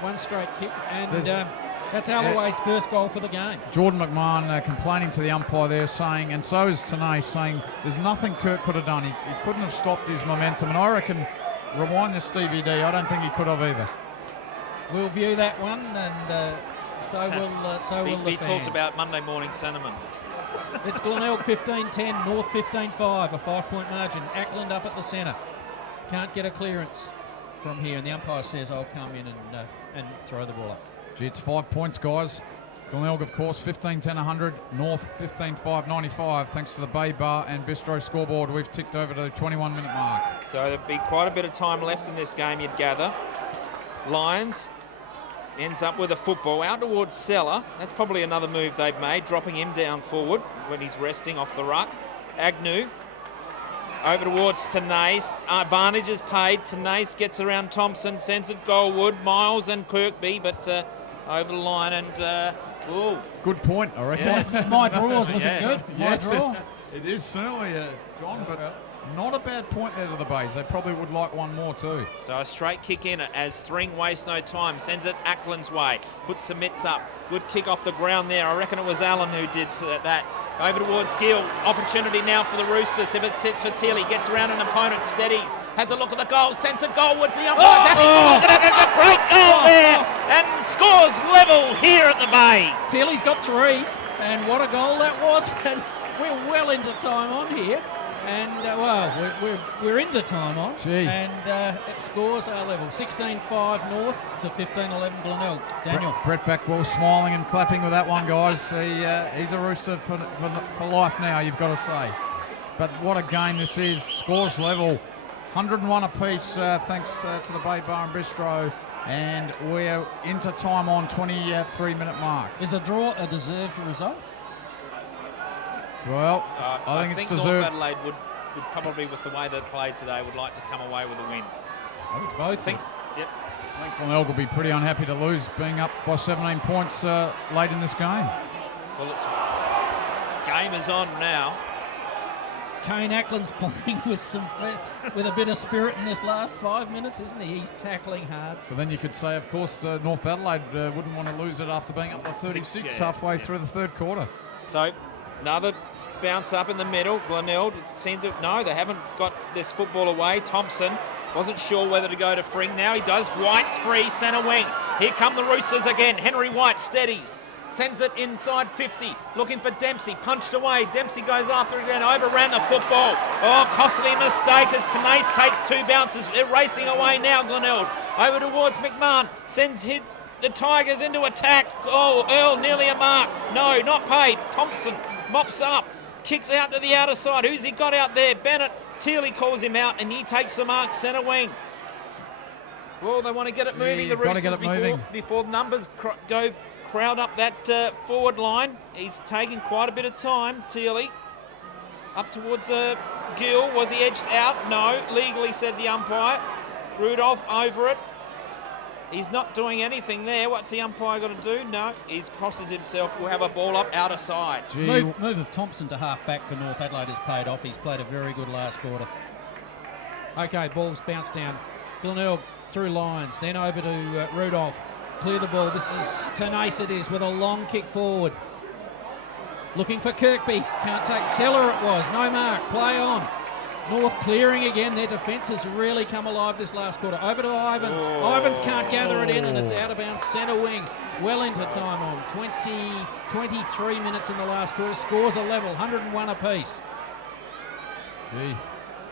one straight kick, and. That's Alloway's first goal for the game. Jordan McMahon complaining to the umpire there, saying, and so is Tanay, saying there's nothing Kirk could have done. He couldn't have stopped his momentum. And I reckon, rewind this DVD, I don't think he could have either. We'll view that one, and so will the We fans. talked about Monday morning sentiment. It's Glenelg 15-10, North 15-5, a 5-point margin. Ackland up at the centre. Can't get a clearance from here, and the umpire says, I'll come in and throw the ball up. Gee, it's 5 points, guys. Glenelg, of course, 15-10, 100. North, 15-5, 95. Thanks to the Bay Bar and Bistro scoreboard, we've ticked over to the 21-minute mark. So there'll be quite a bit of time left in this game, you'd gather. Lions ends up with a football out towards Seller. That's probably another move they've made, dropping him down forward when he's resting off the ruck. Agnew over towards Tanase. Advantage is paid. Tanase gets around Thompson, sends it goalward. Miles and Kirkby, but over the line and good point, I reckon. Yes. My draw's looking good. My Yes, draw. It is certainly, John, but not a bad point there to the Bays. They probably would like one more too. So a straight kick in as Thring wastes no time, sends it Ackland's way, puts the mitts up. Good kick off the ground there. I reckon it was Allen who did that. Over towards Gill. Opportunity now for the Roosters. If it sits for Teely, gets around an opponent, steadies, has a look at the goal, sends it goalwards. The umpire's having a look at it. There's a great goal there and scores level here at the Bay. Teely's got 3, and what a goal that was. And we're well into time on here. And, we're into time on. Gee. And it scores our level. 16-5 North to 15-11 Glenelg. Daniel. Brett Backwell smiling and clapping with that one, guys. He's a Rooster for life now, you've got to say. But what a game this is. Scores level. 101 apiece, thanks to the Bay Bar and Bistro. And we're into time on 23-minute mark. Is a draw a deserved result? Well, I think it's deserved. North Adelaide would probably, with the way they played today, would like to come away with a win. Both. Yep. I think Glenelg will be pretty unhappy to lose, being up by 17 points late in this game. Well, game is on now. Kane Ackland's playing with with a bit of spirit in this last 5 minutes, isn't he? He's tackling hard. But then you could say, of course, North Adelaide wouldn't want to lose it after being up by 36 halfway through the third quarter. So another bounce up in the middle. Glenelg seemed to they haven't got this football away. Thompson wasn't sure whether to go to Fring. Now he does. White's free, centre wing. Here come the Roosters again. Henry White steadies. Sends it inside 50, looking for Dempsey, punched away. Dempsey goes after it again, overran the football. Oh, costly mistake as Tanase takes 2 bounces. They're racing away now, Glenelg. Over towards McMahon, sends the Tigers into attack. Oh, Earl nearly a mark. No, not paid. Thompson mops up, kicks out to the outer side. Who's he got out there? Bennett. Teely calls him out and he takes the mark, centre wing. Well, they want to get it moving, the Roosters, before the numbers crowd up that forward line. He's taking quite a bit of time, Teely. Up towards Gill. Was he edged out? No. Legally, said the umpire. Rudolph over it. He's not doing anything there. What's the umpire got to do? No. He crosses himself. We'll have a ball up outer side. Move of Thompson to half back for North Adelaide has paid off. He's played a very good last quarter. Okay, ball's bounced down. Glenelg through lines, then over to Rudolph. Clear the ball. This is Tanase it is with a long kick forward. Looking for Kirkby. Can't take. Seller it was. No mark. Play on. North clearing again. Their defence has really come alive this last quarter. Over to Ivans. Ivans can't gather it in and it's out of bounds. Centre wing. Well into time on. 23 minutes in the last quarter. Scores a level. 101 apiece. Gee.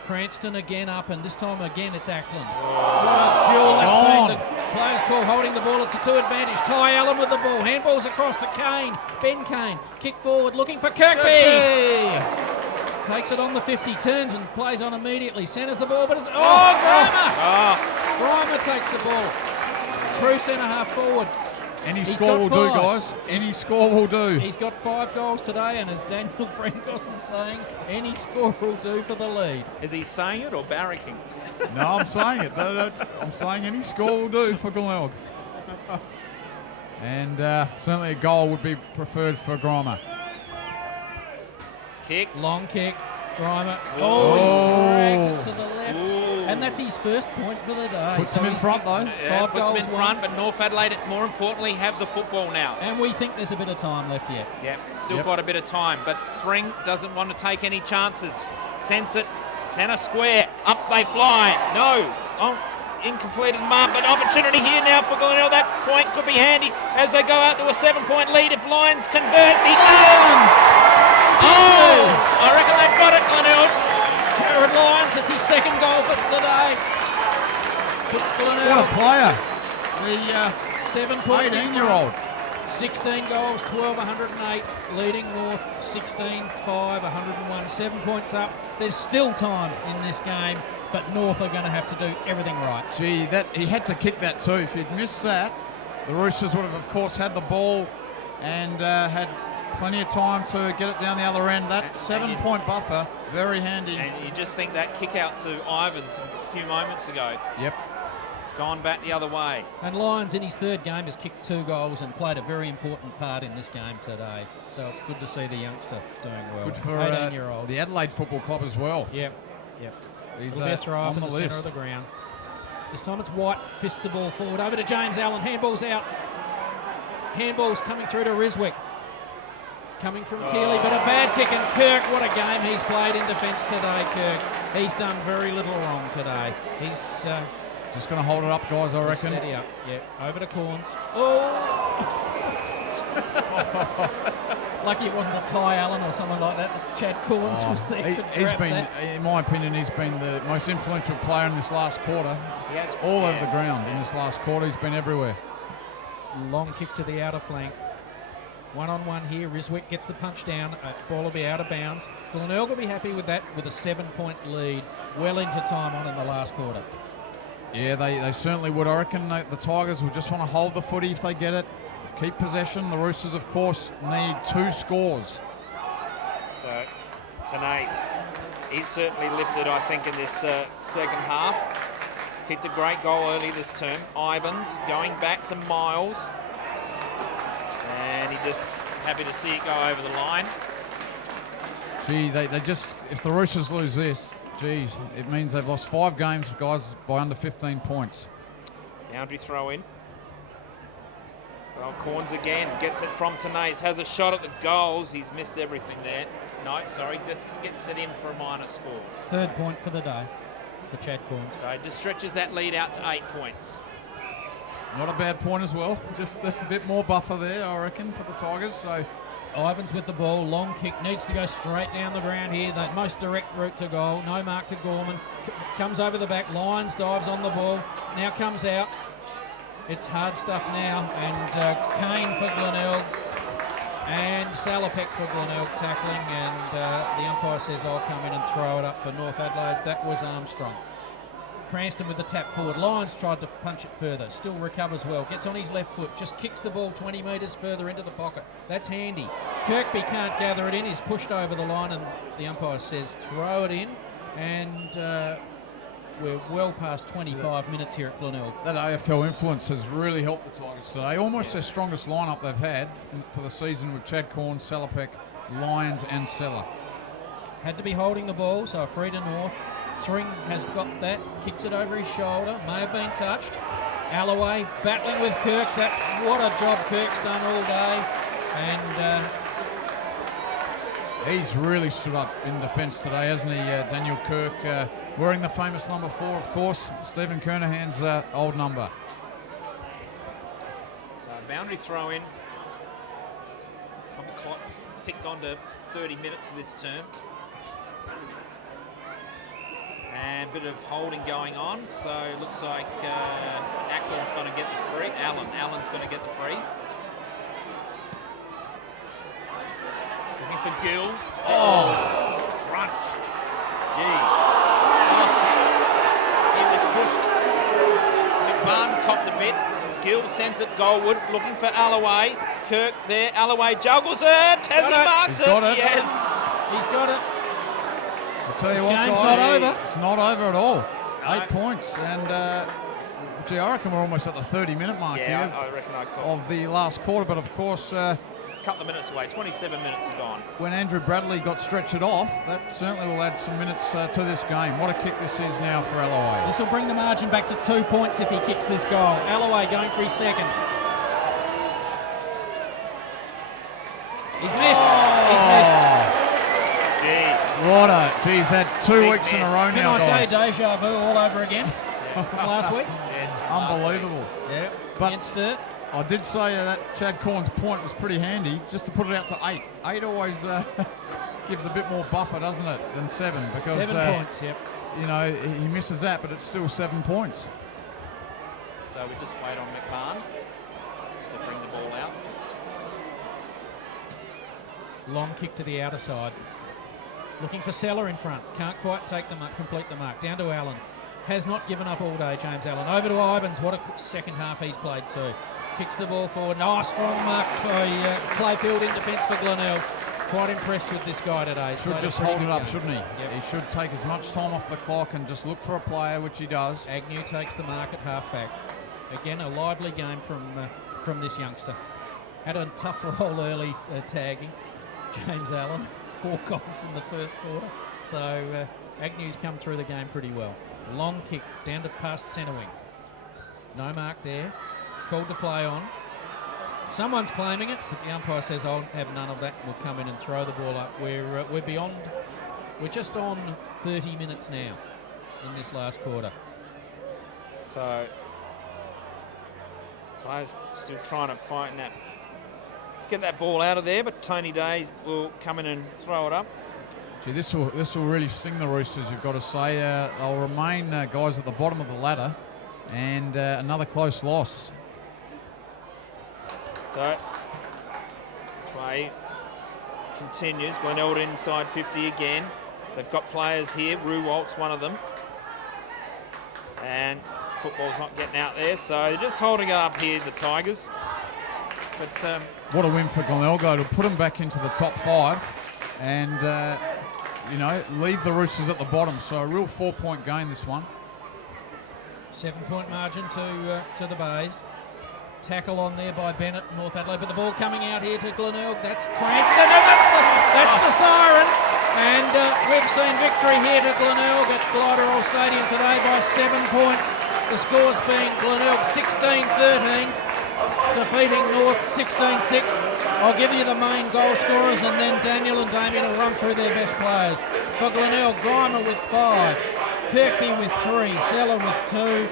Cranston again up, and this time again it's Ackland. What a duel that's been. The players call holding the ball. It's a 2 advantage. Ty Allen with the ball. Handballs across to Kane. Ben Kane. Kick forward looking for Kirkby. Takes it on the 50, turns and plays on immediately. Centres the ball, but it's... Grimer! Grimer takes the ball. True centre half forward. Any score will do, guys. Any score will do. He's got 5 goals today, and as Daniel Frankos is saying, any score will do for the lead. Is he saying it or barracking? No, I'm saying it. I'm saying any score will do for Glenelg. And certainly a goal would be preferred for Grimer. Kicks. Long kick. Grimer. He's dragged it to the left. And that's his first point for the day. Puts him in front, though. Yeah, puts him in front, but North Adelaide, more importantly, have the football now. And we think there's a bit of time left yet. Yeah, still got a bit of time, but Thring doesn't want to take any chances. Sends it, centre square, up they fly. No, incompleted mark, but opportunity here now for Glenelg. That point could be handy as they go out to a 7-point lead. If Lyons converts, he does! I reckon they've got it, Glenelg. Jared Lyons, it's his second goal for the day. Puts Glenelg. What a player. The 7 points. 18-year-old. 16 goals, 12, 108, leading North 16, 5, 101. 7 points up. There's still time in this game, but North are going to have to do everything right. Gee, he had to kick that too. If he'd missed that, the Roosters would have, of course, had the ball and had plenty of time to get it down the other end. That 7-point buffer, very handy. And you just think that kick out to Ivans a few moments ago. Yep. It's gone back the other way. And Lyons in his third game has kicked 2 goals and played a very important part in this game today. So it's good to see the youngster doing well. Good for 18-year-old. the Adelaide Football Club as well. Yep. He's It'll be a throw up on in the the list. centre of the ground. This time it's White, fists the ball forward over to James Allen. Handball's out. Handball's coming through to Riswick. Coming from Teely, but a bad kick, and Kirk, what a game he's played in defence today, Kirk. He's done very little wrong today. He's just going to hold it up, guys, I reckon. Steady up, over to Corns. Lucky it wasn't a Ty Allen or something like that. Chad Corns was there. He's been, in my opinion, he's been the most influential player in this last quarter. He has, all over the ground in this last quarter. He's been everywhere. Long kick to the outer flank. 1-on-1 here. Riswick gets the punch down. Ball will be out of bounds. Glenelg will be happy with that, with a 7-point lead well into time on in the last quarter. Yeah, they certainly would. I reckon the Tigers will just want to hold the footy if they get it. Keep possession. The Roosters, of course, need 2 scores. So, Tenace, he's certainly lifted, I think, in this second half. Kicked a great goal early this term. Ivans going back to Miles. And he just happy to see it go over the line. Gee, they just, if the Roosters lose this, geez, it means they've lost 5 games, guys, by under 15 points. Boundary throw in. Well, Corns again gets it from Tenace, has a shot at the goals. He's missed everything there. No, sorry, just gets it in for a minor score. 3rd point for the day for Chad Corns. So it just stretches that lead out to 8 points. Not a bad point as well. Just a bit more buffer there, I reckon, for the Tigers. So Ivans with the ball. Long kick. Needs to go straight down the ground here. That most direct route to goal. No mark to Gorman. Comes over the back. Lyons dives on the ball. Now comes out. It's hard stuff now. And Kane for Glenelg. And Salopek for Glenelg tackling. And the umpire says, I'll come in and throw it up for North Adelaide. That was Armstrong. Cranston with the tap forward. Lyons tried to punch it further. Still recovers well. Gets on his left foot. Just kicks the ball 20 metres further into the pocket. That's handy. Kirkby can't gather it in. He's pushed over the line and the umpire says throw it in. And we're well past 25 minutes here at Glenelg. That AFL influence has really helped the Tigers today. Almost their strongest lineup they've had for the season with Chad Corns, Salopek, Lyons and Sella. Had to be holding the ball, so free to North. Thring has got that, kicks it over his shoulder, may have been touched. Alloway battling with Kirk. What a job Kirk's done all day. And he's really stood up in defence today, hasn't he, Daniel Kirk? Wearing the famous number 4, of course, Stephen Kernahan's old number. So boundary throw in. Couple clocks ticked on to 30 minutes of this term. And a bit of holding going on, so it looks like Ackland's going to get the free. Allen's going to get the free. Looking for Gill. Crunch. Gee. He was pushed. McMahon copped a bit. Gill sends it goalward, looking for Alloway. Kirk there. Alloway juggles it. Has he marked it? Yes. He's got it. I'll tell you what, Game's guys, not over. It's not over at all. No. 8 points, and I reckon we're almost at the 30-minute mark Yeah, here I reckon I caught. of the last quarter. But of course, A couple of minutes away. 27 minutes are gone. when Andrew Bradley got stretched off, that certainly will add some minutes to this game. What a kick this is now for Alloway. This will bring the margin back to 2 points if he kicks this goal. Alloway going for his second. He's missed. He's missed. He's had 2 Big weeks in a miss. row Can now, I say guys. deja vu all over again from last week? Yes. last week. Unbelievable. Yeah. But- Against it. I did say that Chad Corn's point was pretty handy, just to put it out to 8. 8 always gives a bit more buffer, doesn't it, than 7? Because 7 points, yep. you know, he misses that, but it's still 7 points. So we just wait on McMahon to bring the ball out. Long kick to the outer side. Looking for Seller in front. Can't quite take the mark, complete the mark. Down to Allen. Has not given up all day, James Allen. Over to Ivans. What a second half he's played too. Kicks the ball forward. Oh, strong mark by Clayfield in defence for Glenelg. Quite impressed with this guy today. Should just hold it up, shouldn't he? He should take as much time off the clock and just look for a player, which he does. Agnew takes the mark at halfback. Again, a lively game from this youngster. Had a tough role early tagging. James Allen, 4 goals in the first quarter. So Agnew's come through the game pretty well. Long kick down to past centre wing. No mark there. Called to play on. Someone's claiming it, but the umpire says, I'll have none of that. We'll come in and throw the ball up. We're beyond. We're just on 30 minutes now in this last quarter. So players still trying to find that, get that ball out of there, but Tony Day will come in and throw it up. Gee, this will really sting the Roosters, you've got to say. They'll remain guys at the bottom of the ladder, and another close loss. So play continues. Glenelg inside 50 again. They've got players here. Ruwalt's one of them. And football's not getting out there, so they're just holding it up here, the Tigers. But What a win for Glenelg to put them back into the top 5 and, you know, leave the Roosters at the bottom. So a real 4-point gain, this one. 7-point margin to the Bays. Tackle on there by Bennett, North Adelaide, but the ball coming out here to Glenelg. That's Cranston, and that's the siren. And we've seen victory here to Glenelg at Gliderol Stadium today by 7 points. The scores being Glenelg 16-13, defeating North 16-6. I'll give you the main goal scorers, and then Daniel and Damien will run through their best players. For Glenelg, Grimer with 5, Kirkby with 3, Seller with 2,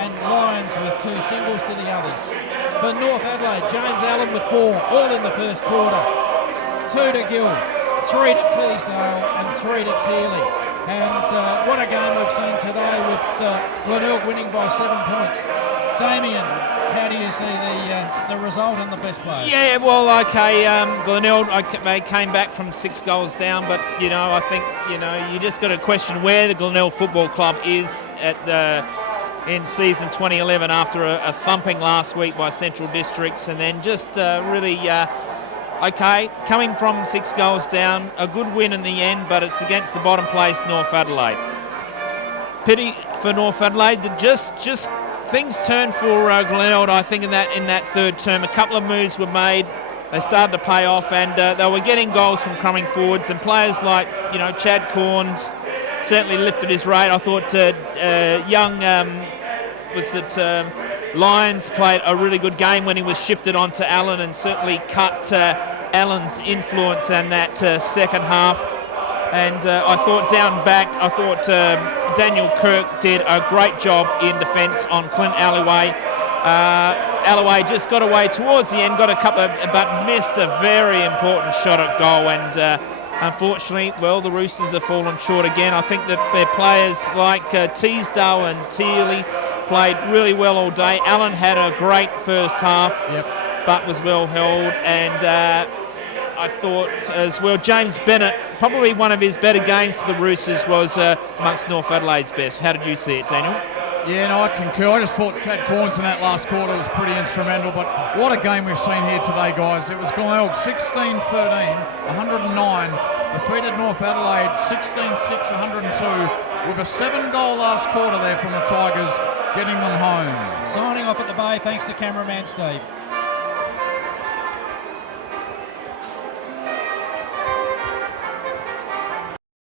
and Lyons with 2 singles to the others. For North Adelaide, James Allen with 4, all in the first quarter. 2 to Gill, 3 to Teasdale, and 3 to Teely. And what a game we've seen today with Glenelg winning by 7 points. Damien, how do you see the result and the best player? yeah, well, okay, Glenelg, they came back from 6 goals down, but, you know, I think, you know, you just got to question where the Glenelg Football Club is in season 2011 after a thumping last week by Central Districts, and then just really, okay, coming from 6 goals down, a good win in the end, but it's against the bottom place North Adelaide. Pity for North Adelaide that just things turned for Glenelg, I think, in that third term. A couple of moves were made, they started to pay off, and they were getting goals from coming forwards, and players like, you know, Chad Corns certainly lifted his rate. I thought Lyons played a really good game when he was shifted onto Allen, and certainly cut Allen's influence in that second half. And I thought down back, Daniel Kirk did a great job in defence on Clint Alloway. Alloway just got away towards the end, got a couple of, but missed a very important shot at goal, and unfortunately, well, the Roosters have fallen short again. I think that their players like Teasdale and Teely played really well all day. Allen had a great first half, but was well held. And I thought as well, James Bennett, probably one of his better games for the Roosters was amongst North Adelaide's best. How did you see it, Daniel? Yeah, no, I concur. I just thought Chad Corns in that last quarter was pretty instrumental, but what a game we've seen here today, guys. It was Glenelg 16-13, 109, defeated North Adelaide 16-6, 102, with a 7-goal last quarter there from the Tigers, getting them home. Signing off at the Bay, thanks to cameraman Steve.